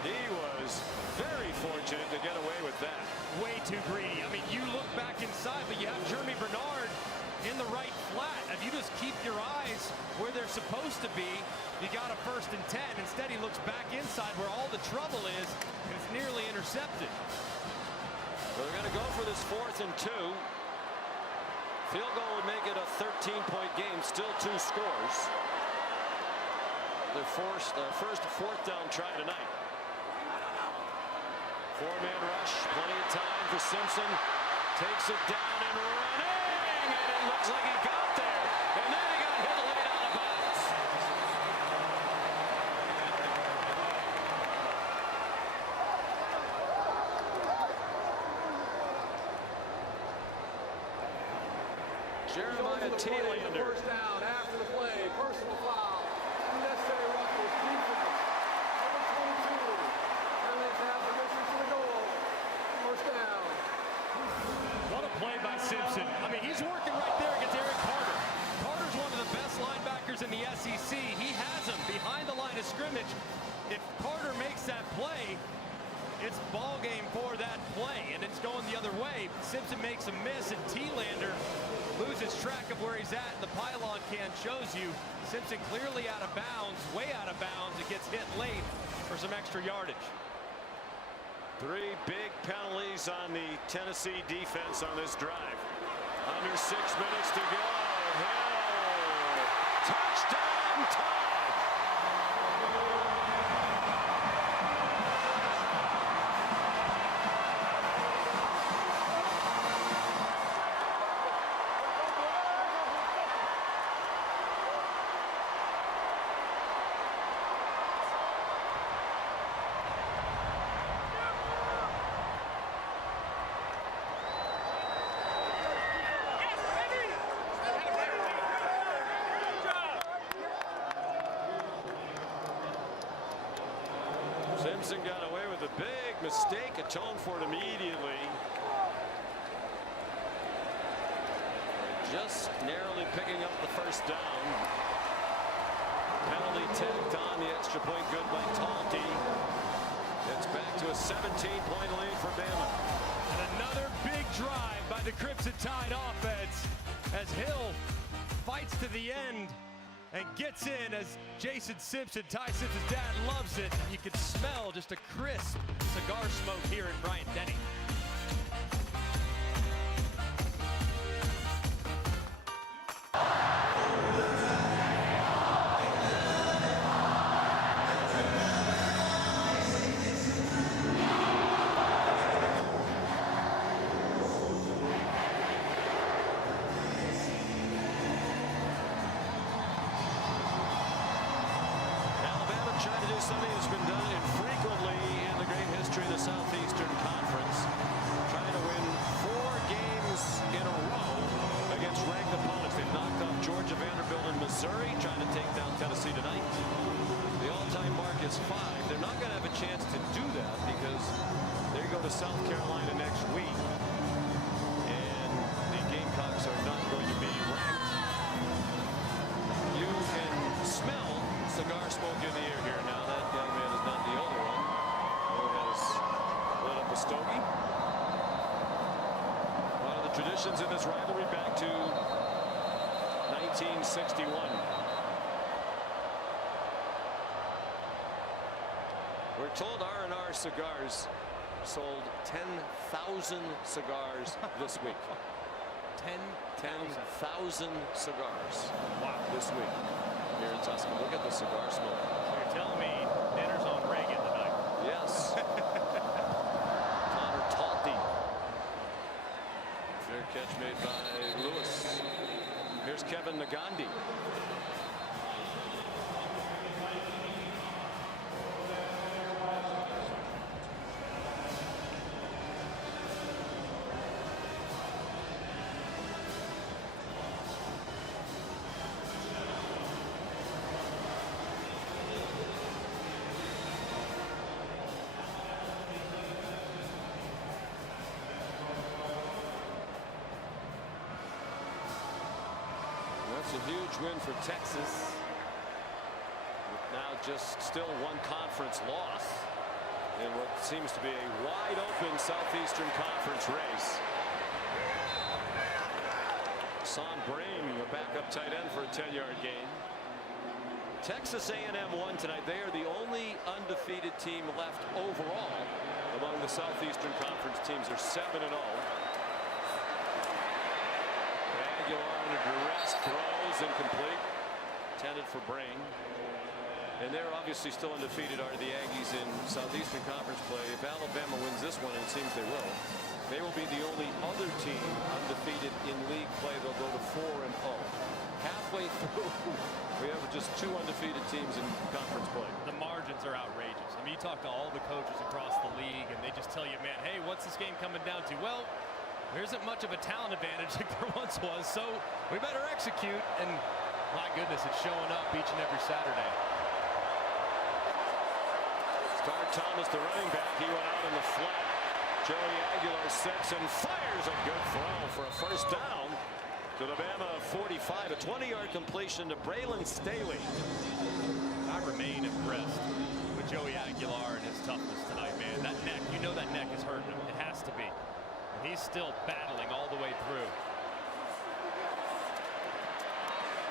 He was very fortunate to get away with that. Way too greedy. I mean, you look back inside, but you have Jeremy Bernard in the right flat. If you just keep your eyes where they're supposed to be, you got a 1st and 10. Instead, he looks back inside where all the trouble is, and it's nearly intercepted. They're going to go for this 4th and 2. Field goal would make it a 13-point game. Still 2 scores. Their first 4th down try tonight. 4-man rush. Plenty of time for Simpson. Takes it down and running. And it looks like he got there. And then he got hit late out of bounds. Jeremiah T-Lander. First down after the play. Personal foul. Unnecessary roughness. Defense. Number 22. Penalties have permission to the goal. First down. What a play by Simpson. I mean, he's working right there against Eric Carter. Carter's one of the best linebackers in the SEC. He has him behind the line of scrimmage. If Carter makes that play, it's ball game for that play, and it's going the other way. Simpson makes a miss, and T-Lander loses track of where he's at. The pylon can shows you Simpson clearly out of bounds, way out of bounds. It gets hit late for some extra yardage. 3 big penalties on the Tennessee defense on this drive. Under 6 minutes to go. Hill. Touchdown, Tide. Simpson got away with a big mistake, atoned for it immediately. Just narrowly picking up the first down. Penalty tagged on, the extra point good by Talty. It's back to a 17-point lead for Bama. And another big drive by the Crimson Tide offense as Hill fights to the end and gets in as Jason Simpson, Ty Simpson's dad, loves it. You can smell just a crisp cigar smoke here in Bryant-Denny. Trying to do something that's been done infrequently in the great history of the Southeastern Conference. Trying to win 4 games in a row against ranked opponents. They've knocked off Georgia, Vanderbilt, and Missouri, trying to take down Tennessee tonight. The all-time mark is 5. They're not going to have a chance to do that because they go to South Carolina next week. And the Gamecocks are not going to be ranked. You can smell cigar smoke in the air here. Now that young man is not the only one who has lit up a stogie. One of the traditions in this rivalry back to 1961. We're told R&R Cigars sold 10,000 cigars this week. 10,000 cigars. Wow, this week. Here in Tuscany. Look at the cigar smoke. So you're telling me dinner's on Reagan tonight? Yes. Connor Talty. Fair catch made by Lewis. Here's Kevin Nagandi. That's a huge win for Texas. Now just still 1 conference loss in what seems to be a wide open Southeastern Conference race. Son Brame, a backup tight end for a 10-yard gain. Texas A&M won tonight. They are the only undefeated team left overall among the Southeastern Conference teams. They're 7-0. Aguilar under duress, throws incomplete, intended for Brain. And they're obviously still undefeated, are the Aggies in Southeastern Conference play. If Alabama wins this one, and it seems they will be the only other team undefeated in league play. They'll go to 4-0. Halfway through, we have just 2 undefeated teams in conference play. The margins are outrageous. I mean, you talk to all the coaches across the league, and they just tell you, man, hey, what's this game coming down to? Well, there isn't much of a talent advantage like there once was, so we better execute. And my goodness, it's showing up each and every Saturday. Star Thomas, the running back, he went out in the flat. Joey Aguilar sets and fires a good throw for a first down to the Bama 45. A 20-yard completion to Braylon Staley. I remain impressed with Joey Aguilar and his toughness tonight, man. That neck, you know that neck is hurting him. It has to be. He's still battling all the way through.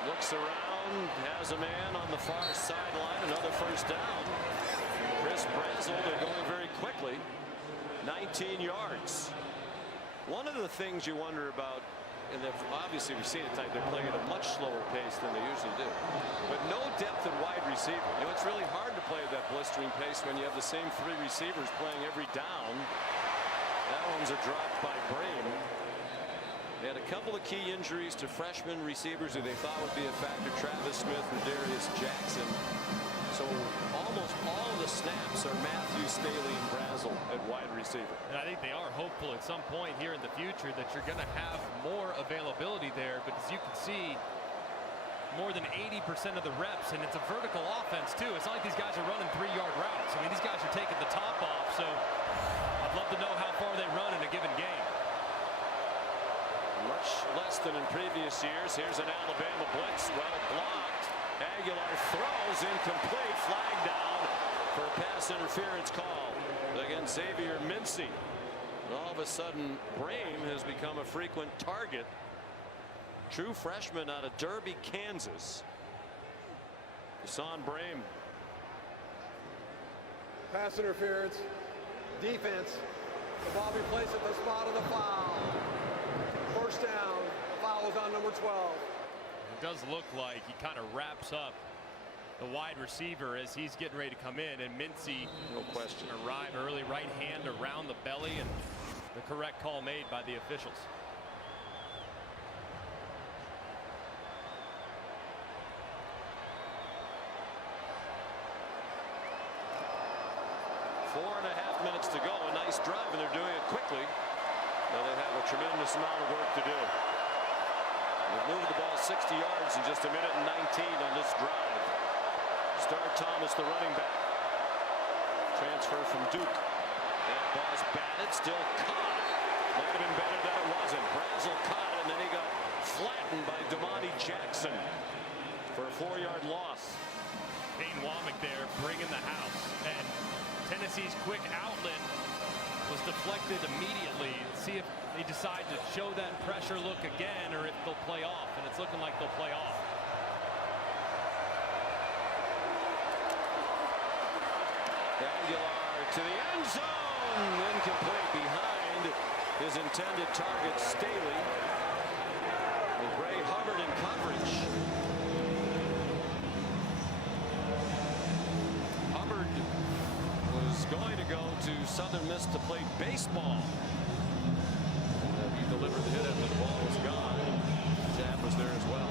Looks around, has a man on the far sideline. Another first down. Chris Brazel, they're going very quickly. 19 yards. One of the things you wonder about, and obviously we've seen it tonight, they're playing at a much slower pace than they usually do. But no depth at wide receiver. You know, it's really hard to play at that blistering pace when you have the same 3 receivers playing every down. That one's a drop by Brame. They had a couple of key injuries to freshman receivers who they thought would be a factor. Travis Smith and Darius Jackson. So almost all of the snaps are Matthew, Staley, and Brazel at wide receiver. And I think they are hopeful at some point here in the future that you're going to have more availability there. But as you can see, more than 80% of the reps, and it's a vertical offense too. It's not like these guys are running 3-yard routes. I mean, these guys are taking the top off. So I'd love to know how far they run in a given game. Much less than in previous years. Here's an Alabama blitz, well blocked. Aguilar throws, incomplete, flag down for a pass interference call against Xavier Mincy. And all of a sudden, Brame has become a frequent target. True freshman out of Derby, Kansas. Son Brame. Pass interference. Defense. The ball be placed at the spot of the foul. First down. The foul is on number 12. It does look like he kind of wraps up the wide receiver as he's getting ready to come in, and Mincy, no question, arrive early, right hand around the belly, and the correct call made by the officials. Four and a half minutes to go. A nice drive, and they're doing it quickly. Now they have a tremendous amount of work to do. They've moved the ball 60 yards in just a minute and 19 on this drive. Star Thomas, the running back. Transfer from Duke. That ball's batted, still caught. Might have been better than it wasn't. Brazel caught it, and then he got flattened by Damani Jackson for a 4-yard loss. Payne Womack there bringing the house, and Tennessee's quick outlet was deflected immediately. See if they decide to show that pressure look again, or if they'll play off, and it's looking like they'll play off. Aguilar to the end zone, incomplete behind his intended target Staley, with Ray Hubbard in coverage. Hubbard was going to go to Southern Miss to play baseball. He delivered the hit after the ball was gone. Jab was there as well.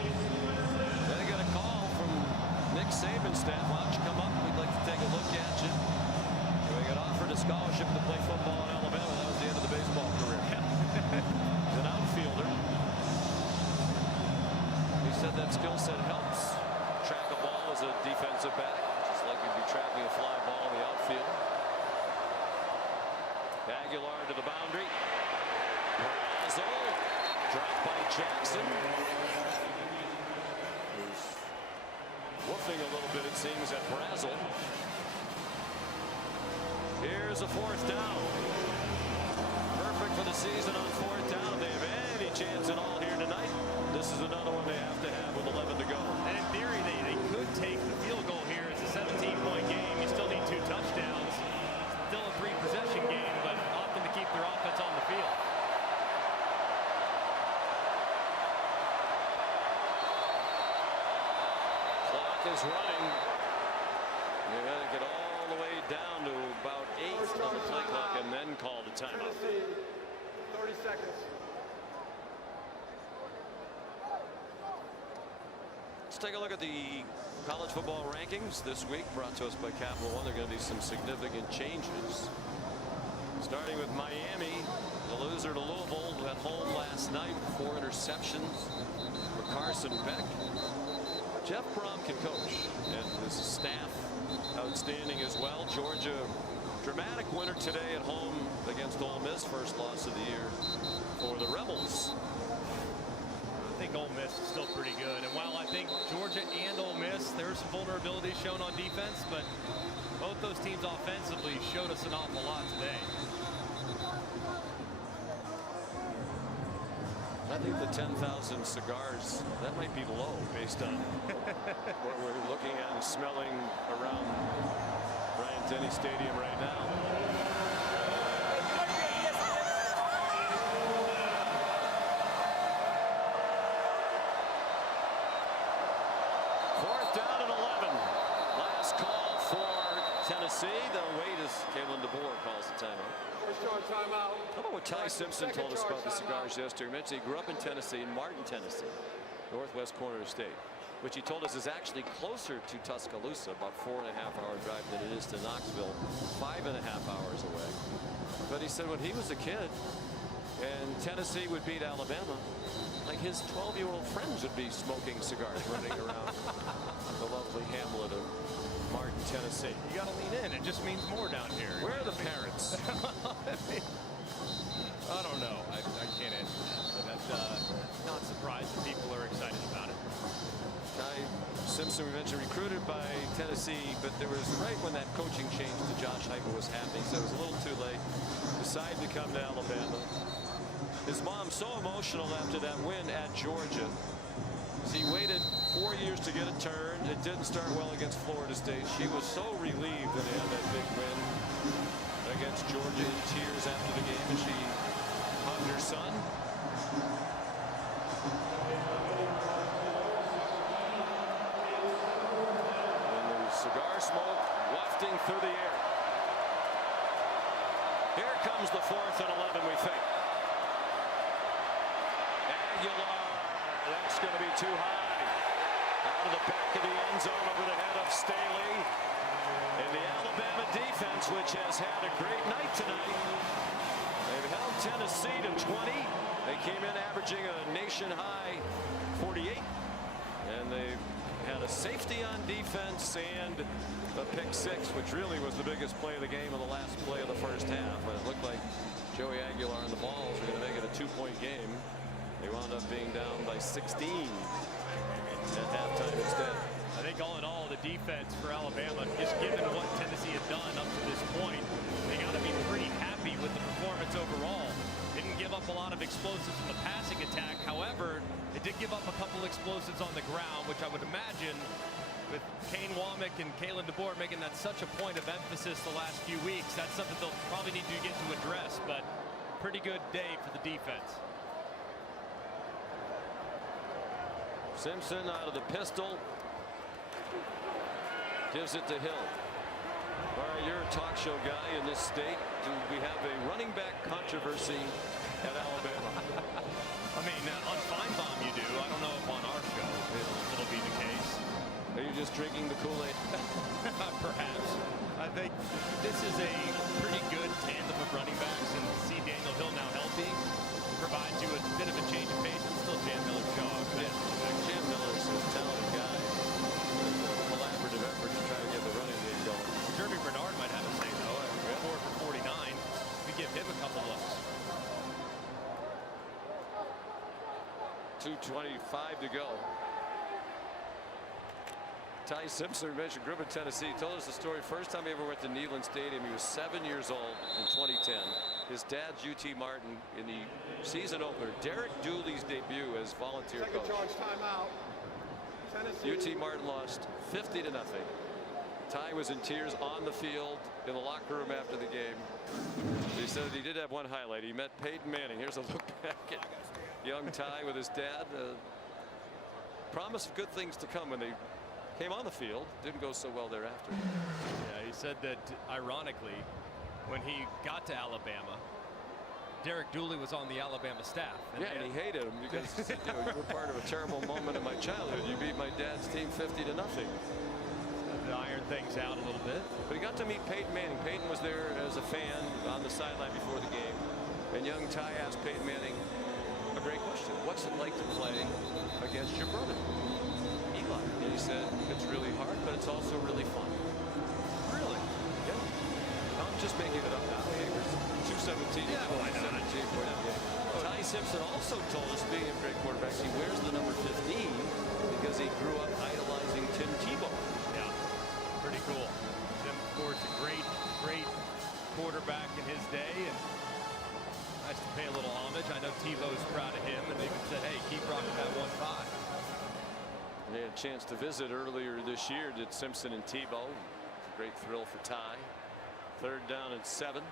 Then I got a call from Nick Saban's staff. Why don't you come up? We'd like to take a look at you. We got offered a scholarship to play football in Alabama. That was the end of the baseball career. He's an outfielder. He said that skill set helps track a ball as a defensive back, just like you'd be tracking a fly ball in the outfield. Aguilar to the boundary. Brazel dropped by Jackson. Who's woofing a little bit, it seems, at Brazel. Here's a 4th down. Perfect for the season on 4th down. They have any chance at all here tonight. This is another one they have to have with 11 to go. And in theory, they could take the field goal here. It's a 17-point game. You still need 2 touchdowns. Still a 3-possession game, but opting to keep their offense on the field. Clock is running. They're going to get all the way down to about 8 on the play clock and then call the timeout. 30 seconds. Let's take a look at the college football rankings this week, brought to us by Capital One. There are going to be some significant changes. Starting with Miami, the loser to Louisville at home last night. 4 interceptions for Carson Beck. Jeff Brom can coach, and his staff outstanding as well. Georgia, dramatic winner today at home against Ole Miss. First loss of the year for the Rebels. I think Ole Miss is still pretty good, and while I think Georgia and Ole Miss, there's some vulnerability shown on defense, but both those teams offensively showed us an awful lot today. I think the 10,000 cigars, that might be low based on what we're looking at and smelling around Bryant-Denny Stadium right now. Fourth down and 11. Last call for Tennessee. They'll wait as Kalen DeBoer calls the timeout. First yard timeout. How about what Ty Simpson told us about the cigars yesterday? He mentioned he grew up in Tennessee, in Martin, Tennessee, northwest corner of the state, which he told us is actually closer to Tuscaloosa, about 4.5-hour drive than it is to Knoxville, 5.5 hours away. But he said when he was a kid and Tennessee would beat Alabama, like his 12-year-old friends would be smoking cigars running around the lovely hamlet of Martin, Tennessee. You got to lean in. It just means more down here. Where are the parents? I don't know. I can't answer that. But that's not surprised that people are excited about it. Ty Simpson, we mentioned, recruited by Tennessee, but there was right when that coaching change to Josh Heupel was happening, so it was a little too late. Decided to come to Alabama. His mom so emotional after that win at Georgia. He waited 4 years to get a turn. It didn't start well against Florida State. She was so relieved that they had that big win against Georgia, in tears after the game as she hugged her son. And the cigar smoke wafting through the air. Here comes the 4th and 11, we think. Aguilar, that's going to be too high. Out of the back of the end zone over the head of Staley. And the Alabama defense, which has had a great night tonight. They've held Tennessee to 20. They came in averaging a nation-high 48. And they had a safety on defense and a pick 6, which really was the biggest play of the game, of the last play of the first half. But it looked like Joey Aguilar and the Balls were going to make it a 2-point game. They wound up being down by 16 at halftime instead. I think all in all, the defense for Alabama, just given what Tennessee had done up to this point, they got to be pretty happy with the performance overall. Didn't give up a lot of explosives in the passing attack. However, it did give up a couple explosives on the ground, which I would imagine with Kane Womack and Kalen DeBoer making that such a point of emphasis the last few weeks, that's something they'll probably need to get to address. But pretty good day for the defense. Simpson out of the pistol. Gives it to Hill. All right, you're a talk show guy in this state. Do we have a running back controversy at Alabama? I mean, on Feinbaum you do. I don't know if on our show it'll be the case. Are you just drinking the Kool-Aid? Perhaps. I think this is a pretty good tandem of running backs, and to see Daniel Hill now healthy provides you a bit of a change of pace. It's still Jan Miller's job. Yeah, Jan Miller's a talented guy. Collaborative effort to try to get the running game going. Jeremy Bernard might have a say, though. 4 for 49. We give him a couple looks. 2:25 to go. Ty Simpson, mentioned Griffin, Tennessee, told us the story. First time he ever went to Neyland Stadium, he was 7 years old in 2010. His dad's UT Martin in the season opener. Derek Dooley's debut as volunteer coach. Second charge timeout. Tennessee. UT Martin lost 50-0. Ty was in tears on the field in the locker room after the game. He said he did have one highlight. He met Peyton Manning. Here's a look back at young Ty with his dad. Promise of good things to come when they came on the field. Didn't go so well thereafter. Yeah, he said that ironically, when he got to Alabama, Derek Dooley was on the Alabama staff. And and he hated him because you were part of a terrible moment in my childhood. You beat my dad's team 50-0. To iron things out a little bit. But he got to meet Peyton Manning. Peyton was there as a fan on the sideline before the game. And young Ty asked Peyton Manning a great question. What's it like to play against your brother, Eli? And he said, it's really hard, but it's also really fun. Really? Yeah. I'm just making it up now. 217. Yeah, why not? 17 point game. Ty Simpson also told us, speaking of great quarterbacks, he wears the number 15 because he grew up idolizing Tim Tebow. Yeah, pretty cool. Tim, of course, a great quarterback in his day, and nice to pay a little homage. I know Tebow's proud of him, and they even said, hey, keep rocking that 1-5. They had a chance to visit earlier this year, did Simpson and Tebow. A great thrill for Ty. 3rd down and 7.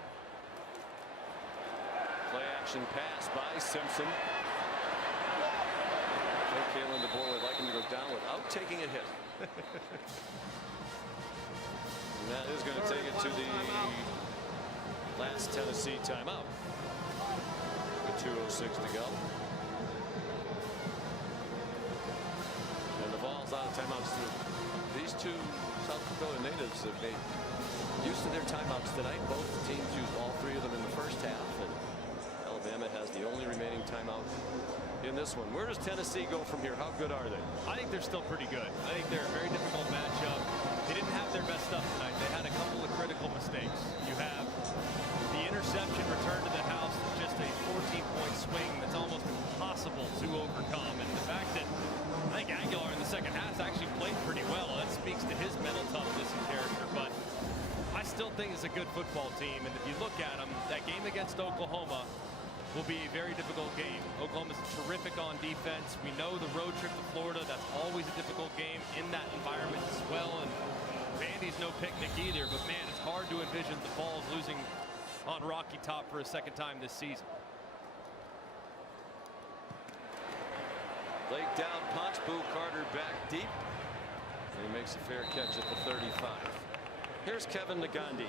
Play action pass by Simpson. I think Kalen DeBoer would like him to go down without taking a hit. And that is going to take it to the last Tennessee timeout. With 2:06 to go. And the ball's out of timeouts. These two South Dakota natives have made use of their timeouts tonight. Both teams used all 3 of them in the first half. And Alabama has the only remaining timeout in this one. Where does Tennessee go from here? How good are they? I think they're still pretty good. I think they're a very difficult matchup. They didn't have their best stuff tonight. They had a couple of critical mistakes. You have the interception return to the house, just a 14-point swing that's almost impossible to overcome. And the fact that I think Aguilar in the second half actually played pretty well. That speaks to his mental toughness and character. But I still think it's a good football team. And if you look at them, that game against Oklahoma, will be a very difficult game. Oklahoma's terrific on defense. We know the road trip to Florida, that's always a difficult game in that environment as well. And Vandy's no picnic either, but man, it's hard to envision the Vols losing on Rocky Top for a second time this season. Lake down punch, Boo Carter back deep. And he makes a fair catch at the 35. Here's Kevin Nagandi.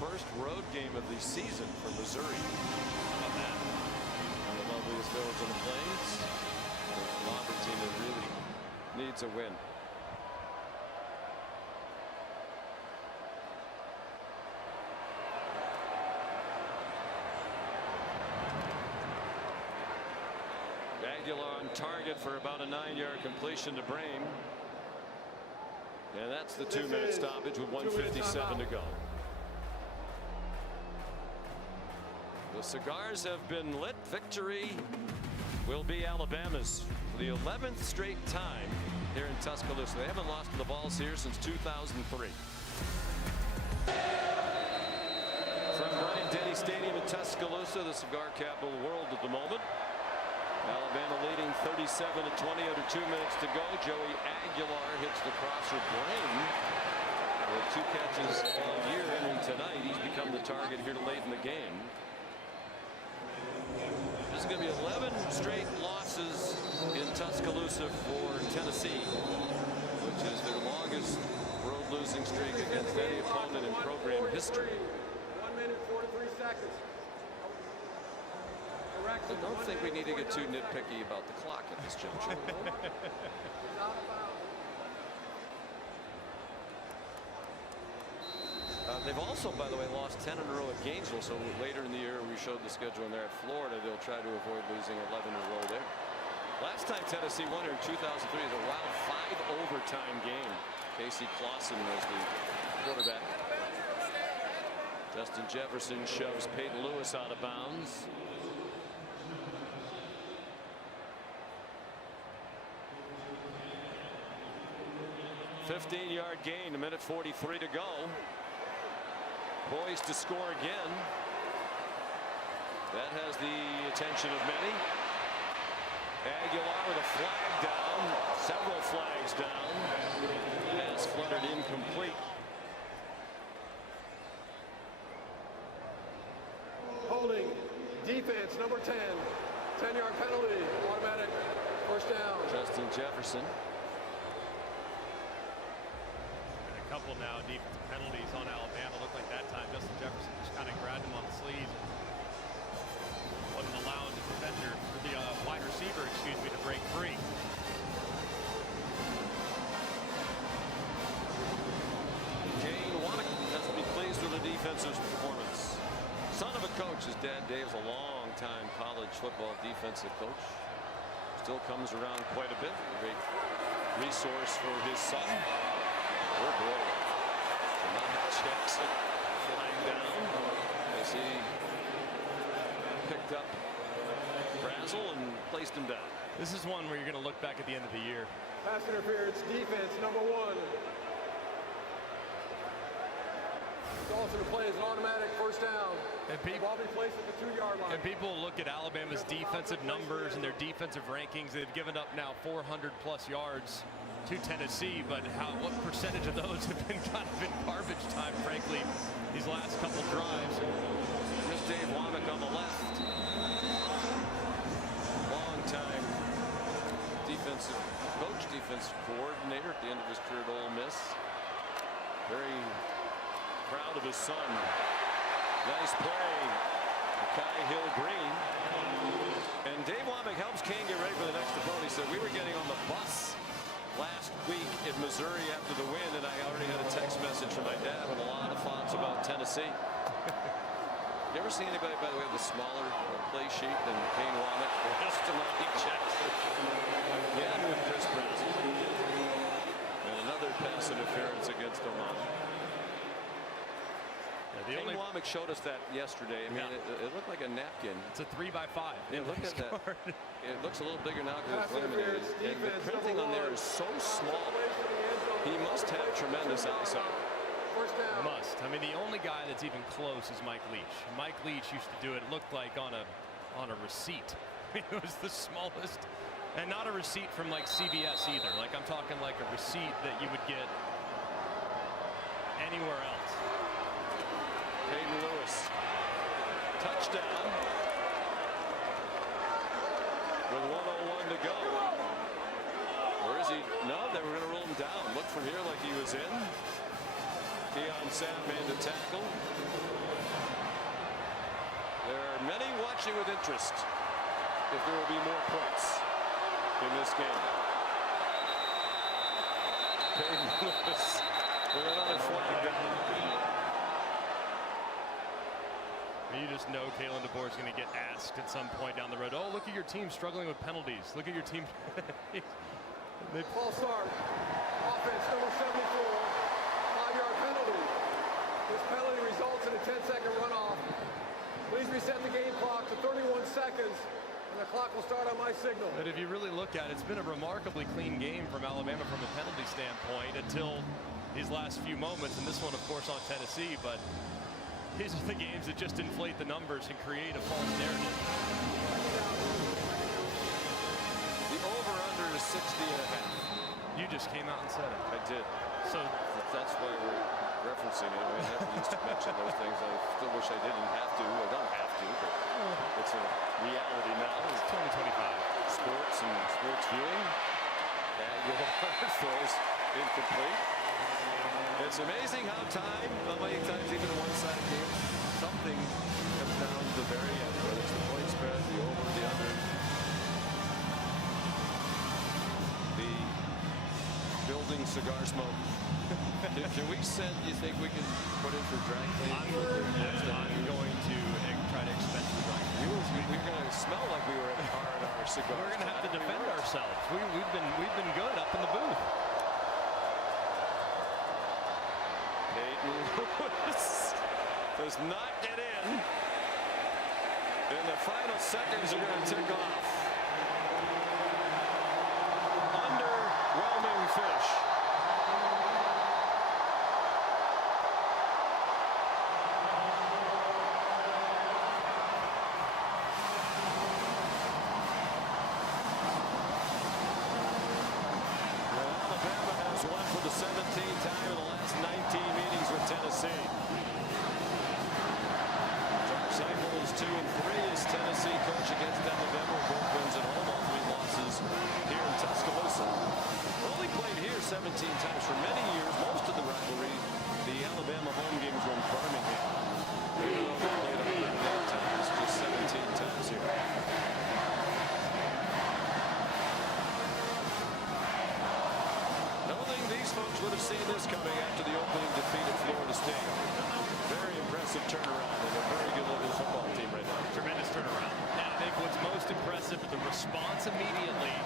First road game of the season for Missouri. How about that? One of the loveliest village on the plains. The Lombard team that really needs a win. Aguilar on target for about a 9-yard completion to Brame. And that's the 2-minute stoppage with 1:57 to go. The cigars have been lit. Victory will be Alabama's for the 11th straight time here in Tuscaloosa. They haven't lost to the Vols here since 2003. From Bryant-Denny Stadium in Tuscaloosa, the cigar capital of the world at the moment. Alabama leading 37-20 under 2 minutes to go. Joey Aguilar hits the crosser Brame. With 2 catches all year entering tonight, he's become the target here late in the game. This is going to be 11 straight losses in Tuscaloosa for Tennessee, which is their longest road losing streak against any opponent in program history. 1 minute 43 seconds. I don't think we need to get too nitpicky about the clock at this juncture. They've also, by the way, lost 10 in a row at Gainesville. So later in the year, we showed the schedule, and they're at Florida. They'll try to avoid losing 11 in a row there. Last time Tennessee won here in 2003 is a wild 5 overtime game. Casey Clausen was the quarterback. Justin Jefferson shoves Peyton Lewis out of bounds. $15-yard gain, 1:43 to go. Poised to score again. That has the attention of many. Aguilar with a flag down. Several flags down. Pass fluttered incomplete. Holding defense number 10. 10-yard penalty. Automatic first down. Justin Jefferson. Couple now defensive penalties on Alabama. Looked like that time Justin Jefferson just kind of grabbed him on the sleeve. Wasn't allowing the defender, or the wide receiver, excuse me, to break free. Jane Wannick has to be pleased with the defensive performance. Son of a coach, his dad Dave's a long-time college football defensive coach. Still comes around quite a bit. A great resource for his son. Oh boy. Jackson flying down as he picked up Brazel and placed him down. This is one where you're going to look back at the end of the year. Pass interference defense number 1. Dalton to play is an automatic first down. And people, ball be placed at the 2-yard line. and people look at Alabama's defensive numbers and their defensive rankings. They've given up now 400+ yards to Tennessee, but what percentage of those have been kind of in garbage time, frankly, these last couple drives. Here's Dave Womack on the left. Long-time defensive coach, defensive coordinator at the end of his career at Ole Miss. Very proud of his son. Nice play. Kai Hill Green. And Dave Womack helps Kane get ready for the next opponent. He said, we were getting on the bus last week in Missouri after the win, and I already had a text message from my dad with a lot of thoughts about Tennessee. You ever see anybody, by the way, with a smaller play sheet than Kane Womack or Mike Jackson? Yeah, with Chris Brazel. And another pass pass interference against Oman. The only Womack showed us that yesterday. I mean, it looked like a napkin. It's a 3-by-5. Yeah, look at that. It looks a little bigger now because it's laminated. And the printing on there is so small. He must have tremendous eyesight. Must. I mean, the only guy that's even close is Mike Leach. Mike Leach used to do it. It looked like on a receipt. It was the smallest, and not a receipt from like CBS either. Like I'm talking like a receipt that you would get anywhere else. Peyton Lewis, touchdown with 1:01 to go. Where is he? No, they were going to roll him down. Looked from here like he was in. Keon Sam made the tackle. There are many watching with interest if there will be more points in this game. Peyton Lewis with another flag down. You just know Kalen DeBoer is going to get asked at some point down the road. Oh, look at your team struggling with penalties. Look at your team. False start. Offense number 74. 5-yard penalty. This penalty results in a 10-second runoff. Please reset the game clock to 31 seconds, and the clock will start on my signal. But if you really look at it, it's been a remarkably clean game from Alabama from a penalty standpoint until these last few moments, and this one, of course, on Tennessee. But these are the games that just inflate the numbers and create a false narrative. The over-under is 60.5. You just came out and said it. I did. So that's why we're referencing it. I never used to mention those things. I still wish I didn't have to. I don't have to, but it's a reality now. It's 2025. Sports and sports viewing. And your throws incomplete. It's amazing how how many times even a one-sided game, something comes down to the very end, whether it's the point spread, the over, the under. The building cigar smoke. Can we send, you think we can put in for drag cleaning? I'm going to try to expense the drag cleaning. We're going to smell like we were at a bar at our cigar. We're going to have to defend ourselves. We've been good up in the booth. Peyton Lewis does not get in. And the final seconds are going to tick off. Underwhelming finish. Alabama has won for the 17th time in the last 19 meetings with Tennessee. Josh Heupel is 2-3 as Tennessee coach against Alabama. Both wins at home, all 3 losses here in Tuscaloosa. Only played here 17 times for many years. Most of the rivalry, the Alabama home games were in Birmingham. Even though they played 108 times, just 17 times here. These folks would have seen this coming after the opening defeat at Florida State. Very impressive turnaround and a very good looking football team right now. Tremendous turnaround. And I think what's most impressive is the response immediately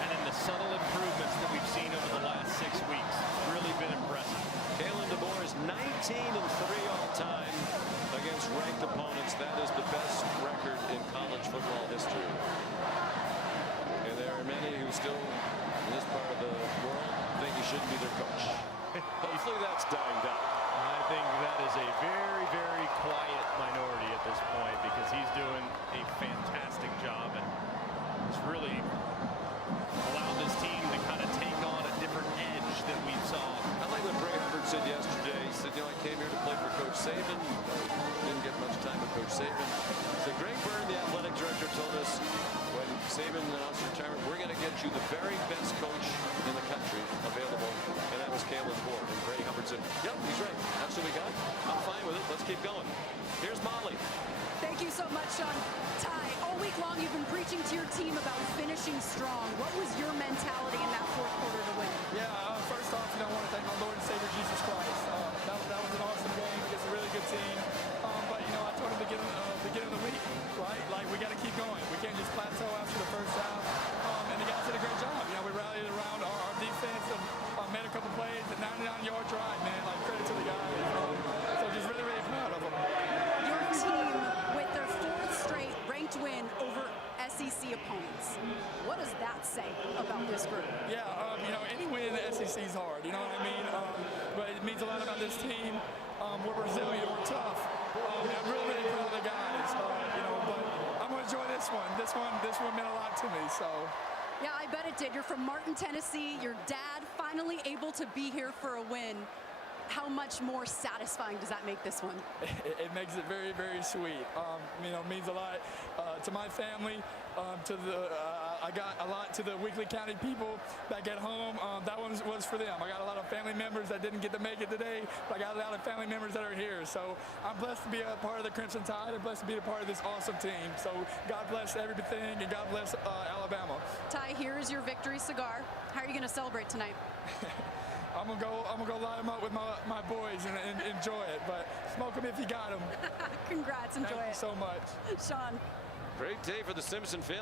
and then the subtle improvements that we've seen over the last 6 weeks. It's really been impressive. Kalen DeBoer is 19-3 all time against ranked opponents. That is the best record in college football history. And there are many who still, in this part of the world, think he shouldn't be their coach. Hopefully that's dying down. I think that is a very, very quiet minority at this point because he's doing a fantastic job and has really allowed this team to kind of take on a different edge that we saw. I like what Bray Hubbard said yesterday. He said, I came here to play for Coach Saban. Didn't get much time with Coach Saban. So Greg Byrne, the athletic director, told us when Saban announced retirement, we're going to get you the very best coach in the country available. And that was Kalen DeBoer. And Bray Hubbard said, yep, he's right. That's what we got. I'm fine with it. Let's keep going. Here's Molly. Thank you so much, Sean. Ty, all week long you've been preaching to your team about finishing strong. What was your mentality in that fourth quarter to win? Yeah, first off, I want to thank our Lord and Savior Jesus Christ. That was an awesome game against a really good team. But I told him to beginning of the week, right? Like we got to keep going. We can't just plateau after the first half. And the guys did a great job. We rallied around our defense and made a couple plays, and now this group. Yeah, you know, any win in the SEC is hard, you know what I mean? But it means a lot about this team. We're resilient, we're tough. I'm really, really proud of the guys, you know, but I'm going to enjoy this one. This one meant a lot to me, so. Yeah, I bet it did. You're from Martin, Tennessee. Your dad finally able to be here for a win. How much more satisfying does that make this one? It makes it very, very sweet. You know, it means a lot to my family. I got a lot to the Weakley County people back at home. That one was for them. I got a lot of family members that didn't get to make it today, but I got a lot of family members that are here. So I'm blessed to be a part of the Crimson Tide. I'm blessed to be a part of this awesome team. So God bless everything, and God bless Alabama. Ty, here is your victory cigar. How are you going to celebrate tonight? I'm gonna go light them up with my boys and enjoy it. But smoke them if you got them. Congrats, enjoy it. Thank you so much. Sean. Great day for the Simpson family.